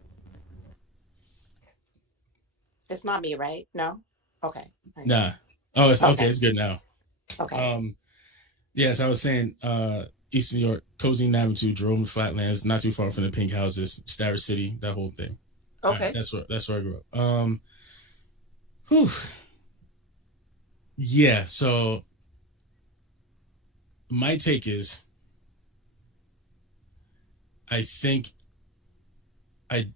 It's not me, right? No? Okay. Nah. Oh, it's okay. It's good now. Okay. Yes, I was saying, East New York, Cozy Navitude, Jerome Flatlands, not too far from the Pink Houses, Starrett City, that whole thing. Okay. Right, that's where I grew up. Whew. Yeah, so my take is, I think I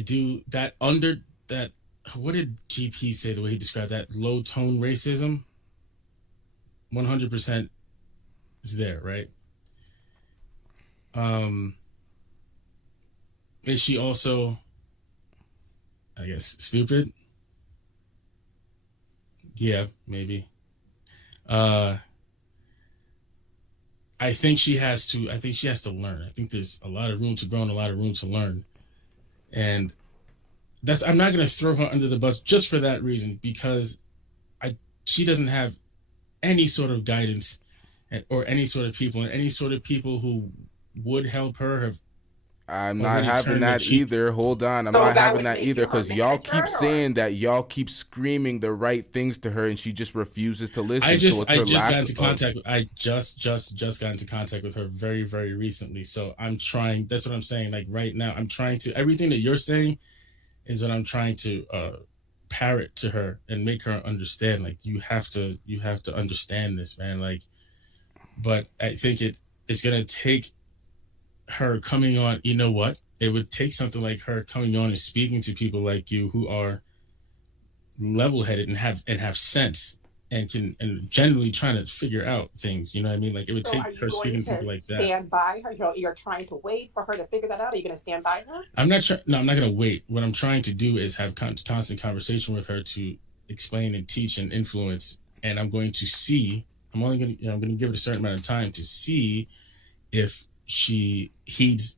do that under that. What did GP say the way he described that? Low tone racism. 100% is there, right? Is she also, I guess, stupid? Yeah, maybe. I think she has to learn. I think there's a lot of room to grow and a lot of room to learn. And I'm not going to throw her under the bus just for that reason, because she doesn't have any sort of guidance or any sort of people who would help her. I'm not having that either. Hold on. I'm not having that either, because y'all keep saying that y'all keep screaming the right things to her and she just refuses to listen. I just got into contact with her very, very recently. So I'm trying. That's what I'm saying. Like right now, I'm trying to, everything that you're saying is what I'm trying to parrot to her and make her understand. Like, you have to understand this, man. Like, but I think it's going to take her coming on. You know what? It would take something like her coming on and speaking to people like you who are level-headed and have sense and generally trying to figure out things. You know what I mean? Like, it would take her speaking to people like that. Stand by her? You're trying to wait for her to figure that out? Are you going to stand by her? I'm not going to wait. What I'm trying to do is have constant conversation with her to explain and teach and influence. And I'm going to see. I'm only going to I'm going to give it a certain amount of time to see if she heeds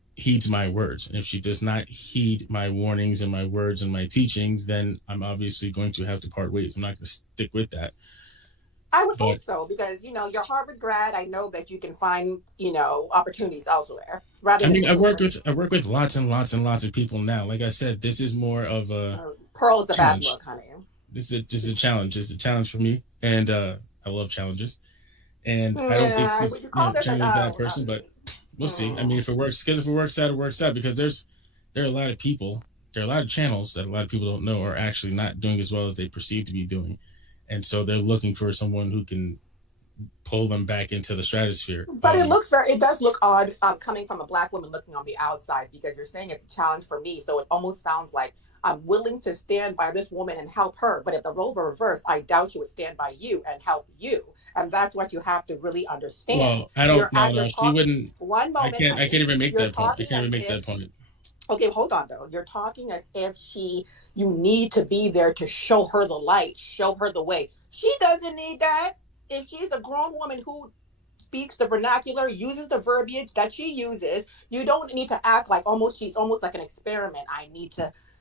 my words. And if she does not heed my warnings and my words and my teachings, then I'm obviously going to have to part ways. I'm not going to stick with that. I would hope so, because you're Harvard grad. I know that you can find opportunities elsewhere. I work with lots and lots and lots of people now. Like I said, this is more of a pearl is the bad look, honey. This is a challenge. It's a challenge for me, and I love challenges. And I don't think she's generally a bad person, but we'll see. I mean, if it works out, it works out. Because there are a lot of people, there are a lot of channels that a lot of people don't know are actually not doing as well as they perceive to be doing. And so they're looking for someone who can pull them back into the stratosphere. But it does look odd coming from a black woman looking on the outside, because you're saying it's a challenge for me. So it almost sounds like I'm willing to stand by this woman and help her. But if the role were reversed, I doubt she would stand by you and help you. And that's what you have to really understand. Well, I don't know. She wouldn't. One moment. I can't even make that point. I can't even make that point. Okay, hold on though. You're talking as if you need to be there to show her the light, show her the way. She doesn't need that. If she's a grown woman who speaks the vernacular, uses the verbiage that she uses, you don't need to act like she's almost like an experiment.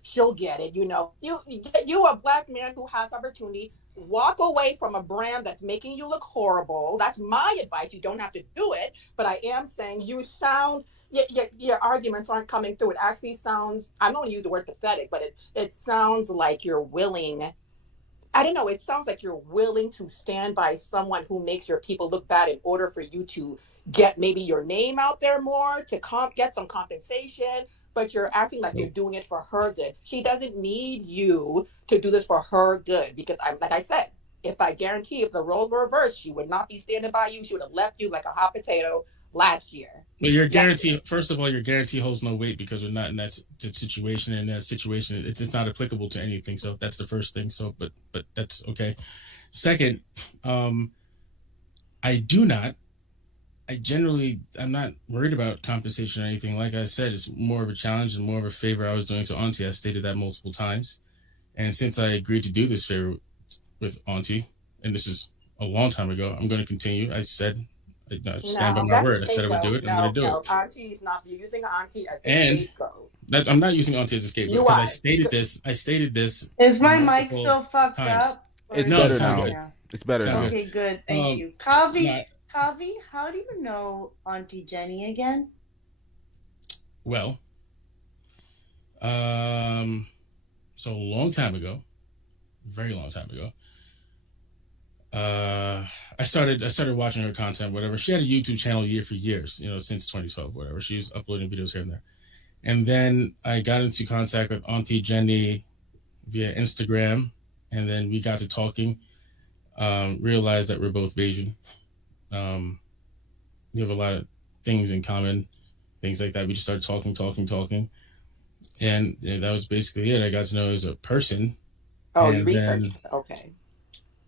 She'll get it. You a black man who has opportunity. Walk away from a brand that's making you look horrible. That's my advice. You don't have to do it, but I am saying your arguments aren't coming through. It actually sounds, I don't want to use the word pathetic, but it sounds like you're willing. I don't know. It sounds like you're willing to stand by someone who makes your people look bad in order for you to get maybe your name out there more, to get some compensation, but you're acting like you're doing it for her good. She doesn't need you to do this for her good, because like I said, if I guarantee if the roles were reversed, she would not be standing by you. She would have left you like a hot potato last year. Well, your guarantee, first of all, your guarantee holds no weight because we're not in that situation. In that situation, it's just not applicable to anything. So that's the first thing. So, but that's okay. Second, I'm not worried about compensation or anything. Like I said, it's more of a challenge and more of a favor I was doing to Aunty. I stated that multiple times. And since I agreed to do this favor with Aunty, and this is a long time ago, I'm going to continue. I said, I stand by my word. I said I would do it. I'm going to do it. Aunty is not, you're using Aunty as a scapegoat. I'm not using Aunty as a scapegoat because I stated this. Is my mic still fucked up? It's better now. It's better now. Okay, good. Thank you. Kavi, how do you know Auntie Jenny again? Well, so a long time ago, very long time ago, I started watching her content, whatever. She had a YouTube channel for years, since 2012, whatever. She was uploading videos here and there. And then I got into contact with Auntie Jenny via Instagram, and then we got to talking, realized that we're both Bayesian. We have a lot of things in common, things like that. We just started talking. And that was basically it. I got to know her as a person. Oh, you researched. Okay.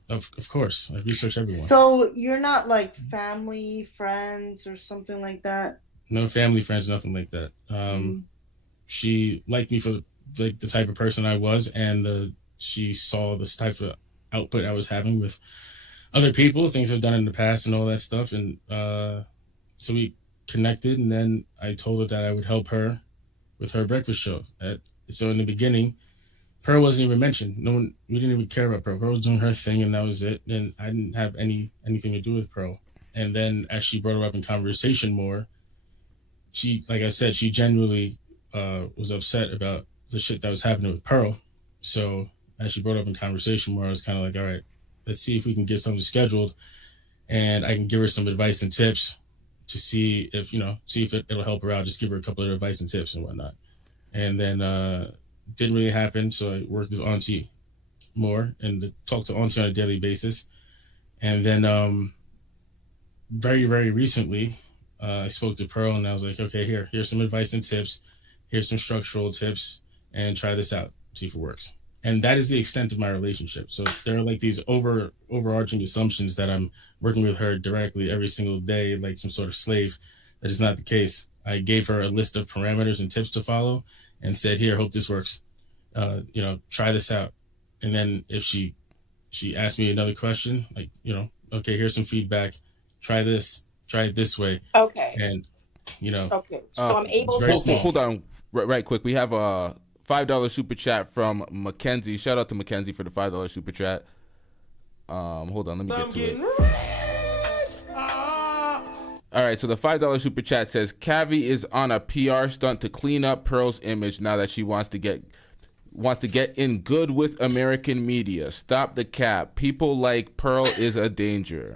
Of course, I research everyone. So you're not like family, friends, or something like that? No family, friends, nothing like that. She liked me for the type of person I was, and she saw this type of output I was having with other people, things I've done in the past and all that stuff. And so we connected, and then I told her that I would help her with her breakfast show. So in the beginning, Pearl wasn't even mentioned. We didn't even care about Pearl. Pearl was doing her thing, and that was it. And I didn't have anything to do with Pearl. And then as she brought her up in conversation more, she, like I said, she genuinely was upset about the shit that was happening with Pearl. So as she brought up in conversation more, I was kind of like, all right, let's see if we can get something scheduled, and I can give her some advice and tips to see if it'll help her out. Just give her a couple of advice and tips and whatnot. And then didn't really happen. So I worked with Aunty more and talked to Aunty on a daily basis. And then very, very recently, I spoke to Pearl, and I was like, okay, here's some advice and tips. Here's some structural tips, and try this out, see if it works. And that is the extent of my relationship. So there are like these overarching assumptions that I'm working with her directly every single day, like some sort of slave. That is not the case. I gave her a list of parameters and tips to follow and said, here, hope this works. Try this out. And then if she asked me another question, like, okay, here's some feedback. Try this. Try it this way. Okay. And, Okay. So I'm able to... Hold on right quick. We have a $5 super chat from Mackenzie. Shout out to Mackenzie for the $5 super chat. Hold on, let me get to it. All right, so the $5 super chat says, Cavi is on a PR stunt to clean up Pearl's image now that she wants to get in good with American media. Stop the cap. People like Pearl is a danger.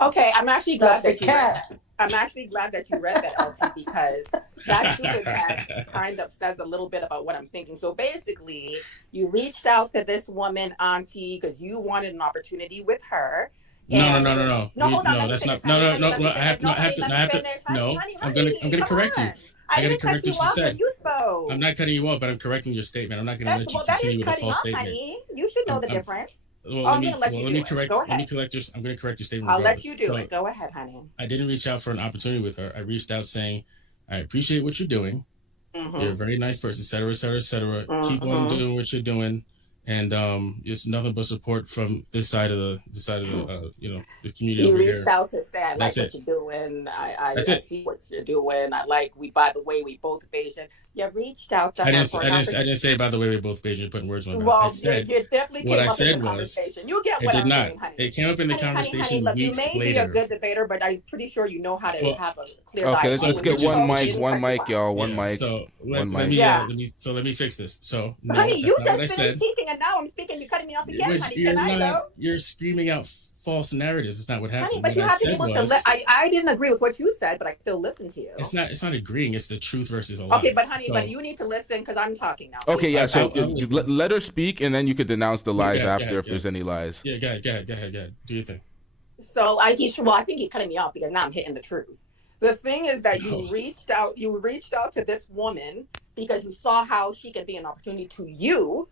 Okay, I'm actually glad that you read that. I'm actually glad that you read that, LT, because that super chat kind of says a little bit about what I'm thinking. So basically, you reached out to this woman, Aunty, because you wanted an opportunity with her. No. No, That's not. No. I have to. No, I'm gonna correct you. I gotta correct what you said. I'm not cutting you off, but I'm correcting your statement. I'm not gonna let you continue with a false statement. Honey. You should know the difference. Let me correct your statement. I'll let you do it. Go ahead, honey. I didn't reach out for an opportunity with her. I reached out saying, I appreciate what you're doing. Mm-hmm. You're a very nice person, et cetera, et cetera, et cetera. Mm-hmm. Keep on doing what you're doing. And it's nothing but support from this side of the the community. You reached out to say, I like what you're doing. I see what you're doing. By the way, we both Bayesian. You reached out to her. I didn't say, by the way, we're both Bayesian, putting words in my mouth. Well, I said, it definitely came up in the conversation. You get what I'm saying, honey. It came up in the conversation weeks later. You may be a good debater, but I'm pretty sure you know how to have a clear dialogue. Okay, let's get one mic, y'all. One mic. So let me fix this. So no, honey, you just finished teaching, and now I'm speaking. You're cutting me off again, Which honey. Can I go? You're screaming out false narratives. It's not what happened. Honey, but what you I have to be said able was, to. I didn't agree with what you said, but I still listened to you. It's not agreeing. It's the truth versus a lie. Okay, but honey, So, but you need to listen because I'm talking now. Okay, yeah. So I'll let her speak, and then you could denounce the lies after if yeah. there's any lies. Yeah, go ahead. Do your thing. So I think he's cutting me off because now I'm hitting the truth. The thing is that you reached out to this woman because you saw how she could be an opportunity to you.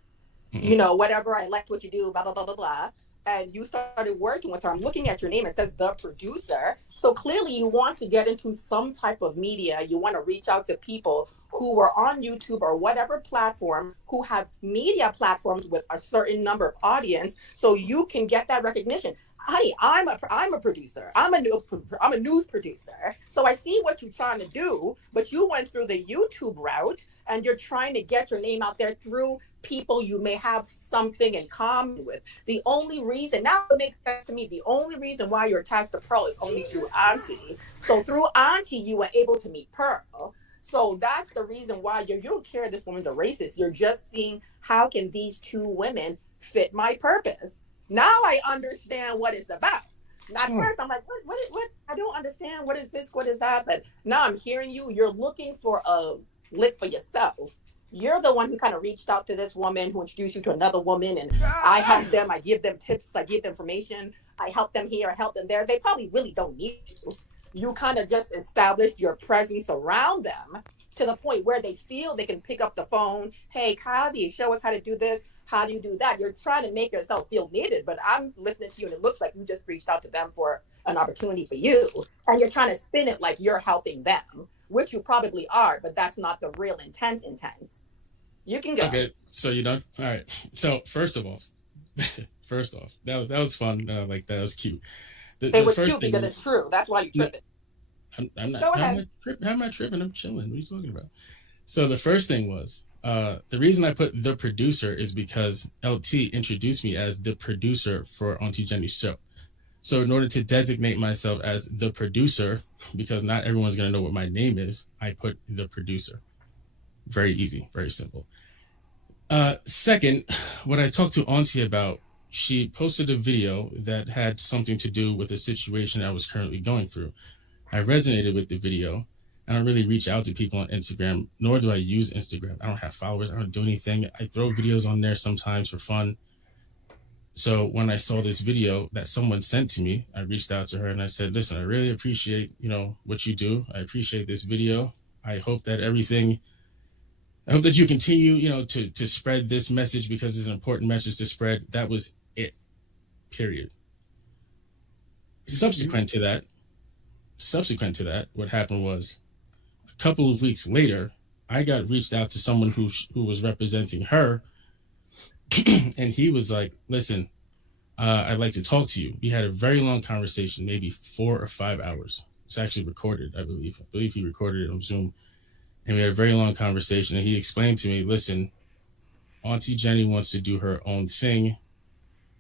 Mm-hmm. You know, whatever, I liked what you do, blah, blah, blah, blah, blah. And you started working with her. I'm looking at your name. It says the producer. So clearly you want to get into some type of media. You want to reach out to people who are on YouTube or whatever platform who have media platforms with a certain number of audience so you can get that recognition. Honey, I'm a producer. I'm a news producer. So I see what you're trying to do, but you went through the YouTube route and you're trying to get your name out there through people you may have something in common with. The only reason, now it makes sense to me, the only reason why you're attached to Pearl is only through Aunty. So through Aunty, you were able to meet Pearl. So that's the reason why you don't care this woman's a racist. You're just seeing how can these two women fit my purpose. Now I understand what it's about. At first, I'm like, what? I don't understand. What is this? What is that? But now I'm hearing you. You're looking for a lick for yourself. You're the one who kind of reached out to this woman who introduced you to another woman. And I help them. I give them tips. I give them information. I help them here. I help them there. They probably really don't need you. You kind of just established your presence around them to the point where they feel they can pick up the phone. Hey, Kavi, show us how to do this. How do you do that? You're trying to make yourself feel needed, but I'm listening to you and it looks like you just reached out to them for an opportunity for you. And you're trying to spin it like you're helping them, which you probably are, but that's not the real intent. You can go. Okay, so you done? All right. So first off, that was fun. Like that was cute. It was cute because it's true. That's why you tripping. I'm not. Go ahead. How am I tripping? I'm chilling. What are you talking about? So the first thing was, the reason I put the producer is because LT introduced me as the producer for Aunty Jenny's show. So in order to designate myself as the producer, because not everyone's going to know what my name is, I put the producer. Very easy, very simple. Second, what I talked to Aunty about, she posted a video that had something to do with a situation I was currently going through. I resonated with the video. I don't really reach out to people on Instagram, nor do I use Instagram. I don't have followers. I don't do anything. I throw videos on there sometimes for fun. So when I saw this video that someone sent to me, I reached out to her and I said, listen, I really appreciate, what you do. I appreciate this video. I hope that you continue, to spread this message because it's an important message to spread. That was it, period. Subsequent to that, what happened was a couple of weeks later, I got reached out to someone who was representing her. And he was like, listen, I'd like to talk to you. We had a very long conversation, maybe 4 or 5 hours. It's actually recorded, I believe. I believe he recorded it on Zoom. And we had a very long conversation. And he explained to me, listen, Aunty Jenny wants to do her own thing.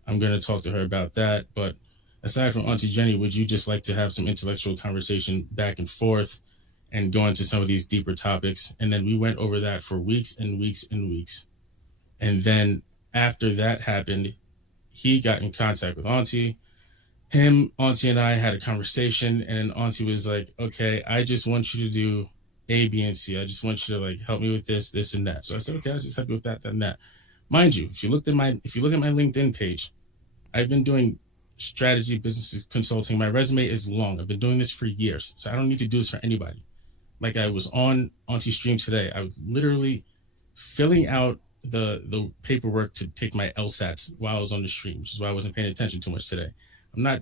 I'm going to talk to her about that. But aside from Aunty Jenny, would you just like to have some intellectual conversation back and forth and go into some of these deeper topics? And then we went over that for weeks and weeks and weeks. And then after that happened, he got in contact with Aunty. Aunty and I had a conversation, and then Aunty was like, okay, I just want you to do A, B, and C. I just want you to help me with this, this, and that. So I said, okay, I'll just help you with that, and that. Mind you, if you look at my LinkedIn page, I've been doing strategy business consulting. My resume is long. I've been doing this for years. So I don't need to do this for anybody. Like I was on Aunty stream today. I was literally filling out the paperwork to take my LSATs while I was on the stream, which is why I wasn't paying attention too much today.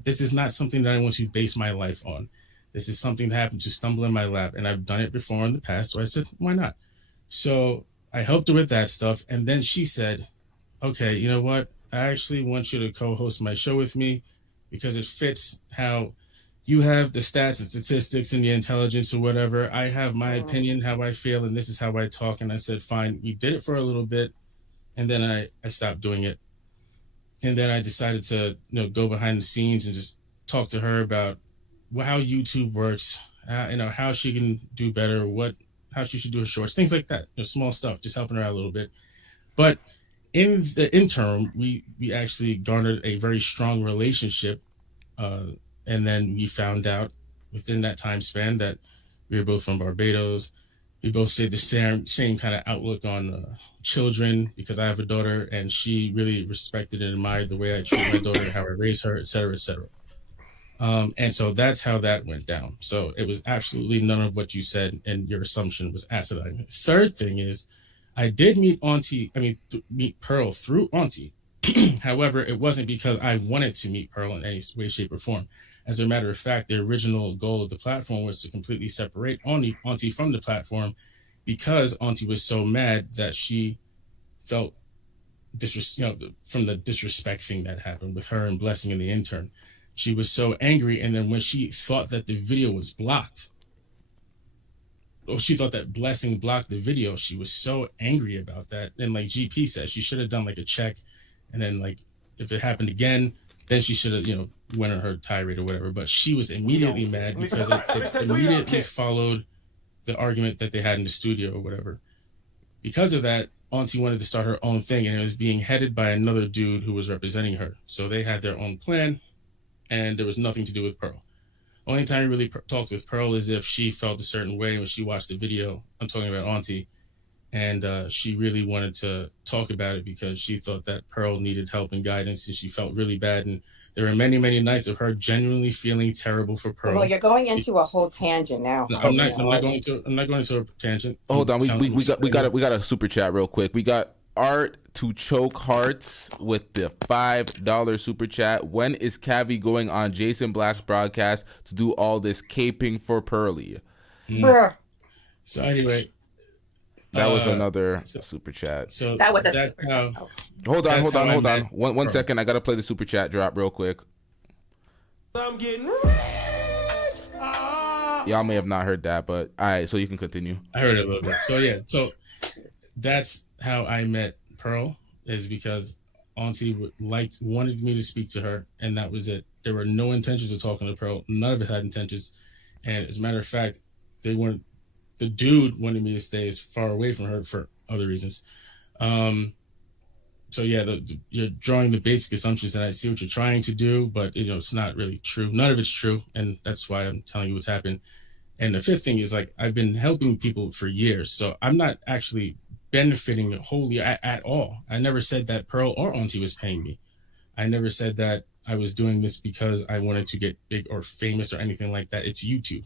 This is not something that I want to base my life on. This is something that happened to stumble in my lap, and I've done it before in the past. So I said, why not? So I helped her with that stuff. And then she said, okay, you know what? I actually want you to co-host my show with me because it fits how you have the stats and statistics and the intelligence or whatever. I have my opinion, how I feel, and this is how I talk. And I said, fine. We did it for a little bit, and then I stopped doing it. And then I decided to go behind the scenes and just talk to her about how YouTube works, how she can do better, how she should do her shorts, things like that. Small stuff, just helping her out a little bit. But in the interim, we actually garnered a very strong relationship, and then we found out within that time span that we were both from Barbados. We both shared the same kind of outlook on children, because I have a daughter, and she really respected and admired the way I treat my daughter, how I raise her, et cetera, et cetera. And so that's how that went down. So it was absolutely none of what you said, and your assumption was asinine. Third thing is, I did meet meet Pearl through Aunty. However, it wasn't because I wanted to meet Pearl in any way, shape, or form. As a matter of fact, the original goal of the platform was to completely separate Aunty from the platform, because Aunty was so mad that she felt from the disrespect thing that happened with her and Blessing and the intern. She was so angry, and then when she thought that the video was blocked, or she thought that Blessing blocked the video, she was so angry about that. And like GP said, she should have done like a check, and then like if it happened again, then she should have went on her tirade or whatever. But she was immediately mad because it immediately followed the argument that they had in the studio or whatever. Because of that, Aunty wanted to start her own thing, and it was being headed by another dude who was representing her. So they had their own plan, and there was nothing to do with Pearl. Only time I really talked with Pearl is if she felt a certain way when she watched the video. I'm talking about Aunty. And she really wanted to talk about it because she thought that Pearl needed help and guidance, and she felt really bad. And there were many, many nights of her genuinely feeling terrible for Pearl. Well, you're going into a whole tangent now. No, I'm not going to a tangent. Hold on, we got a super chat real quick. We got Art to Choke Hearts with the $5 super chat. When is Cavi going on Jason Black's broadcast to do all this caping for Pearly? Bruh. So anyway, that was another super chat. So that was a super chat. Hold on. One second. I gotta play the super chat drop real quick. I'm getting rich. Y'all may have not heard that, but all right. So you can continue. I heard it a little bit. So yeah. So that's how I met Pearl, is because Aunty wanted me to speak to her, and that was it. There were no intentions of talking to Pearl. None of it had intentions. And as a matter of fact, the dude wanted me to stay as far away from her for other reasons. So yeah, you're drawing the basic assumptions, and I see what you're trying to do, but it's not really true. None of it's true, and that's why I'm telling you what's happened. And the fifth thing is, like, I've been helping people for years, so I'm not actually benefiting wholly at all. I never said that Pearl or Aunty was paying me. I never said that I was doing this because I wanted to get big or famous or anything like that. It's YouTube.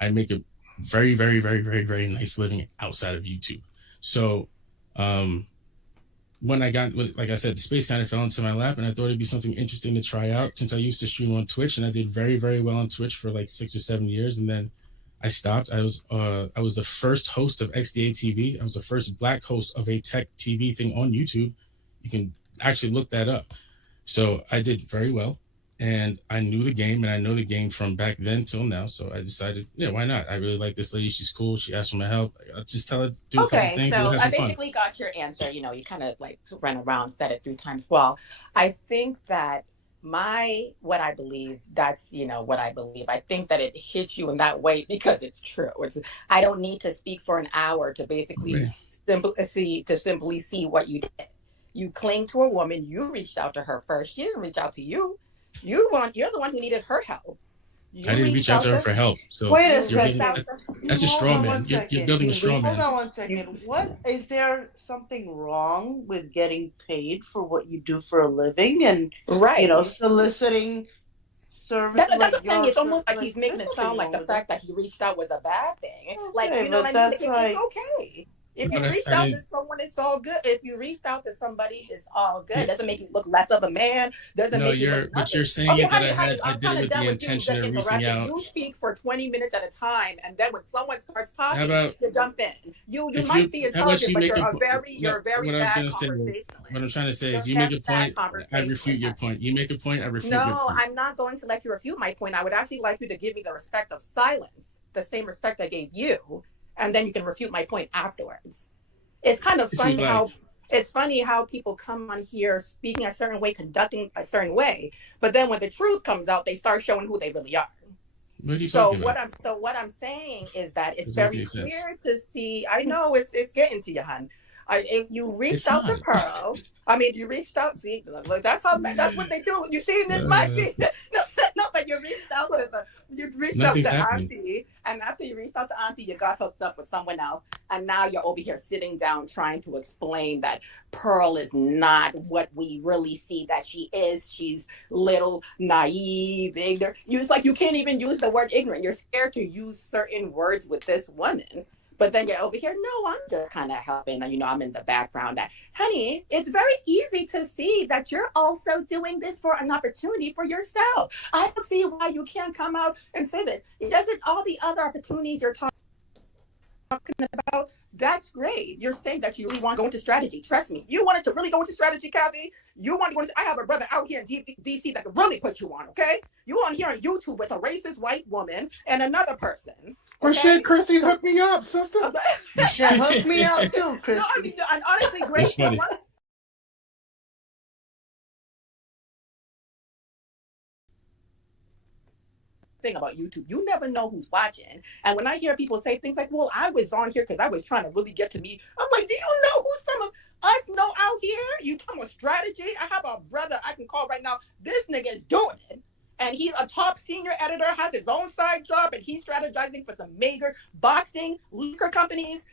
I make a very, very, very, very, very nice living outside of YouTube. So when I got, like I said, the space kind of fell into my lap, and I thought it'd be something interesting to try out, since I used to stream on Twitch, and I did very, very well on Twitch for like 6 or 7 years, and then I stopped. I was the first host of XDA TV. I was the first Black host of a tech TV thing on YouTube. You can actually look that up. So I did very well, and I knew the game, and I know the game from back then till now. So I decided, yeah, why not? I really like this lady. She's cool. She asked for my help. I'll just tell her to do a couple things. So I fun. basically got your answer. You kind of like ran around, said it 3 times. Well, I think that what I believe, that's what I believe. I think that it hits you in that way because it's true. I don't need to speak for an hour to basically simply see what you did. You cling to a woman. You reached out to her first. She didn't reach out to you. You're the one who needed her help. I didn't reach out to her for help. So wait a second. That's a straw man. You're building a straw man. Hold on one second. What is there something wrong with getting paid for what you do for a living and soliciting services? That's the thing. It's almost like he's making it sound like the fact that he reached out was a bad thing. Like, you know what I mean? It's okay. If you reached out to someone, it's all good. If you reached out to somebody, it's all good. It doesn't make you look less of a man. Doesn't make you look what you're saying is that I did it with the intention of reaching out. You speak for 20 minutes at a time, and then when someone starts talking, you jump in. You might be intelligent, but you're a very bad conversationalist. What I'm trying to say is, you make a point, I refute your point. You make a point, I refute your point. No, I'm not going to let you refute my point. I would actually like you to give me the respect of silence, the same respect I gave you. And then you can refute my point afterwards. It's kind of funny how people come on here speaking a certain way, conducting a certain way, but then when the truth comes out, they start showing who they really are. What are you talking about? What I'm saying is that it's very clear to see. I know it's getting to you, hon. If you reached It's out not. to Pearl, I mean, you reached out. See, look, that's what they do. You see this, Mikey? No, but you reached out to happening. Aunty, and after you reached out to Aunty, you got hooked up with someone else, and now you're over here sitting down trying to explain that Pearl is not what we really see that she is. She's little, naive, ignorant. It's like you can't even use the word ignorant. You're scared to use certain words with this woman. But then you're over here, no, I'm just kind of helping. I'm in the background. Honey, it's very easy to see that you're also doing this for an opportunity for yourself. I don't see why you can't come out and say this. It doesn't, all the other opportunities you're talking about, that's great. You're saying that you really want to go into strategy. Trust me, you wanted to really go into strategy, Kathy. You want to go into, I have a brother out here in DC that could really put you on, okay? You on here on YouTube with a racist white woman and another person. Well, shit, Christy, hook me up, sister. Yeah, hook me up too, Christy. No, I mean, and honestly, great. funny. Thing about YouTube, you never know who's watching. And when I hear people say things like, well, I was on here because I was trying to really get to me, I'm like, do you know who some of us know out here? You talking about strategy? I have a brother I can call right now. This nigga is doing it. And he's a top senior editor, has his own side job, and he's strategizing for some major boxing liquor companies.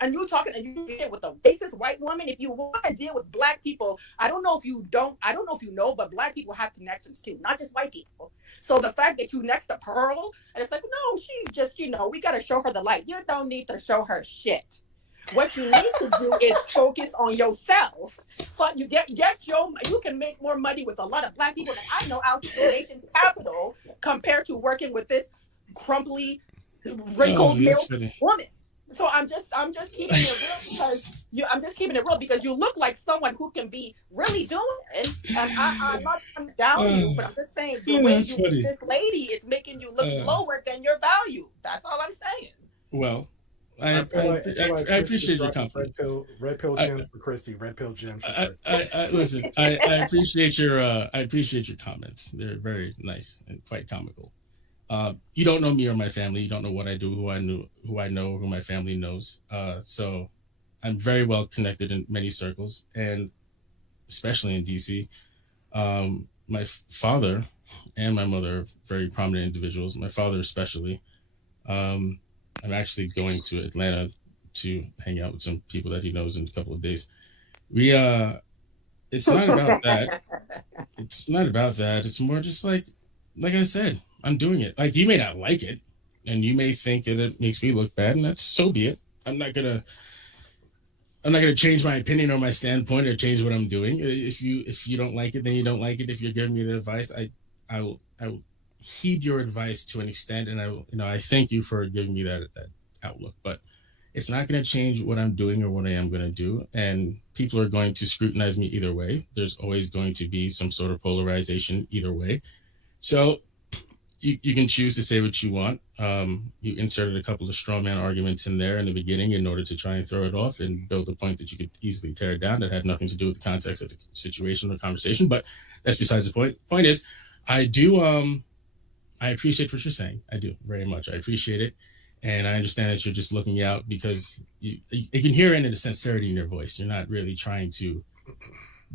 And you talking, and you deal with a racist white woman. If you want to deal with black people, I don't know if you know, but black people have connections too, not just white people. So the fact that you next to Pearl, and it's like, no, she's just, we got to show her the light. You don't need to show her shit. What you need to do is focus on yourself. So you you can make more money with a lot of black people that I know out in the nation's capital compared to working with this crumbly, wrinkled woman. So I'm just keeping it real because you look like someone who can be really doing it. And I'm not trying to down you, but I'm just saying the way you meet this lady is making you look lower than your value. That's all I'm saying. Well, I appreciate your compliment. Red pill gems for Christy. Red pill gems for Christy. Listen, I appreciate your comments. They're very nice and quite comical. You don't know me or my family. You don't know what I do, who I know, who my family knows. So I'm very well connected in many circles, and especially in DC. My father and my mother are very prominent individuals. My father especially. I'm actually going to Atlanta to hang out with some people that he knows in a couple of days. It's not about that. It's not about that. It's more just like I said, I'm doing it. Like, you may not like it, and you may think that it makes me look bad, and that's so be it. I'm not gonna change my opinion or my standpoint or change what I'm doing. If you don't like it, then you don't like it. If you're giving me the advice, I will heed your advice to an extent, and I thank you for giving me that outlook. But it's not going to change what I'm doing or what I am going to do, and people are going to scrutinize me either way. There's always going to be some sort of polarization either way. So you can choose to say what you want. You inserted a couple of straw man arguments in there in the beginning in order to try and throw it off and build a point that you could easily tear it down that had nothing to do with the context of the situation or conversation. But that's besides the point. Point is, I appreciate what you're saying. I do very much. I appreciate it. And I understand that you're just looking out because you can hear in the sincerity in your voice. You're not really trying to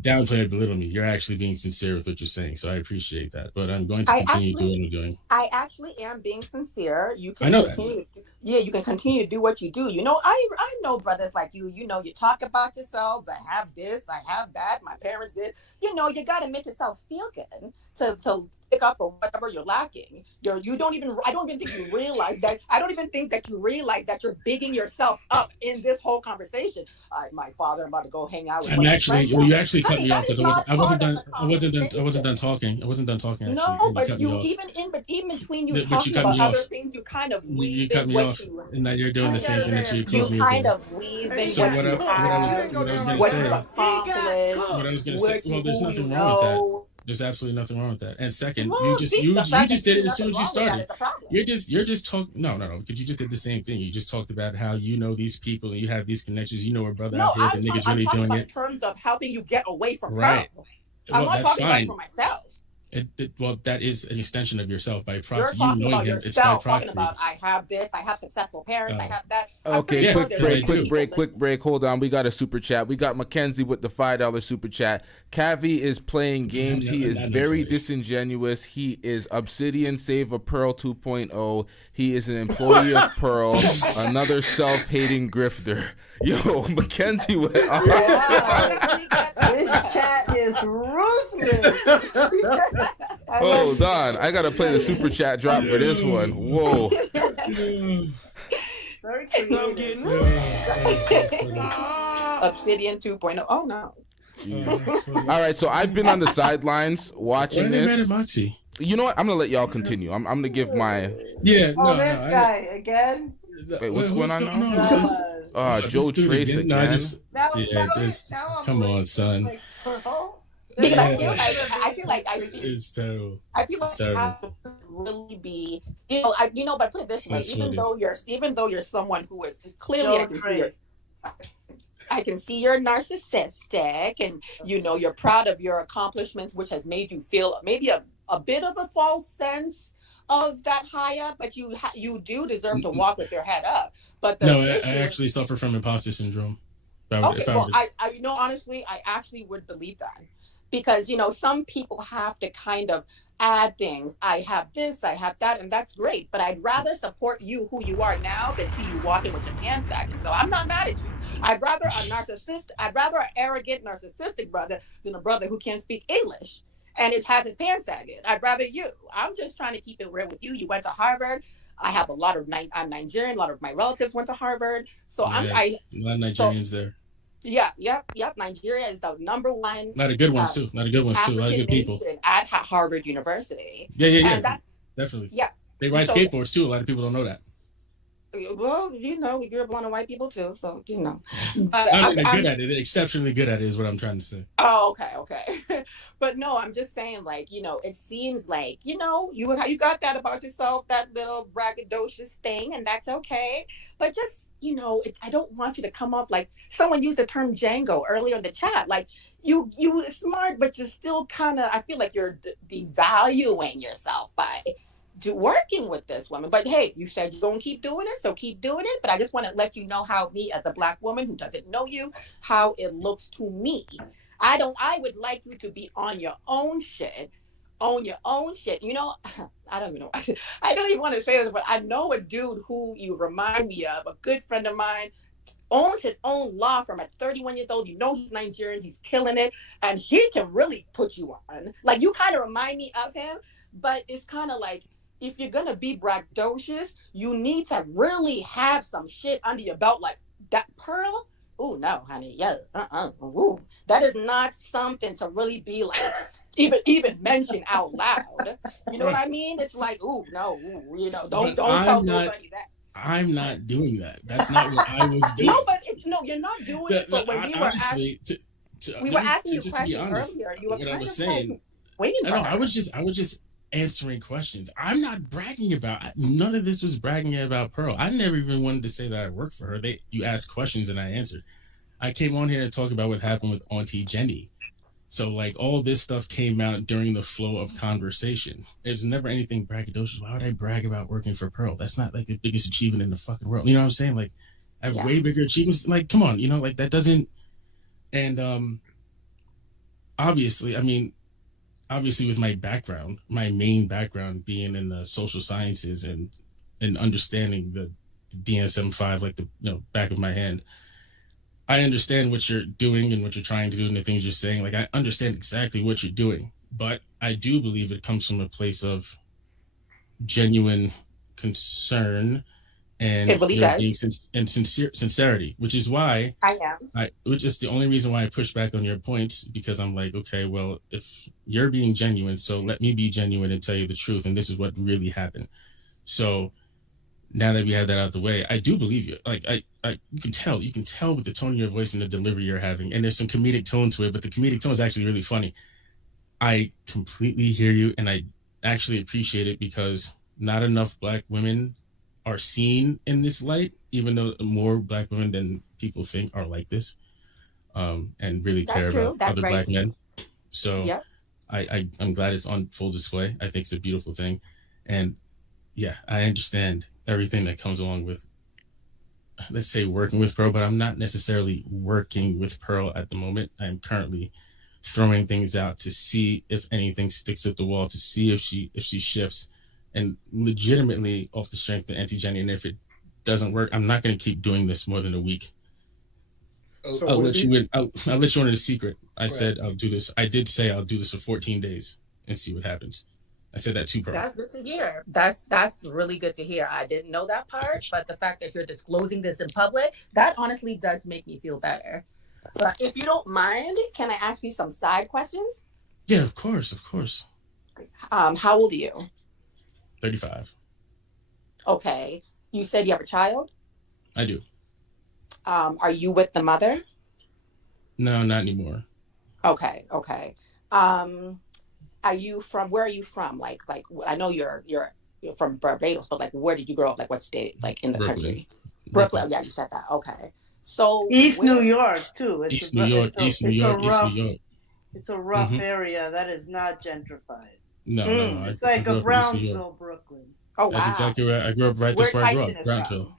downplay or belittle me. You're actually being sincere with what you're saying. So I appreciate that. But I'm going to continue doing what I'm doing. I actually am being sincere. You can I know continue. Yeah, you can continue to do what you do. I know brothers like you, you talk about yourselves. I have this, I have that. My parents did. You got to make yourself feel good to pick up or whatever you're lacking. I don't even think you realize that. I don't even think that you realize that you're bigging yourself up in this whole conversation. My father, I'm about to go hang out with you actually cut me off because I wasn't done talking. No, but even between you talking about other things, you kind of weave in what you. And now you're doing the same thing that you accused me of. You kind of weave in what I was going to say. Well, there's nothing wrong with that. There's absolutely nothing wrong with that. And second, you just did it as soon as you started. You're just talking. No, because you just did the same thing. You just talked about how you know these people and you have these connections. You know a brother out here, the nigga's really doing it. In terms of helping you get away from right. I'm not talking about it for myself. Well, that is an extension of yourself by proxy. You're You talking knowing about him, it's by yourself, proxy. talking about I have this, I have successful parents, I have that. Okay, quick break. break. Hold on. We got a super chat. We got Mackenzie with the $5 super chat. Cavi is playing games. He is very disingenuous. He is Obsidian Save a Pearl 2.0. He is an employee of Pearl, another self-hating grifter. Yo, Mackenzie went off. This chat is ruthless. Hold on. I got to play the super chat drop for this one. Whoa. Very creative. Obsidian 2.0. Oh, no. All right, so I've been on the sidelines watching this. Moxie? You know what? I'm going to let y'all continue. I'm going to give my... Yeah. Oh, this guy again? Wait, what's going on now? Joe Trace again. Come on, son. Because I feel like it's terrible. I feel like you have to really be, but put it this way, even though you're someone who is clearly, I can see you're narcissistic, and you're proud of your accomplishments, which has made you feel maybe a bit of a false sense of that high up, but you do deserve to walk with your head up. But I actually suffer from imposter syndrome. Honestly, I actually would believe that. Because, some people have to kind of add things. I have this, I have that, and that's great. But I'd rather support you who you are now than see you walking with your pants sagging. So I'm not mad at you. I'd rather an arrogant, narcissistic brother than a brother who can't speak English and has his pants sagging. I'd rather you. I'm just trying to keep it real with you. You went to Harvard. I have I'm Nigerian. A lot of my relatives went to Harvard. So a lot of Nigerians there. Yep. Nigeria is the number one. Not a good ones too. A lot of good people at Harvard University. Yeah. Definitely. Yeah. They ride skateboards too. A lot of people don't know that. Well, we grew up on white people too, so But they're good at it. They're exceptionally good at it, is what I'm trying to say. Oh, okay. But no, I'm just saying, it seems like you got that about yourself, that little braggadocious thing, and that's okay. But just I don't want you to come off like someone used the term Django earlier in the chat. Like you smart, but you're still kind of. I feel like you're devaluing yourself by working with this woman. But hey, you said you're gonna keep doing it, so keep doing it. But I just want to let you know how me, as a Black woman who doesn't know you, how it looks to me. I would like you to be on your own shit. Own your own shit. I don't even know. I don't even want to say this, but I know a dude who you remind me of, a good friend of mine, owns his own law firm at 31 years old. He's Nigerian, he's killing it, and he can really put you on. Like, you kind of remind me of him, but it's kind of like, if you're gonna be braggadocious, you need to really have some shit under your belt, like that Pearl. Oh no, honey, yeah, ooh, that is not something to really be like, even mention out loud. You know what I mean? It's like, ooh, no, don't tell nobody that. I'm not doing that. That's not what I was doing. No, you're not doing it. But when we were asking you questions earlier, you were kind of saying, waiting for I was just answering questions. I'm not bragging about. None of this was bragging about Pearl. I never even wanted to say that I worked for her. You asked questions and I answered. I came on here to talk about what happened with Aunty Jenny. So all this stuff came out during the flow of conversation. It was never anything braggadocious. Why would I brag about working for Pearl? That's not the biggest achievement in the fucking world. You know what I'm saying? I have way bigger achievements. Come on, that doesn't. And obviously with my background, my main background being in the social sciences and understanding the DSM-5 the back of my hand, I understand what you're doing and what you're trying to do and the things you're saying. I understand exactly what you're doing, but I do believe it comes from a place of genuine concern and sincerity, which is why which is the only reason why I push back on your points, because I'm like, okay, well, if you're being genuine, so let me be genuine and tell you the truth, and this is what really happened. So now that we have that out of the way, I do believe you. You can tell with the tone of your voice and the delivery you're having, and there's some comedic tone to it, but the comedic tone is actually really funny. I completely hear you, and I actually appreciate it, because not enough Black women are seen in this light, even though more Black women than people think are like this, and really care about other Black men. So I'm glad it's on full display. I think it's a beautiful thing. And yeah, I understand everything that comes along with, let's say, working with Pearl, but I'm not necessarily working with Pearl at the moment. I'm currently throwing things out to see if anything sticks at the wall, to see if she shifts, and legitimately off the strength of Aunty Jenny. And if it doesn't work, I'm not going to keep doing this more than a week. So I'll let you in. I'll let you in a secret. I said I'll do this. I did say I'll do this for 14 days and see what happens. I said that to Pearl. That's good to hear. That's really good to hear. I didn't know that part, but the fact that you're disclosing this in public, that honestly does make me feel better. But if you don't mind, can I ask you some side questions? Yeah, of course, of course. How old are you? 35. Okay. You said you have a child? I do. Are you with the mother? No, not anymore. Okay. Are you from? Where are you from? Like I know you're from Barbados, but like where did you grow up? Like what state? Like in the country? Brooklyn. Yeah, you said that. Okay. So East New York too. East New York. It's a rough area that is not gentrified. No. It's like a Brownsville, Brooklyn. Oh, that's exactly where I grew up. That's where I grew up, Brownsville.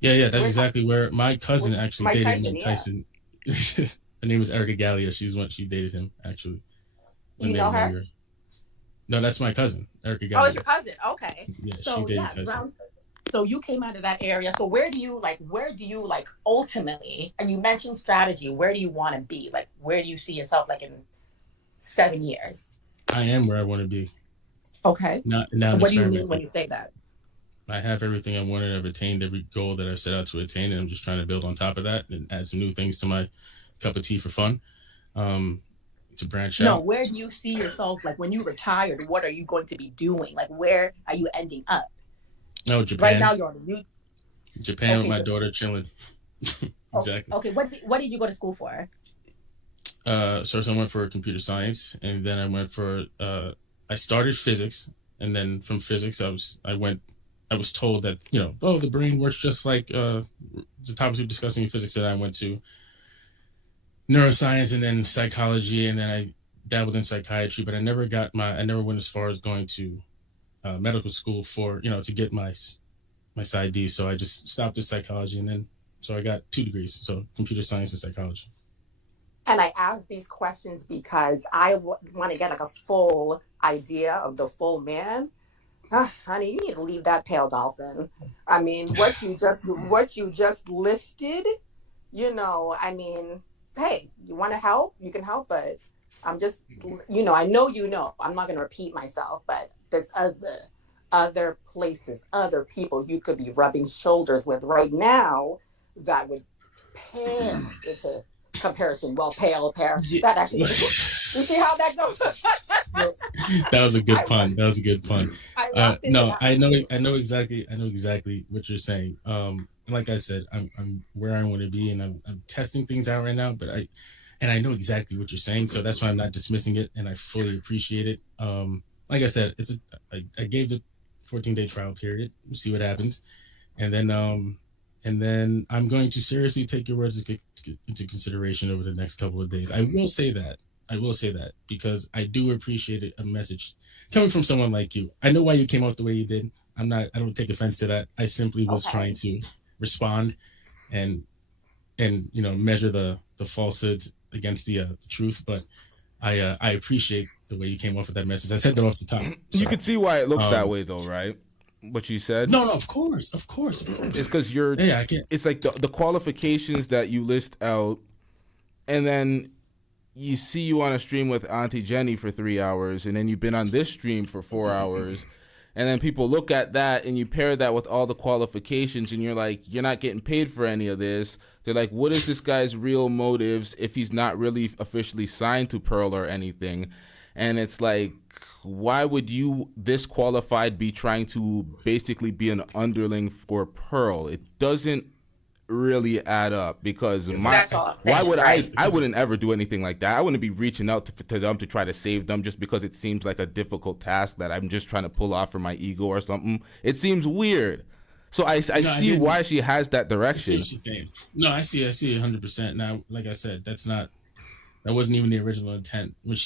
Yeah, that's exactly where my cousin actually dated him. Tyson. Her name was Erica Gallia. She dated him actually. You know her? No, that's my cousin, Erica Gallia. Oh, it's your cousin. Okay. Yeah, so, she dated Tyson. So you came out of that area. So where do you ultimately, and you mentioned strategy, where do you want to be? Like, where do you see yourself like in 7 years? I am where I want to be. Okay. Now what do you mean when you say that? I have everything I wanted. I've attained every goal that I set out to attain, and I'm just trying to build on top of that and add some new things to my cup of tea for fun. To branch out. No, where do you see yourself? Like when you retired, what are you going to be doing? Like where are you ending up? No, Japan. Right now you're on the new. Japan with my daughter chilling. Exactly. Okay. What did you go to school for? So I went for computer science, and then I went for I started physics, and then from physics I was told that the brain works just like the topics we were discussing in physics, that I went to neuroscience and then psychology, and then I dabbled in psychiatry, but I never went as far as going to medical school for to get my PsyD. So I just stopped at psychology, and then so I got 2 degrees, so computer science and psychology. And I ask these questions because I want to get like a full idea of the full man. Honey, you need to leave that pale dolphin. I mean, what you just listed, I mean, hey, you want to help? You can help, but I'm just, I know I'm not going to repeat myself, but there's other places, other people you could be rubbing shoulders with right now that would pale into comparison. Well, pale. That actually, you see how that goes? That was a good pun. No, I know exactly what you're saying. Like I said, I'm where I want to be, and I'm testing things out right now. But I know exactly what you're saying, so that's why I'm not dismissing it, and I fully appreciate it. Like I said, I gave the 14-day trial period. We'll see what happens, and then I'm going to seriously take your words into consideration over the next couple of days. I will say that because I do appreciate a message coming from someone like you. I know why you came out the way you did. I don't take offense to that. I simply was trying to respond and measure the falsehoods against the truth. But I appreciate the way you came off with that message. I said that off the top. So, you could see why it looks that way, though, right? What you said? No, of course. It's because it's like the qualifications that you list out, and then you see you on a stream with Aunty Jenny for 3 hours, and then you've been on this stream for 4 hours, and then people look at that and you pair that with all the qualifications, and you're like, you're not getting paid for any of this. They're like, what is this guy's real motives if he's not really officially signed to Pearl or anything? And it's like, why would you, this qualified, be trying to basically be an underling for Pearl? It doesn't really add up, because why would I wouldn't ever do anything like that. I wouldn't be reaching out to them to try to save them just because it seems like a difficult task that I'm just trying to pull off for my ego or something. It seems weird. So I see why she has that direction. No, I see 100%. Now, like I said, that's not That wasn't even the original intent. When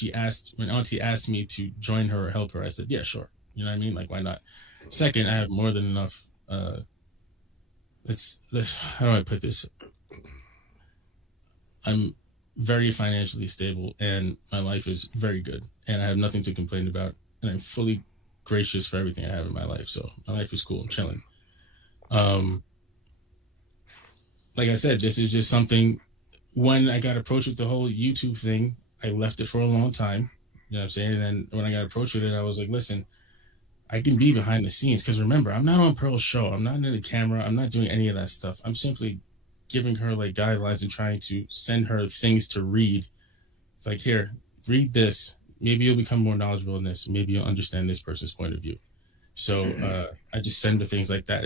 Auntie asked me to join her or help her, I said, yeah, sure. You know what I mean? Like, why not? Second, I have more than enough. How do I put this? I'm very financially stable and my life is very good and I have nothing to complain about. And I'm fully gracious for everything I have in my life. So my life is cool. I'm chilling. Like I said, this is just something. When I got approached with the whole YouTube thing, I left it for a long time. You know what I'm saying? And then when I got approached with it, I was like, listen, I can be behind the scenes. Because remember, I'm not on Pearl's show. I'm not in the camera. I'm not doing any of that stuff. I'm simply giving her like guidelines and trying to send her things to read. It's like, here, read this. Maybe you'll become more knowledgeable in this. Maybe you'll understand this person's point of view. So I just send her things like that.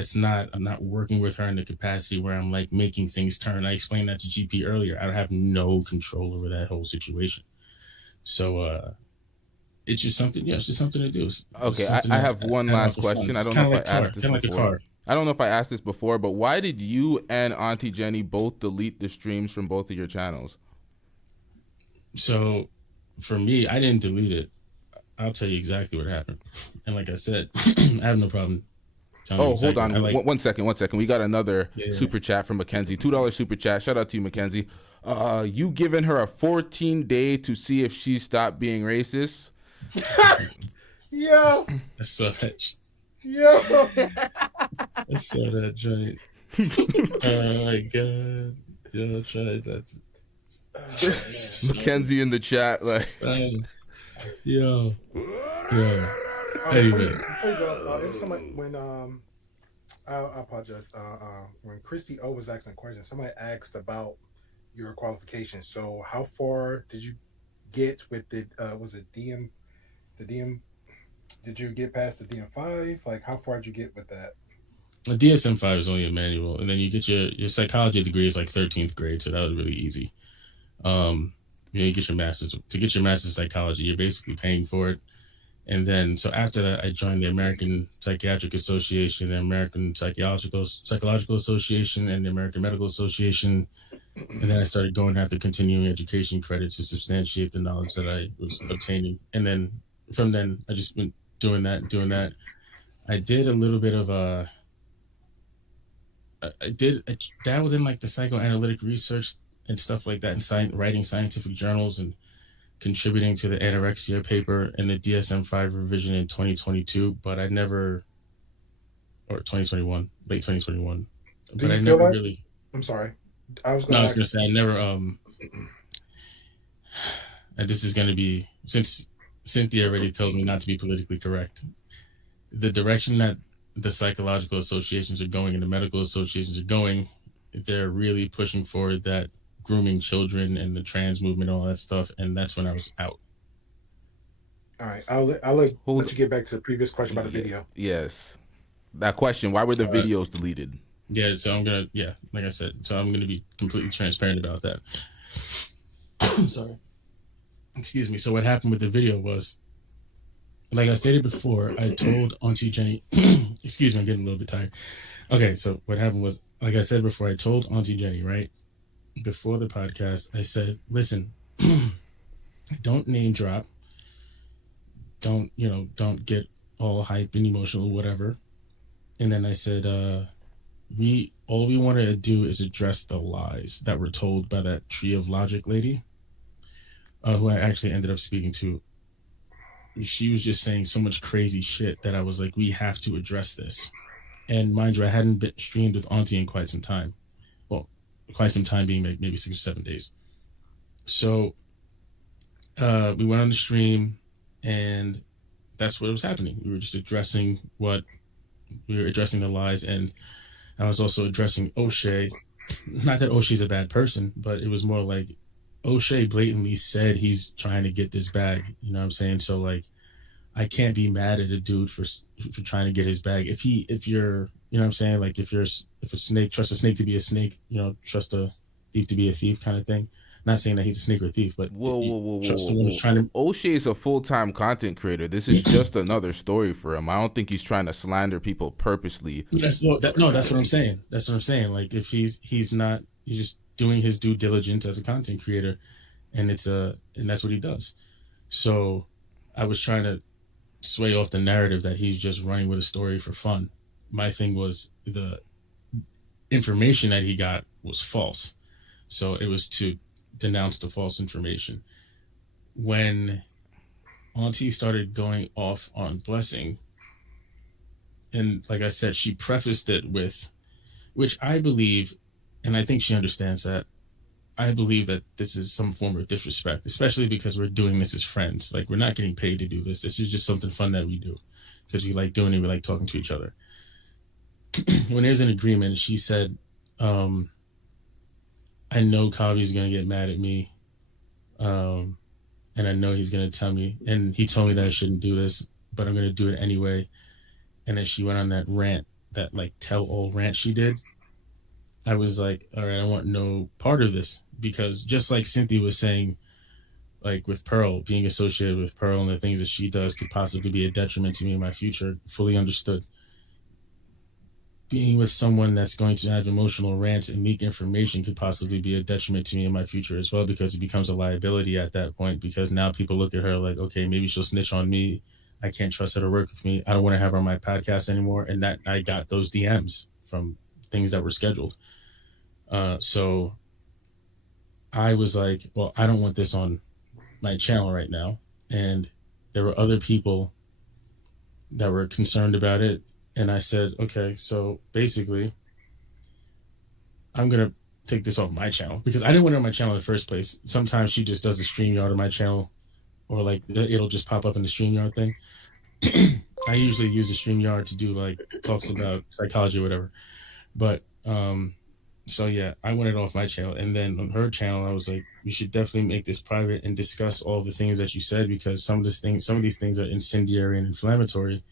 I'm not working with her in the capacity where I'm like making things turn. I explained that to GP earlier. I have no control over that whole situation. So it's just something. Yeah, it's just something to do. Okay, I have one last question. I don't know if I asked this before. I don't know if I asked this before, but why did you and Auntie Jenny both delete the streams from both of your channels? So for me, I didn't delete it. I'll tell you exactly what happened. And like I said, I have no problem. Hold on. One second. We got another super chat from Mackenzie. $2 super chat. Shout out to you, Mackenzie. You giving her a 14-day to see if she stopped being racist? Yo. I saw that. Yo. I saw that joint. Oh my God. Yo, I tried that. Mackenzie in the chat, like. Yo. Anyway, when I apologize. When Christy O was asking a question, somebody asked about your qualifications. So, how far did you get with the? Was it DM? The DM? Did you get past the DM5? Like, how far did you get with that? The DSM-5 is only a manual, and then you get your psychology degree is like 13th grade, so that was really easy. You get your master's. To get your master's in psychology, you're basically paying for it. And then, so after that, I joined the American Psychiatric Association, the American Psychological Association, and the American Medical Association. And then I started going after continuing education credits to substantiate the knowledge that I was obtaining. And then from then, I just been doing that. I did a little bit of I dabbled in like the psychoanalytic research and stuff like that, and writing scientific journals and contributing to the anorexia paper and the DSM-5 revision in 2022, but I never, or 2021, late 2021. But I never really. I'm sorry. I was going to say I never. And this is going to be, since Cynthia already told me not to be politically correct, the direction that the psychological associations are going and the medical associations are going, they're really pushing forward that grooming children and the trans movement, all that stuff, and that's when I was out. All right, I'll let you get back to the previous question about the video. Yes, that question: why were the videos deleted? Yeah, so like I said, so I'm gonna be completely transparent about that. Sorry, excuse me. So what happened with the video was, like I stated before, I told Auntie Jenny. Excuse me, I'm getting a little bit tired. Okay, so what happened was, like I said before, I told Auntie Jenny, right before the podcast, I said, listen, don't name drop. Don't get all hype and emotional, whatever. And then I said, all we want to do is address the lies that were told by that Tree of Logic lady, who I actually ended up speaking to. She was just saying so much crazy shit that I was like, we have to address this. And mind you, I hadn't been streamed with Auntie in quite some time. Quite some time being maybe 6 or 7 days. So we went on the stream, and that's what was happening. We were just addressing the lies, and I was also addressing O'Shea. Not that O'Shea's a bad person, but it was more like O'Shea blatantly said he's trying to get this bag. You know what I'm saying? So like, I can't be mad at a dude for trying to get his bag. If you're, you know what I'm saying? Like if a snake, trust a snake to be a snake, trust a thief to be a thief kind of thing. Not saying that he's a snake or a thief, but whoa. O'Shea is a full-time content creator. This is just another story for him. I don't think he's trying to slander people purposely. That's what I'm saying. That's what I'm saying. Like if he's just doing his due diligence as a content creator. and and that's what he does. So I was trying to sway off the narrative that he's just running with a story for fun. My thing was the information that he got was false. So it was to denounce the false information. When Aunty started going off on Blessing, and like I said, she prefaced it with, which I believe, and I think she understands that, I believe that this is some form of disrespect, especially because we're doing this as friends. Like, we're not getting paid to do this. This is just something fun that we do because we like doing it. We like talking to each other. When there's an agreement, she said, I know Kavi's going to get mad at me. And I know he's going to tell me. And he told me that I shouldn't do this, but I'm going to do it anyway. And then she went on that rant, that like tell-all rant she did. I was like, all right, I want no part of this, because just like Cynthia was saying, like with Pearl, being associated with Pearl and the things that she does could possibly be a detriment to me in my future, fully understood. Being with someone that's going to have emotional rants and leak information could possibly be a detriment to me in my future as well, because it becomes a liability at that point, because now people look at her like, okay, maybe she'll snitch on me. I can't trust her to work with me. I don't want to have her on my podcast anymore. And that I got those DMs from things that were scheduled. So I was like, well, I don't want this on my channel right now. And there were other people that were concerned about it. And I said, okay, so basically I'm going to take this off my channel, because I didn't want it on my channel in the first place. Sometimes she just does the StreamYard on my channel, or like it'll just pop up in the StreamYard thing. I usually use the StreamYard to do like talks about psychology or whatever. But, so yeah, I went it off my channel, and then on her channel, I was like, we should definitely make this private and discuss all the things that you said, because some of these things are incendiary and inflammatory,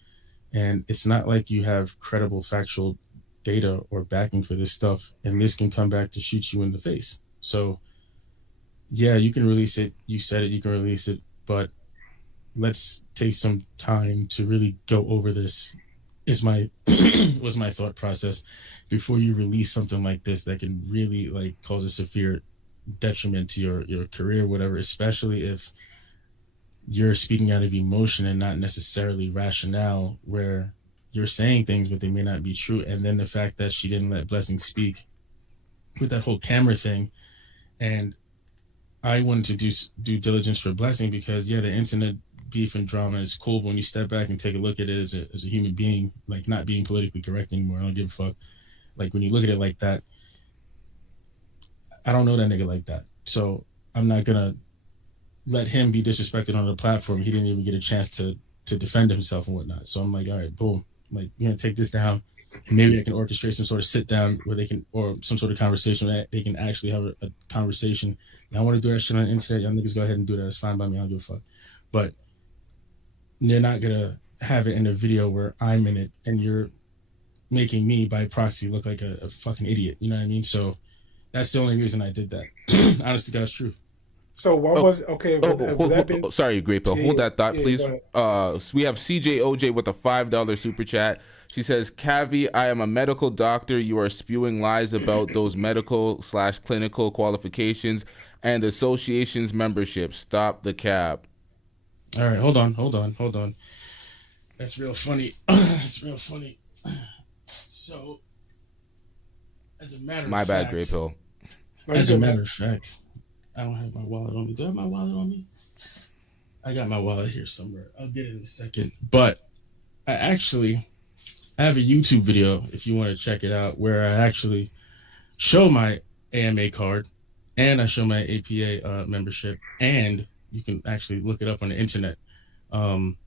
and it's not like you have credible factual data or backing for this stuff, and this can come back to shoot you in the face. So yeah, you can release it. You said it, you can release it, but let's take some time to really go over this. Was my thought process before you release something like this that can really like cause a severe detriment to your career, whatever, especially if you're speaking out of emotion and not necessarily rationale, where you're saying things but they may not be true. And then the fact that she didn't let Blessing speak with that whole camera thing, and I wanted to do due diligence for Blessing, because yeah, the internet beef and drama is cool, but when you step back and take a look at it as a human being, like not being politically correct anymore, I don't give a fuck. Like when you look at it like that, I don't know that nigga like that. So I'm not gonna let him be disrespected on the platform. He didn't even get a chance to defend himself and whatnot. So I'm like, all right, boom. I'm like, you're gonna take this down, and maybe I can orchestrate some sort of sit down where they can, or some sort of conversation where they can actually have a conversation. Y'all want to do that shit on the internet? Y'all niggas go ahead and do that. It's fine by me. I don't give a fuck. But you're not gonna have it in a video where I'm in it and you're making me by proxy look like a fucking idiot. You know what I mean? So that's the only reason I did that. Honest to God's truth. So what was okay? Sorry, Great Pill. Hold that thought, please. So we have CJOJ with a $5 super chat. She says, Cavi, I am a medical doctor. You are spewing lies about those medical/clinical qualifications and association's membership. Stop the cap. All right, hold on. That's real funny. That's real funny. So, as a matter of fact... My bad, Grey Pill. As a matter of fact, I don't have my wallet on me. Do I have my wallet on me? I got my wallet here somewhere. I'll get it in a second. But I have a YouTube video, if you want to check it out, where I actually show my AMA card, and I show my APA membership, and you can actually look it up on the internet. Newsflash,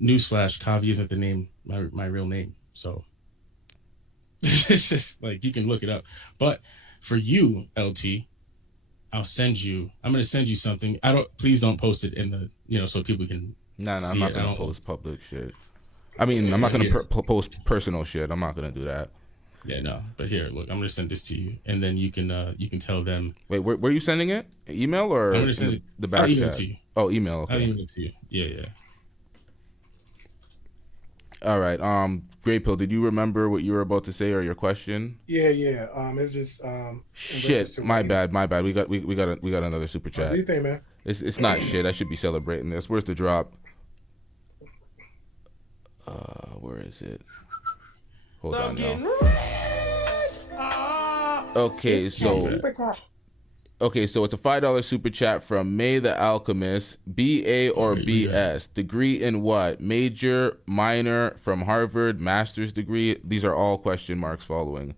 Kavi isn't the name, my real name. So it's just like, you can look it up. But for you, LT, I'm going to send you something. Please don't post it in the, so people can No, I'm not going to post public shit. I mean, I'm not going to post personal shit. I'm not going to do that. Yeah, no. But here, look, I'm going to send this to you, and then you can tell them. Wait, where are you sending it? Email or I'm going to send it, the back chat? To you. Oh, email. Okay. I'll email it to you. Yeah. All right. Great Pill. Did you remember what you were about to say or your question? Yeah. It was just Shit. My bad. We got another super chat. What do you think, man? It's not shit. I should be celebrating this. Where's the drop? Where is it? Hold on now. Okay, so it's a $5 super chat from May the Alchemist. BA or BS? Degree in what? Major, minor, from Harvard, master's degree. These are all question marks following.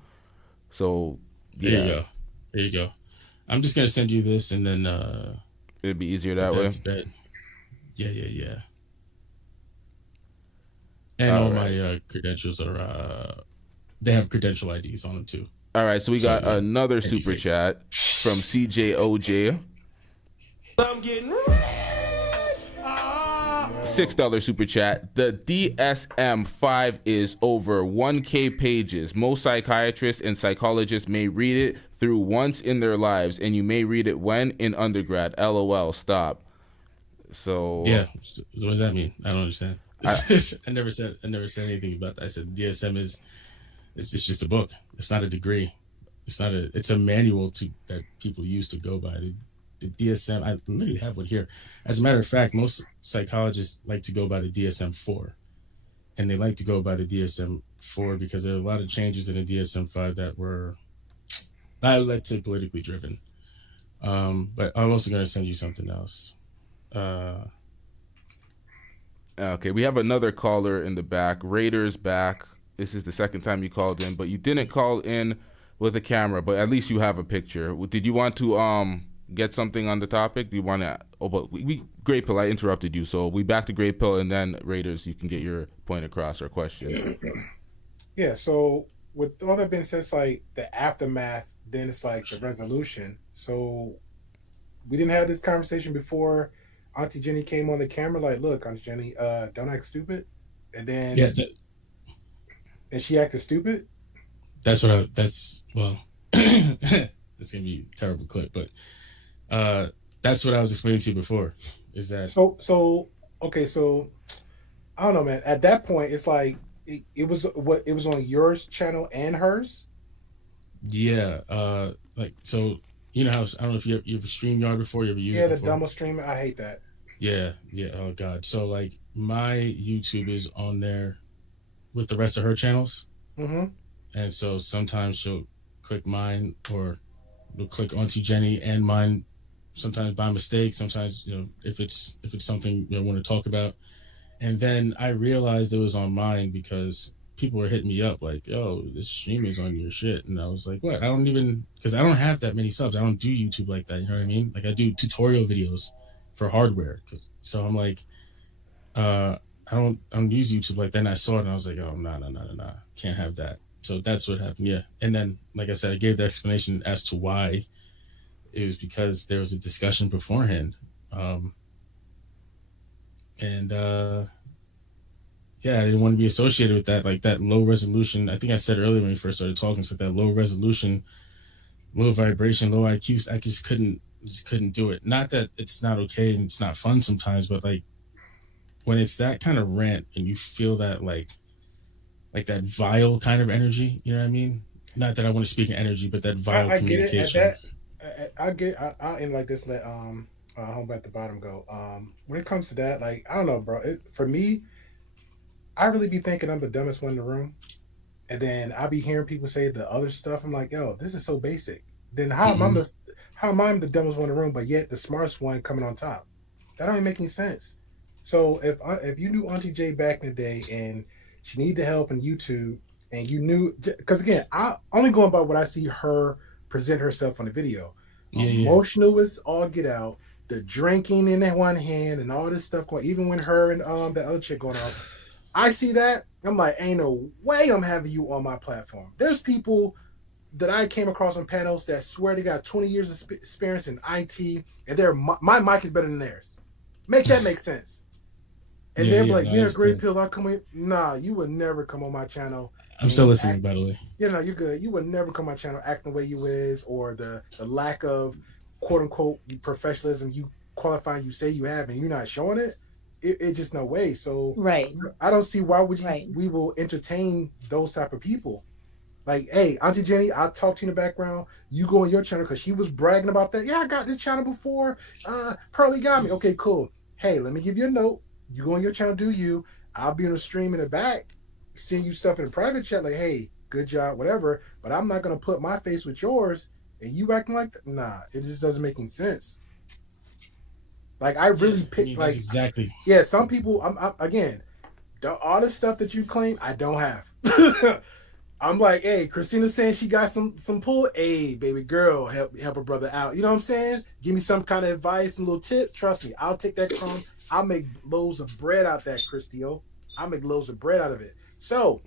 So yeah. There you go. I'm just gonna send you this, and then it'd be easier that way. Yeah. And all my credentials are they have credential IDs on them too. All right, so we got another super chat from CJOJ. I'm getting $6 super chat. The DSM-5 is over 1K pages. Most psychiatrists and psychologists may read it through once in their lives, and you may read it when in undergrad. LOL. Stop. So yeah, what does that mean? I don't understand. I never said anything about that. I said DSM it's just a book. It's not a degree. It's a manual that people use to go by. The DSM, I literally have one here. As a matter of fact, most psychologists like to go by the DSM-4. And they like to go by the DSM-4 because there are a lot of changes in the DSM-5 that were, I would like to say, politically driven. But I'm also going to send you something else. Okay, we have another caller in the back. Raiders back. This is the second time you called in, but you didn't call in with a camera, but at least you have a picture. Did you want to get something on the topic? Do you want to? Oh, but Great Pill, I interrupted you, so we back to Great Pill, and then Raiders, you can get your point across or question. Yeah. So with all that being said, it's like the aftermath. Then it's like the resolution. So we didn't have this conversation before. Auntie Jenny came on the camera, like, "Look, Auntie Jenny, don't act stupid," and then and she acted stupid. That's well, it's gonna be a terrible clip, but that's what I was explaining to you before. Is that okay? So I don't know, man. At that point, it's like it was on yours channel and hers. Yeah, like so. You know how I don't know if you ever StreamYard before. You ever used it before? The dumbest streaming. I hate that. Yeah. Oh God. So like my YouTube is on there with the rest of her channels. Mm-hmm. And so sometimes she'll click mine or we'll click Auntie Jenny and mine, sometimes by mistake, sometimes, if it's something I want to talk about. And then I realized it was on mine because people were hitting me up like, yo, this stream is on your shit. And I was like, what? Because I don't have that many subs. I don't do YouTube like that. You know what I mean? Like I do tutorial videos for hardware. So I'm like, I don't use YouTube like that. And I saw it and I was like, oh, no. Can't have that. So that's what happened. Yeah. And then, like I said, I gave the explanation as to why. It was because there was a discussion beforehand. Yeah, I didn't want to be associated with that, like that low resolution. I think I said earlier when we first started talking, it's like that low resolution, low vibration, low IQ. I just couldn't do it. Not that it's not okay and it's not fun sometimes, but like when it's that kind of rant and you feel that like that vile kind of energy, you know what I mean? Not that I want to speak in energy, but that vile communication. I get it. I'll end like this. Let home at the bottom go. When it comes to that, like I don't know, bro. For me, I really be thinking I'm the dumbest one in the room, and then I be hearing people say the other stuff. I'm like, yo, this is so basic. Then how am I the dumbest one in the room, but yet the smartest one coming on top? That don't even make any sense. So if you knew Auntie J back in the day and she needed help in YouTube, and you knew, because again, I only going by what I see her present herself on the video. Emotional was all get out. The drinking in that one hand and all this stuff going. Even when her and the other chick going off. I see that, I'm like, ain't no way I'm having you on my platform. There's people that I came across on panels that swear they got 20 years of experience in IT, and my mic is better than theirs. Make that make sense. And they're like, yeah, Great Pill, I'll come in. Nah, you would never come on my channel. I'm still listening, by the way. No, you're good. You would never come on my channel acting the way you is, or the lack of, quote-unquote, professionalism you qualify, you say you have, and you're not showing it. it just no way. So Right. I don't see why would you, Right. we will entertain those type of people. Like, hey, Auntie Jenny, I'll talk to you in the background. You go on your channel because she was bragging about that. Yeah, I got this channel before. Pearly got me. Okay, cool. Hey, let me give you a note. You go on your channel, do you? I'll be on the stream in the back, send you stuff in a private chat like, hey, good job, whatever. But I'm not gonna put my face with yours and you acting like that. Nah, it just doesn't make any sense. Like I really pick like exactly. Yeah, some people. I'm again, all the stuff that you claim, I don't have. I'm like, hey, Christina's saying she got some pull. Hey, baby girl, help her brother out. You know what I'm saying? Give me some kind of advice, and little tip. Trust me, I'll take that crumb. I'll make loaves of bread out that, Christio. I'll make loaves of bread out of it. So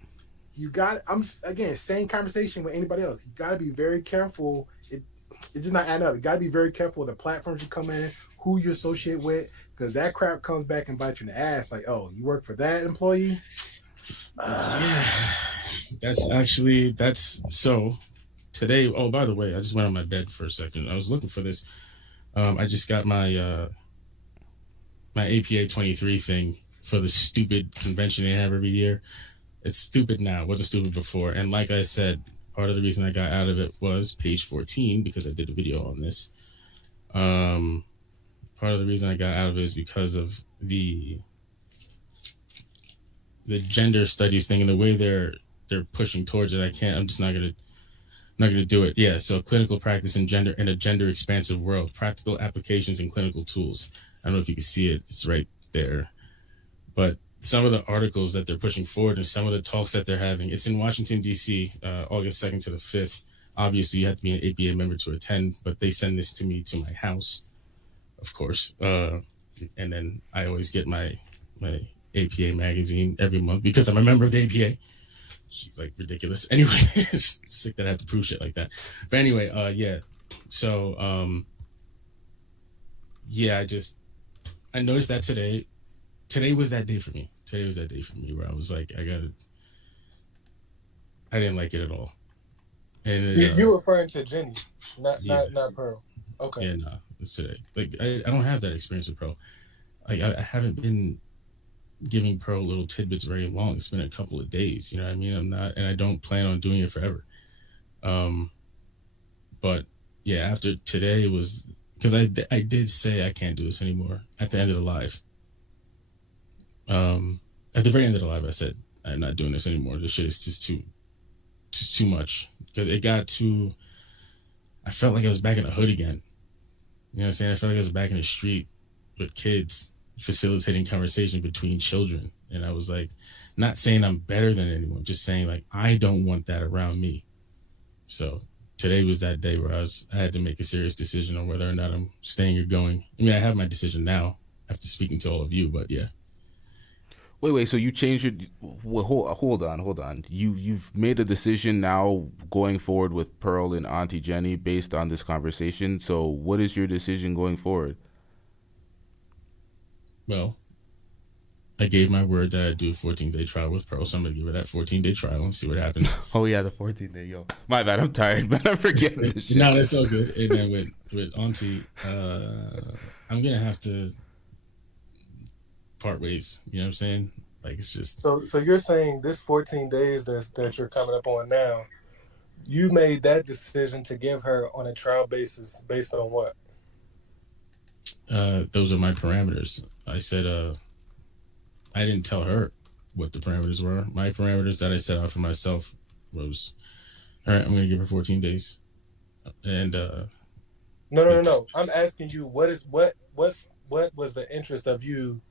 you got. I'm again, same conversation with anybody else. You got to be very careful. It's just not adding up. You got to be very careful with the platforms you come in, who you associate with, because that crap comes back and bites you in the ass. Like, oh, you work for that employee? That's so today. Oh, by the way, I just went on my bed for a second. I was looking for this. I just got my my APA 23 thing for the stupid convention they have every year. It's stupid now. It wasn't stupid before. And like I said, part of the reason I got out of it was page 14 because I did a video on this. Part of the reason I got out of it is because of the gender studies thing and the way they're pushing towards it. I'm just not gonna do it. Yeah. So clinical practice in a gender expansive world, practical applications and clinical tools. I don't know if you can see it. It's right there. But some of the articles that they're pushing forward and some of the talks that they're having, it's in Washington, D.C., August 2nd to the 5th. Obviously, you have to be an APA member to attend, but they send this to me to my house, of course. And then I always get my APA magazine every month because I'm a member of the APA. She's like ridiculous. Anyway, it's sick that I have to prove shit like that. But anyway, yeah. So, yeah, I noticed that today. Today was that day for me. Today was that day for me where I was like, I didn't like it at all. And you referring to Jenny, not Pearl. Okay. Yeah, no, it's today. Like I don't have that experience with Pearl. Like I haven't been giving Pearl little tidbits very long. It's been a couple of days. You know what I mean? I'm not, and I don't plan on doing it forever. But yeah, after today was because I did say I can't do this anymore at the end of the live. At the very end of the live, I said I'm not doing this anymore. This shit is just too much because it got too. I felt like I was back in the hood again. You know what I'm saying? I felt like I was back in the street with kids facilitating conversation between children, and I was like, not saying I'm better than anyone, just saying like I don't want that around me. So today was that day where I had to make a serious decision on whether or not I'm staying or going. I mean, I have my decision now after speaking to all of you, but yeah. Wait. So you changed your? Well, hold on. You've made a decision now going forward with Pearl and Auntie Jenny based on this conversation. So what is your decision going forward? Well, I gave my word that I'd do a 14-day trial with Pearl, so I'm gonna give her that 14-day trial and see what happens. Oh yeah, the 14-day. Yo, my bad. I'm tired, but I'm forgetting this shit. No, that's all good. And then with Auntie, I'm gonna have to part ways. You know what I'm saying? Like it's just so you're saying this 14 days that you're coming up on now, you made that decision to give her on a trial basis based on what? Those are my parameters. I said I didn't tell her what the parameters were. My parameters that I set out for myself was, all right, I'm gonna give her 14 days. And No. I'm asking you what was the interest of you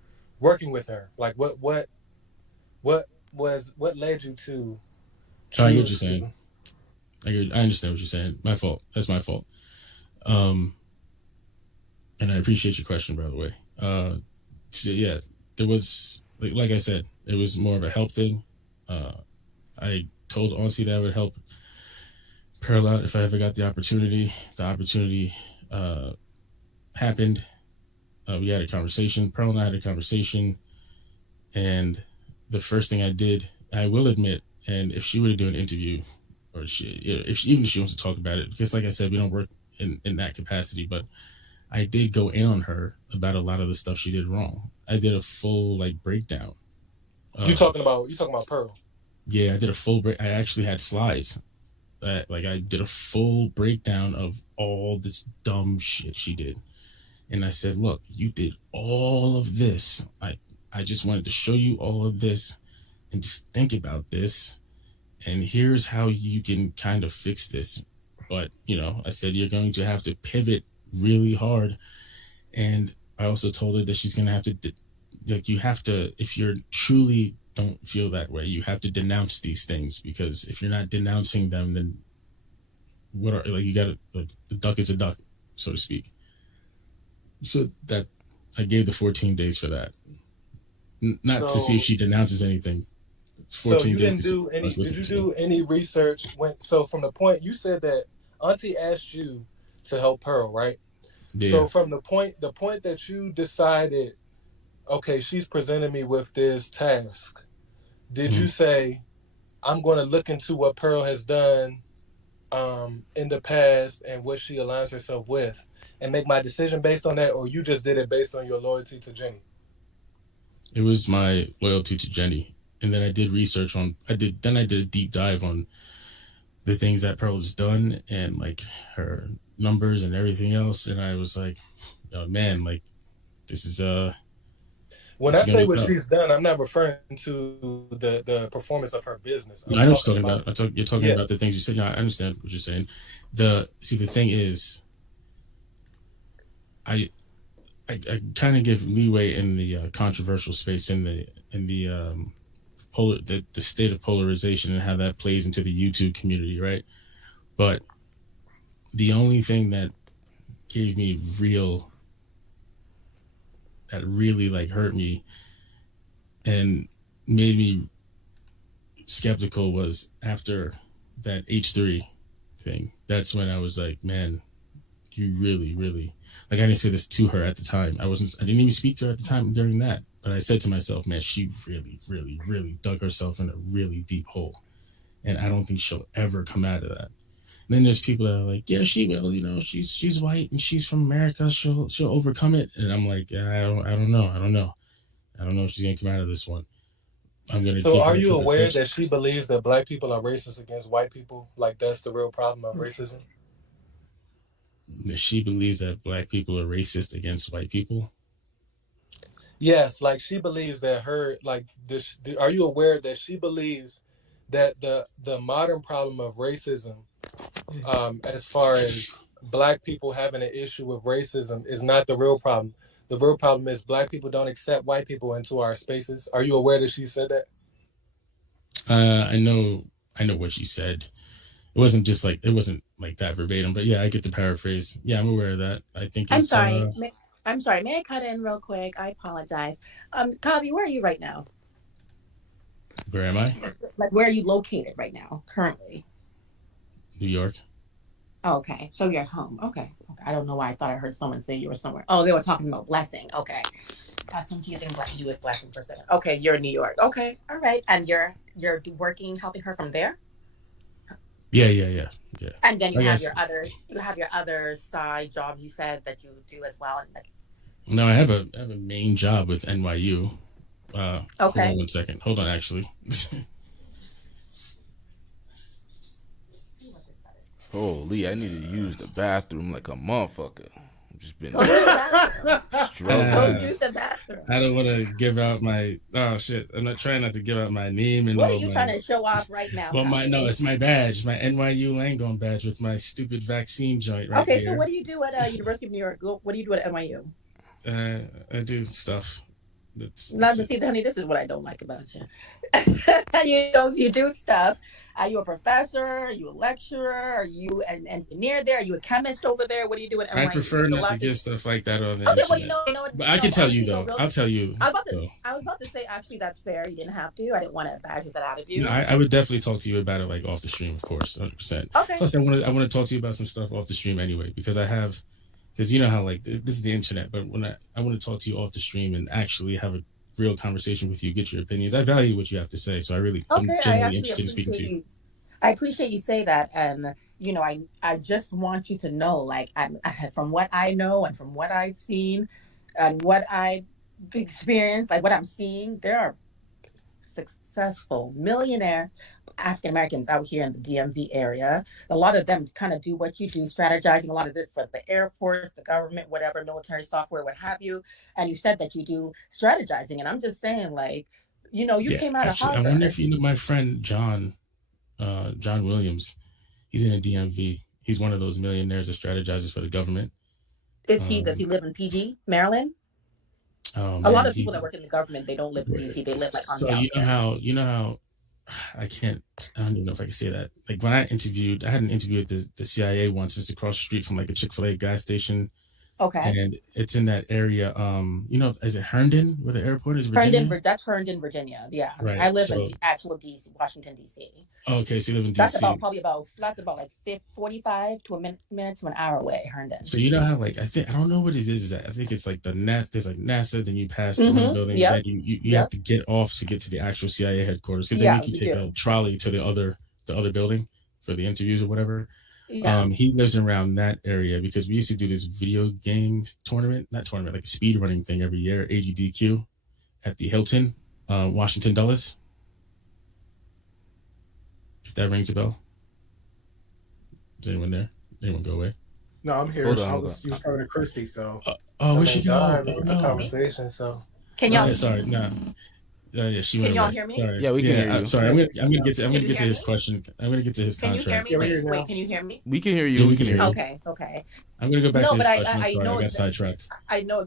working with her? Like what led you to I get what you're saying. I understand what you're saying. My fault. That's my fault. And I appreciate your question, by the way. So yeah, there was like I said, it was more of a help thing. I told Auntie that I would help Pearl out if I ever got the opportunity. The opportunity happened. We had a conversation. Pearl and I had a conversation, and the first thing I did, I will admit, and if she were to do an interview, or even if she wants to talk about it, because like I said, we don't work in that capacity, but I did go in on her about a lot of the stuff she did wrong. I did a full like breakdown. You talking about Pearl? Yeah, I did a full break. I actually had slides. Like I did a full breakdown of all this dumb shit she did, and I said, "Look, you did all of this. I just wanted to show you all of this, and just think about this, and here's how you can kind of fix this." But I said you're going to have to pivot really hard, and I also told her that she's going to have to, like, you have to, if you're truly don't feel that way, you have to denounce these things, because if you're not denouncing them, then you got to, like, the duck is a duck, so to speak. So that I gave the 14 days for that, not to see if she denounces anything. 14 so you days didn't do any? Did you do any research? So from the point you said that Auntie asked you to help Pearl, right? Yeah. So from the point that you decided, okay, she's presenting me with this task, did you say, I'm going to look into what Pearl has done in the past and what she aligns herself with and make my decision based on that, or you just did it based on your loyalty to Jenny? It was my loyalty to Jenny. And then I did research I did a deep dive on the things that Pearl has done and like her numbers and everything else. And I was like, oh, man, like, this is when I say what she's done, I'm not referring to the performance of her business. I know what you're talking about. You're talking about the things you said. I understand what you're saying. The thing is, I kind of give leeway in the controversial space, in the state of polarization and how that plays into the YouTube community, right? But the only thing that gave me that really like hurt me and made me skeptical was after that H3 thing. That's when I was like, man, you really, really, like, I didn't say this to her at the time. I didn't even speak to her at the time during that. But I said to myself, man, she really, really, really dug herself in a really deep hole. And I don't think she'll ever come out of that. And then there's people that are like, yeah, she will, she's white and she's from America. She'll overcome it. And I'm like, I don't know. I don't know if she's going to come out of this one. So are you aware that she believes that black people are racist against white people? Like, that's the real problem of racism? She believes that black people are racist against white people? Yes, like she believes that are you aware that she believes that the modern problem of racism, as far as black people having an issue with racism, is not the real problem? The real problem is black people don't accept white people into our spaces. Are you aware that she said that? I know what she said. It wasn't like that verbatim, but yeah, I get the paraphrase. Yeah, I'm aware of that. I think I'm sorry. I'm sorry. May I cut in real quick? I apologize. Kavi, where are you right now? Where am I? Like, where are you located right now, currently? New York. Oh, okay. So you're at home. Okay. I don't know why I thought I heard someone say you were somewhere. Oh, they were talking about Blessing. Okay. I'm confusing you with Blessing for a second. Okay, you're in New York. Okay. All right. And you're working, helping her from there? Yeah. And then you have your other side jobs you said that you do as well. No, I have a main job with NYU. Okay. Hold on 1 second. Hold on, actually. Holy, I need to use the bathroom like a motherfucker. Just been struggling. Use the bathroom. I don't want to give out my I'm not trying not to give out my name and what are you trying to show off right now? Well, it's my badge, my NYU Langone badge with my stupid vaccine joint right Okay, here. so what do you do at University of New York? What do you do at NYU? I do stuff. Honey, this is what I don't like about you. You do stuff. Are you a professor? Are you a lecturer? Are you an engineer there? Are you a chemist over there? What do you do at NYU? I prefer not to give stuff like that on the internet. Well, you know, but I can tell you though. I'll tell you. I was about to say, actually, that's fair. You didn't have to. I didn't want to badge that out of you. I would definitely talk to you about it like off the stream, of course, 100%. Okay. Plus, I want to talk to you about some stuff off the stream anyway, because you know how like this is the internet, but when I want to talk to you off the stream and actually have a real conversation with you, get your opinions. I value what you have to say, so I'm genuinely interested in speaking to you. I appreciate you say that, and I just want you to know, like, from what I know and from what I've seen and what I've experience, like what I'm seeing, there are successful millionaire African Americans out here in the DMV area. A lot of them kind of do what you do, strategizing a lot of it for the Air Force, the government, whatever, military software, what have you. And you said that you do strategizing. And I'm just saying, like, you know, you Yeah, came out of actually, I wonder Harvard. if you know my friend John Williams. He's in the DMV. He's one of those millionaires that strategizes for the government. Does he live in PG, Maryland? Oh, A lot man, of people that work in the government, they don't live in DC. They live like on so the outskirts. you know how I don't even know if I can say that. Like when I had an interview at the CIA once. It's across the street from like a Chick-fil-A gas station. Okay. And it's in that area. You know, is it Herndon where the airport is? Virginia? That's Herndon, Virginia. Yeah. Right. I live in actual DC, Washington, DC. Okay, so you live in DC. That's about like 45 to a minute to an hour away, Herndon. So you know how like I don't know what it is. I think it's like the NASA. There's like NASA, then you pass through the building, then you have to get off to get to the actual CIA headquarters because they make you take a trolley to the other building for the interviews or whatever. Yeah. He lives around that area because we used to do this video game not tournament, like a speed running thing every year, AGDQ, at the Hilton, Washington Dulles. If that rings a bell. Is anyone there? Anyone go away? No, I'm here. Hold on. You was talking to Christy, so. Where'd she go? Conversation. So. Can y'all? Sorry, no. Yeah, she went Can y'all away. hear me? Sorry. Yeah, we can hear you. Sorry, I'm gonna get to his question. I'm gonna get to his contract. Can you hear me? Wait, can you hear me? We can hear you. We can hear you. Okay. I'm gonna go back to his question. I know I got sidetracked. I know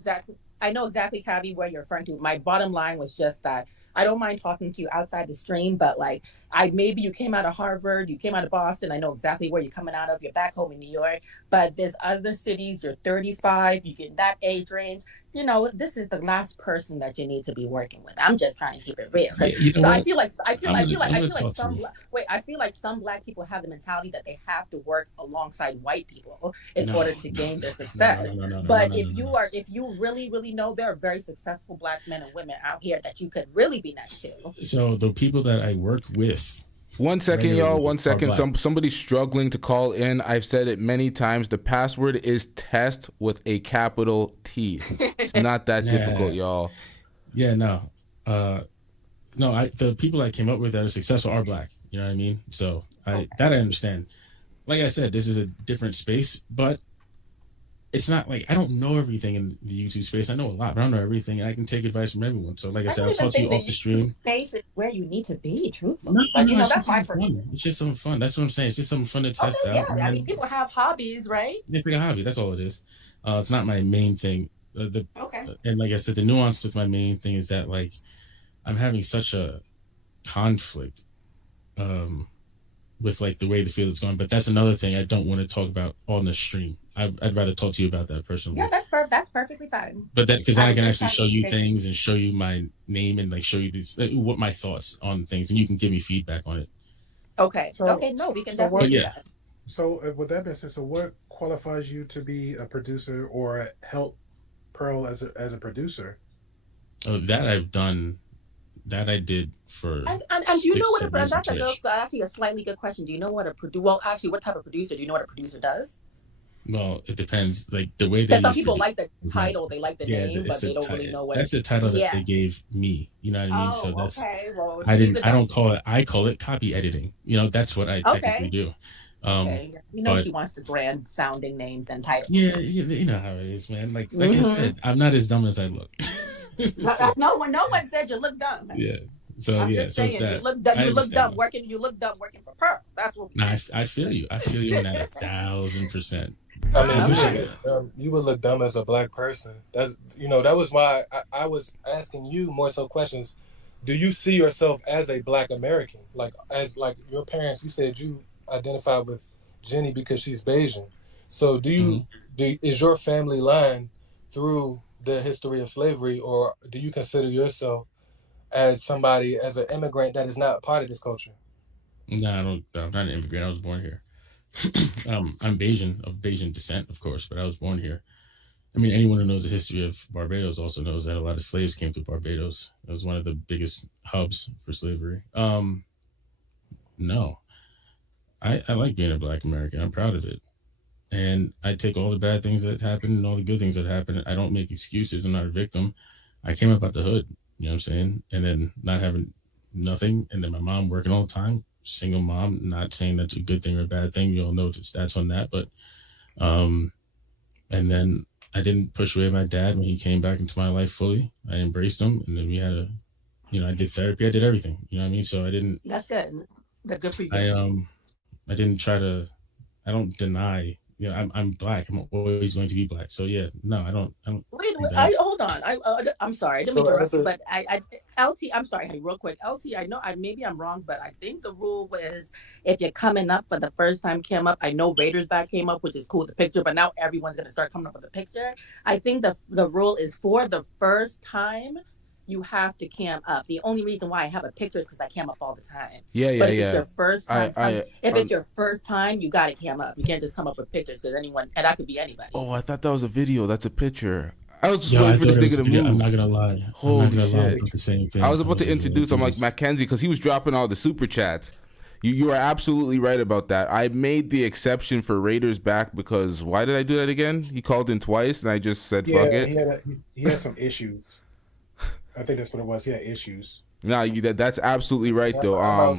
exactly, Cabby, where you're referring to. My bottom line was just that I don't mind talking to you outside the stream, but like maybe you came out of Harvard, you came out of Boston. I know exactly where you're coming out of. You're back home in New York, but there's other cities. You're 35. You get in that age range. You know, this is the last person that you need to be working with. I'm just trying to keep it real. So I feel like some black people have the mentality that they have to work alongside white people in order to gain their success. But if you really, really know, there are very successful black men and women out here that you could really be next to. So the people that I work with. 1 second, y'all. 1 second. Somebody's struggling to call in. I've said it many times. The password is test with a capital T. It's not that difficult, y'all. Yeah, no. The people I came up with that are successful are black. You know what I mean? So I understand. Like I said, this is a different space, but it's not like I don't know everything in the YouTube space. I know a lot, but I don't know everything. And I can take advice from everyone. So like I said, I'll talk to you off the stream. Space is where you need to be, truthfully. No, that's my fun. It's just something fun. That's what I'm saying. It's just something fun to test out. Yeah, I mean, people have hobbies, right? It's like a hobby. That's all it is. It's not my main thing. And like I said, the nuance with my main thing is that like I'm having such a conflict with like the way the field is going. But that's another thing I don't want to talk about on the stream. I'd rather talk to you about that personally. Yeah, that's perfectly fine. But because then I can actually show you things and show you my name and like show you what my thoughts on things, and you can give me feedback on it. Okay. No, we can definitely do that. So with that being said, so what qualifies you to be a producer or help Pearl as a producer? Oh, that I've done. That I did for. And do you know what that's actually a slightly good question. Do you know what what type of producer? Do you know what a producer does? Well, it depends. Like the way that some people like the title, they like the name, but they don't really know what. That's the title that they gave me. You know what I mean? So that's. Okay. Well, I don't call it. I call it copy editing. You know, that's what I technically do. Okay. You know, she wants the grand sounding names and titles. Yeah, you know how it is, man. Like I said, I'm not as dumb as I look. No one said you look dumb. Yeah. So I'm just saying, you look dumb working for Pearl. That's what. I feel you. I feel you on that 1,000%. I mean, you would look dumb as a black person. That was why I was asking you more so questions. Do you see yourself as a black American? Like your parents, you said you identify with Jenny because she's Bayesian. So is your family line through the history of slavery, or do you consider yourself as an immigrant that is not part of this culture? No, I'm not an immigrant. I was born here. I'm Bayesian, of Bayesian descent, of course, but I was born here. I mean, anyone who knows the history of Barbados also knows that a lot of slaves came to Barbados. It was one of the biggest hubs for slavery. No, I like being a black American. I'm proud of it. And I take all the bad things that happen and all the good things that happen. I don't make excuses. I'm not a victim. I came up out the hood, you know what I'm saying? And then not having nothing. And then my mom working all the time, single mom, not saying that's a good thing or a bad thing. You'll know the stats on that. But, and then I didn't push away my dad when he came back into my life fully. I embraced him. And then we had I did therapy. I did everything, you know what I mean? So I didn't. That's good. That's good for you. I didn't try to. I don't deny. I'm black. I'm always going to be black. So yeah, no, I don't. Wait, hold on. I'm sorry. I didn't mean to interrupt you, but LT. I'm sorry, honey. Real quick, LT. I know. Maybe I'm wrong, but I think the rule was if you're coming up for the first time, came up. I know Raiders back came up, which is cool, the picture. But now everyone's gonna start coming up with a picture. I think the rule is for the first time, you have to cam up. The only reason why I have a picture is because I cam up all the time. Yeah. But if it's your first time, if it's your first time, you got to cam up. You can't just come up with pictures because anyone, and that could be anybody. Oh, I thought that was a video. That's a picture. I was just waiting for this nigga to move. I'm not gonna lie. Holy shit. The same thing. I was about to introduce. I'm like Mackenzie because he was dropping all the super chats. You are absolutely right about that. I made the exception for Raiders back because why did I do that again? He called in twice and I just said fuck it. He had some issues. I think that's what it was. He had issues. No, that's absolutely right though.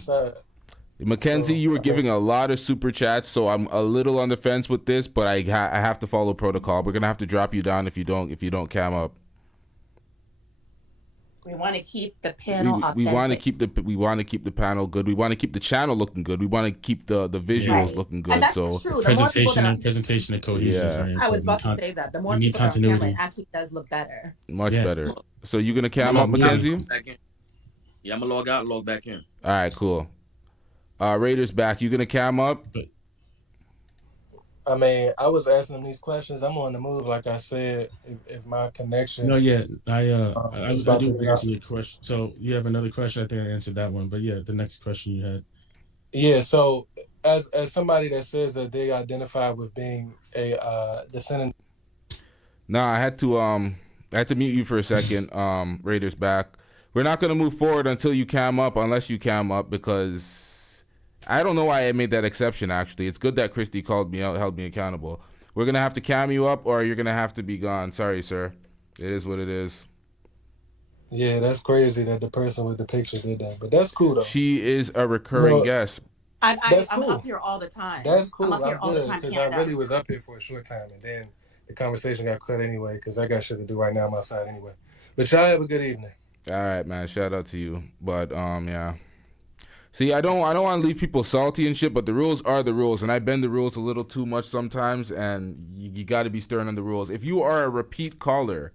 Mackenzie, you were giving a lot of super chats, so I'm a little on the fence with this, but I have to follow protocol. We're gonna have to drop you down if you don't cam up. We want to keep the panel authentic. We want to keep the panel good. We want to keep the channel looking good. We want to keep the visuals looking good. And that's so true. Presentation and cohesion. Yeah. I was about to say that the more people on camera, it actually does look better. Much better. So you gonna cam up, Mackenzie? Yeah, I'm gonna log out and log back in. All right, cool. Raiders back. You gonna cam up? I mean, I was asking them these questions. I'm on the move, like I said. If my connection. No, yeah, I do answer your question. So you have another question. I think I answered that one, but yeah, the next question you had. Yeah. So as somebody that says that they identify with being a descendant. No, I had to mute you for a second. Raiders back. We're not gonna move forward until you cam up, unless you cam up, because I don't know why I made that exception, actually. It's good that Christy called me out, held me accountable. We're going to have to cam you up or you're going to have to be gone. Sorry, sir. It is what it is. Yeah, that's crazy that the person with the picture did that. But that's cool, though. She is a recurring guest. I'm up here all the time. That's cool. I'm up here all the time. Because I really was up here for a short time. And then the conversation got cut anyway because I got shit to do right now on my side anyway. But y'all have a good evening. All right, man. Shout out to you. But, yeah. See, I don't want to leave people salty and shit, but the rules are the rules, and I bend the rules a little too much sometimes, and you got to be stern on the rules. If you are a repeat caller,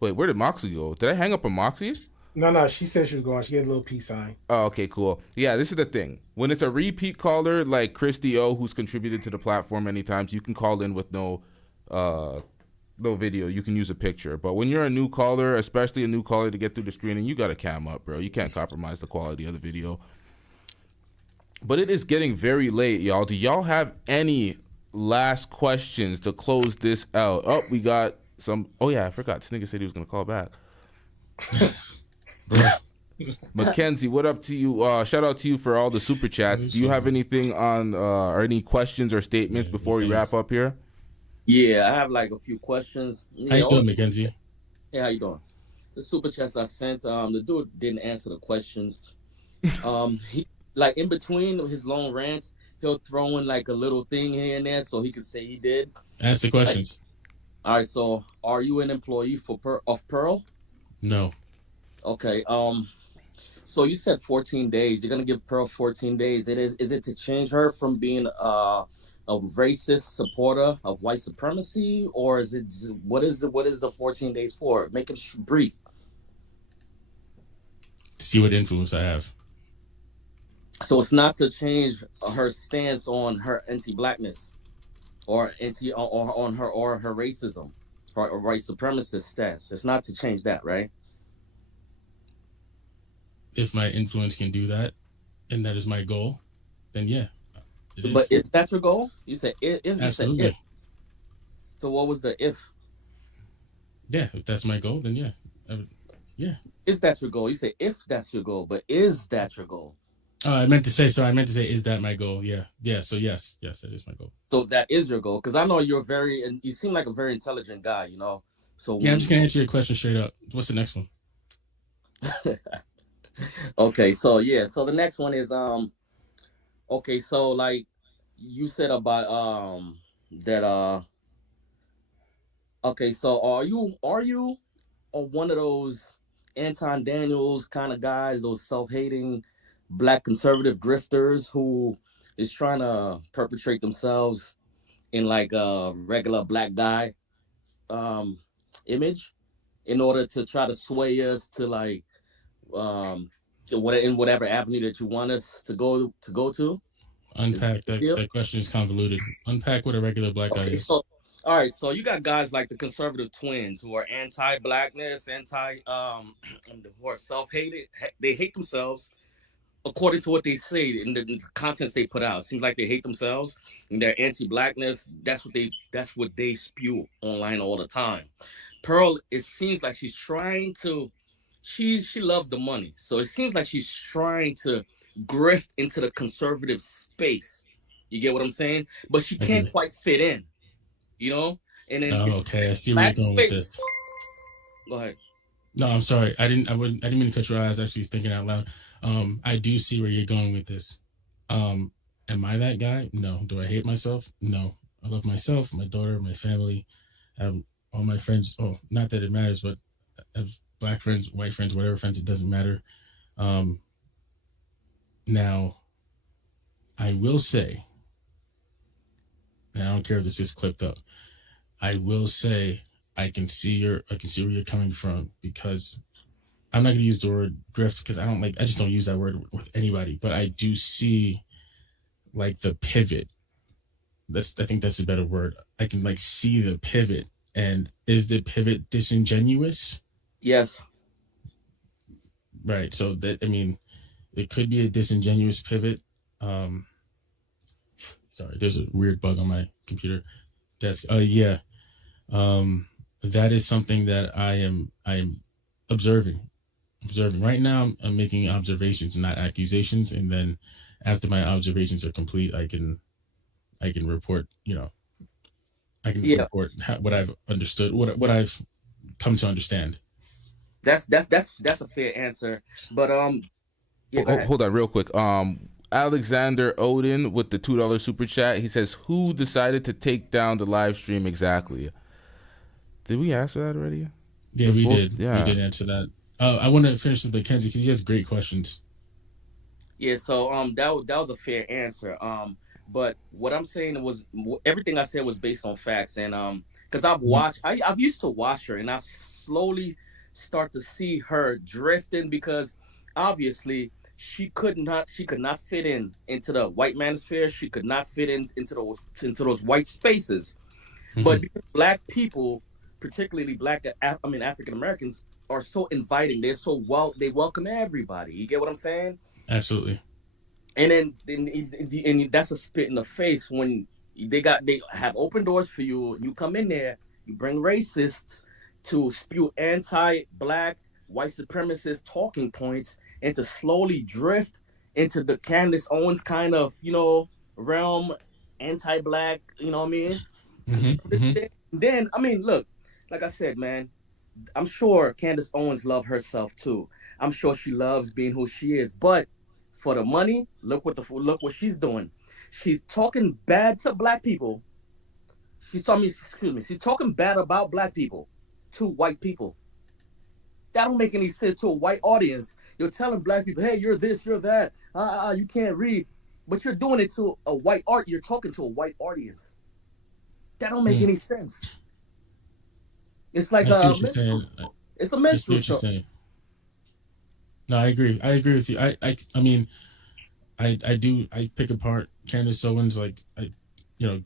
wait, where did Moxie go? Did I hang up on Moxie? No, she said she was going. She had a little peace sign. Oh, okay, cool. Yeah, this is the thing. When it's a repeat caller like Christy O, who's contributed to the platform many times, you can call in with no video. You can use a picture. But when you're a new caller, especially a new caller to get through the screening, you got to cam up, bro. You can't compromise the quality of the video. But it is getting very late, y'all. Do y'all have any last questions to close this out? Oh, we got some. Oh, yeah, I forgot. This nigga said he was going to call back. Mackenzie, what up to you? Shout out to you for all the super chats. Do you have anything on or any questions or statements before we wrap up here? Yeah, I have like a few questions. How you doing, Mackenzie? Hey, how you doing? The super chats I sent, the dude didn't answer the questions. He like in between his long rants, he'll throw in like a little thing here and there so he could say he did. Ask the questions. Like, all right, so are you an employee of Pearl? No. Okay. So you said 14 days. You're gonna give Pearl 14 days. Is it to change her from being a racist supporter of white supremacy, or is it what is the 14 days for? Make it brief. To see what influence I have. So it's not to change her stance on her anti-blackness, or on her racism, or white supremacist stance. It's not to change that, right? If my influence can do that, and that is my goal, then yeah. But is that your goal? You said if. Absolutely. You said if. So what was the if? Yeah, if that's my goal, then yeah. Yeah. Is that your goal? You say if that's your goal, but is that your goal? I meant to say, is that my goal? Yeah. Yeah. So yes, that is my goal. So that is your goal. Because I know you seem like a very intelligent guy, you know. So yeah, I'm just gonna answer your question straight up. What's the next one? okay, so yeah, so the next one is okay, so like you said about that okay, so are you one of those Anton Daniels kind of guys, those self-hating black conservative grifters who is trying to perpetrate themselves in like a regular black guy um image in order to try to sway us to like in whatever avenue that you want us to go to? Unpack that. Is That question is convoluted. Unpack what a regular black guy Okay, is. so all right, so you got guys like the conservative twins who are anti-blackness, who are self-hated. They hate themselves according to what they say in the contents they put out. It seems like they hate themselves and they're anti-blackness. That's what they spew online all the time. Pearl, it seems like she's trying to she loves the money. So it seems like she's trying to grift into the conservative space. You get what I'm saying? But she I can't do. quite fit in, you know? And then Oh, it's okay. I see where you're black going with space. this. Go ahead. No, I'm sorry. I didn't mean to cut your eyes. Actually, thinking out loud. I do see where you're going with this. Am I that guy? No. Do I hate myself? No. I love myself, my daughter, my family. I have all my friends. Oh, not that it matters, but I have black friends, white friends, whatever friends. It doesn't matter. Now, I will say, and I don't care if this is clipped up. I will say I can see where you're coming from, because I'm not going to use the word grift because I just don't use that word with anybody, but I do see like the pivot. I think that's a better word. I can like see the pivot. And is the pivot disingenuous? Yes. Right. So that, I mean, it could be a disingenuous pivot. Sorry, there's a weird bug on my computer desk. Yeah. That is something that I am observing right now. I'm making observations, not accusations, and then after my observations are complete, I can report, I can Yeah. report what I've understood, what I've come to understand. That's a fair answer. But yeah, go ahead. Hold on real quick. Alexander Odin with the $2 super chat. He says, "Who decided to take down the live stream exactly?" Did we answer that already? Yeah, we did. Yeah. We did answer that. I want to finish with Mackenzie because he has great questions. Yeah, so that was a fair answer. But what I'm saying was everything I said was based on facts, and because I've used to watch her, and I slowly start to see her drifting because obviously she could not fit into the white manosphere. She could not fit into those white spaces. Mm-hmm. But because black people, particularly African Americans, are so inviting. They welcome everybody. You get what I'm saying? Absolutely. And then that's a spit in the face when they have open doors for you. You come in there, you bring racists to spew anti-black, white supremacist talking points, and to slowly drift into the Candace Owens kind of realm, anti-black. You know what I mean? Mm-hmm. Then I mean, look, like I said, man, I'm sure Candace Owens loves herself too. I'm sure she loves being who she is, but for the money, look what she's doing. She's talking bad to black people. She's talking bad about black people to white people. That don't make any sense to a white audience. You're telling black people, "Hey, you're this, you're that. You can't read," but you're doing it to a white art. You're talking to a white audience. That don't make any sense. It's like it's a minstrel show. No, I agree. I agree with you. I mean, I pick apart Candace Owens, like,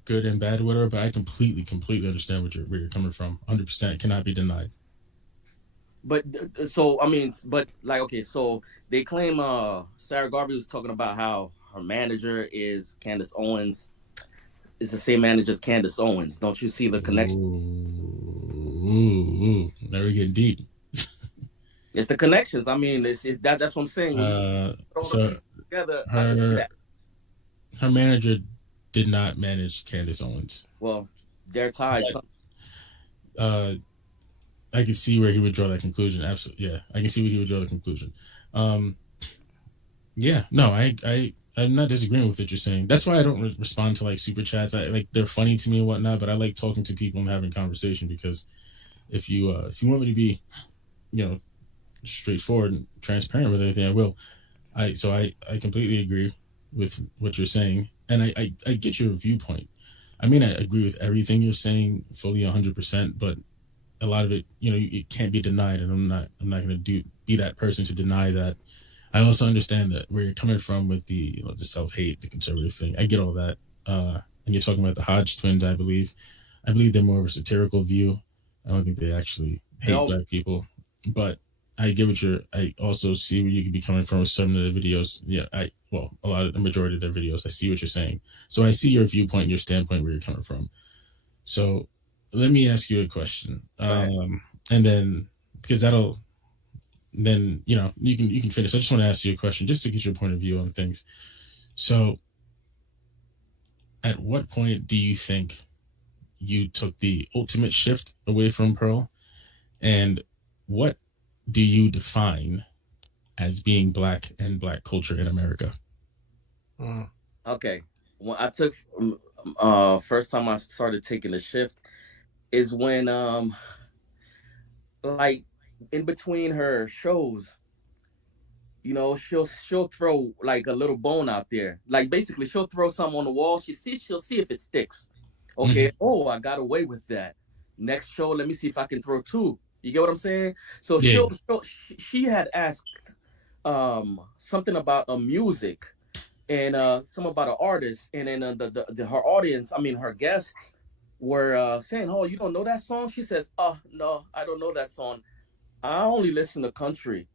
good and bad or whatever, but I completely understand where you're coming from. 100% cannot be denied. But so I mean, but like, okay, so they claim Sarah Garvey was talking about how her manager is Candace Owens, is the same manager as Candace Owens. Don't you see the connection? Ooh, now we're getting deep. It's the connections. I mean, that's what I'm saying. So together, her manager did not manage Candace Owens. Well, they're tied. I can see where he would draw that conclusion. Absolutely, yeah, I can see where he would draw the conclusion. Yeah, no, I'm not disagreeing with what you're saying. That's why I don't respond to like super chats. I like they're funny to me and whatnot, but I like talking to people and having conversation because if you want me to be, you know, straightforward and transparent with anything, I will. I completely agree with what you're saying, and I get your viewpoint. I mean, I agree with everything you're saying fully 100%, but a lot of it, you know, it can't be denied, and I'm not going to be that person to deny that. I also understand that where you're coming from with the, you know, the self-hate, the conservative thing. I get all that. And you're talking about the Hodge twins, I believe. I believe they're more of a satirical view. I don't think they actually hate black people, but I get what I also see where you could be coming from with some of the videos. Yeah, the majority of their videos, I see what you're saying. So I see your viewpoint, your standpoint, where you're coming from. So let me ask you a question. And then, because then, you know, you can finish. I just want to ask you a question just to get your point of view on things. So at what point do you think you took the ultimate shift away from Pearl? And what do you define as being black and black culture in America? Okay. When I took first time I started taking the shift is when like in between her shows, you know, she'll throw like a little bone out there. Like basically she'll throw something on the wall. She'll see if it sticks. Okay. Mm-hmm. Oh, I got away with that. Next show, let me see if I can throw 2. You get what I'm saying? So she had asked something about a music and something about an artist, and then her audience, I mean her guests were saying, "Oh, you don't know that song?" She says, "Oh, no, I don't know that song. I only listen to country."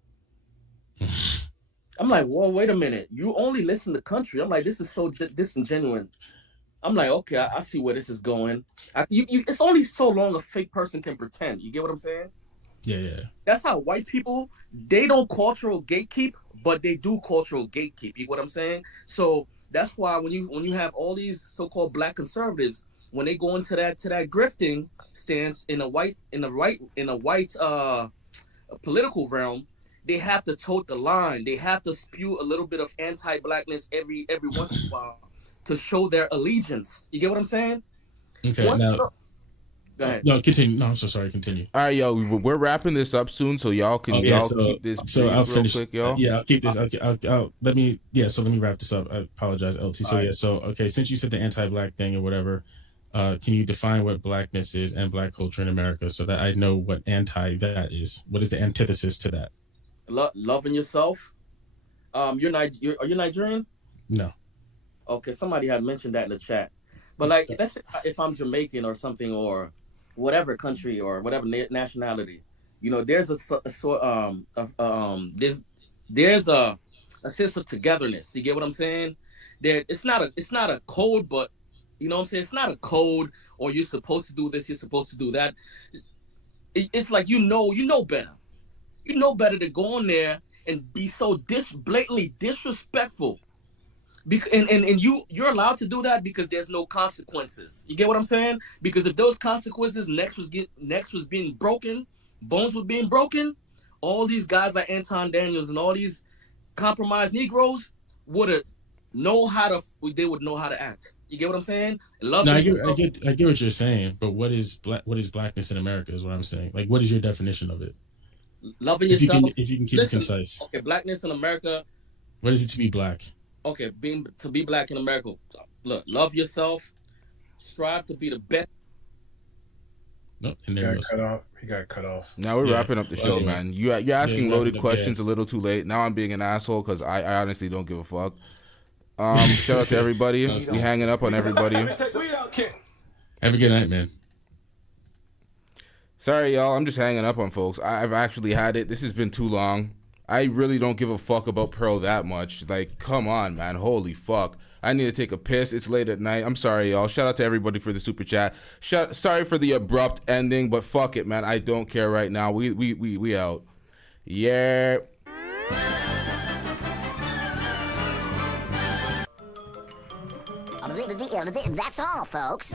I'm like, "Whoa, wait a minute. You only listen to country?" I'm like, "This is so disingenuous." I'm like, "Okay, I see where this is going." It's only so long a fake person can pretend. You get what I'm saying? Yeah. That's how white people, they don't cultural gatekeep, but they do cultural gatekeep. You get what I'm saying? So that's why when you have all these so-called black conservatives, when they go into that grifting stance in a white political realm, they have to tote the line. They have to spew a little bit of anti-blackness every once in a while to show their allegiance. You get what I'm saying? Okay. Now, go ahead. No, continue. No, I'm so sorry. Continue. All right, yo, we're wrapping this up soon, so y'all can keep this. So I'll finish. Quick, yo. Yeah, I'll keep this. Let me wrap this up. I apologize, LT. So right. So okay, since you said the anti-black thing or whatever, can you define what blackness is and black culture in America so that I know what anti that is? What is the antithesis to that? Loving yourself. Are you Nigerian? No. Okay, somebody had mentioned that in the chat. But like, let's say if I'm Jamaican or something, or whatever country or whatever nationality, you know, there's a sense of togetherness. You get what I'm saying? It's not a code, but you know what I'm saying? It's not a code, or you're supposed to do this, you're supposed to do that. It's like you know better. You know better to go on there and be so blatantly disrespectful. And you're allowed to do that because there's no consequences. You get what I'm saying? Because if those consequences necks was being broken, bones were being broken, all these guys like Anton Daniels and all these compromised Negroes would know how to act. You get what I'm saying? I get what you're saying, but what is blackness in America is what I'm saying. Like, what is your definition of it? Loving yourself. If you can keep it concise. Okay, blackness in America. What is it to be black? Okay, to be black in America, look, love yourself, strive to be the best. Nope, and there he got cut off. Now we're wrapping up the show, man. You're asking loaded questions a little too late. Now I'm being an asshole because I honestly don't give a fuck. Shout out to everybody. We hanging up on everybody. Have a good night, man. Sorry, y'all. I'm just hanging up on folks. I've actually had it. This has been too long. I really don't give a fuck about Pearl that much. Like, come on, man. Holy fuck. I need to take a piss. It's late at night. I'm sorry, y'all. Shout out to everybody for the super chat. Sorry for the abrupt ending, but fuck it, man. I don't care right now. We out. Yeah. That's all, folks.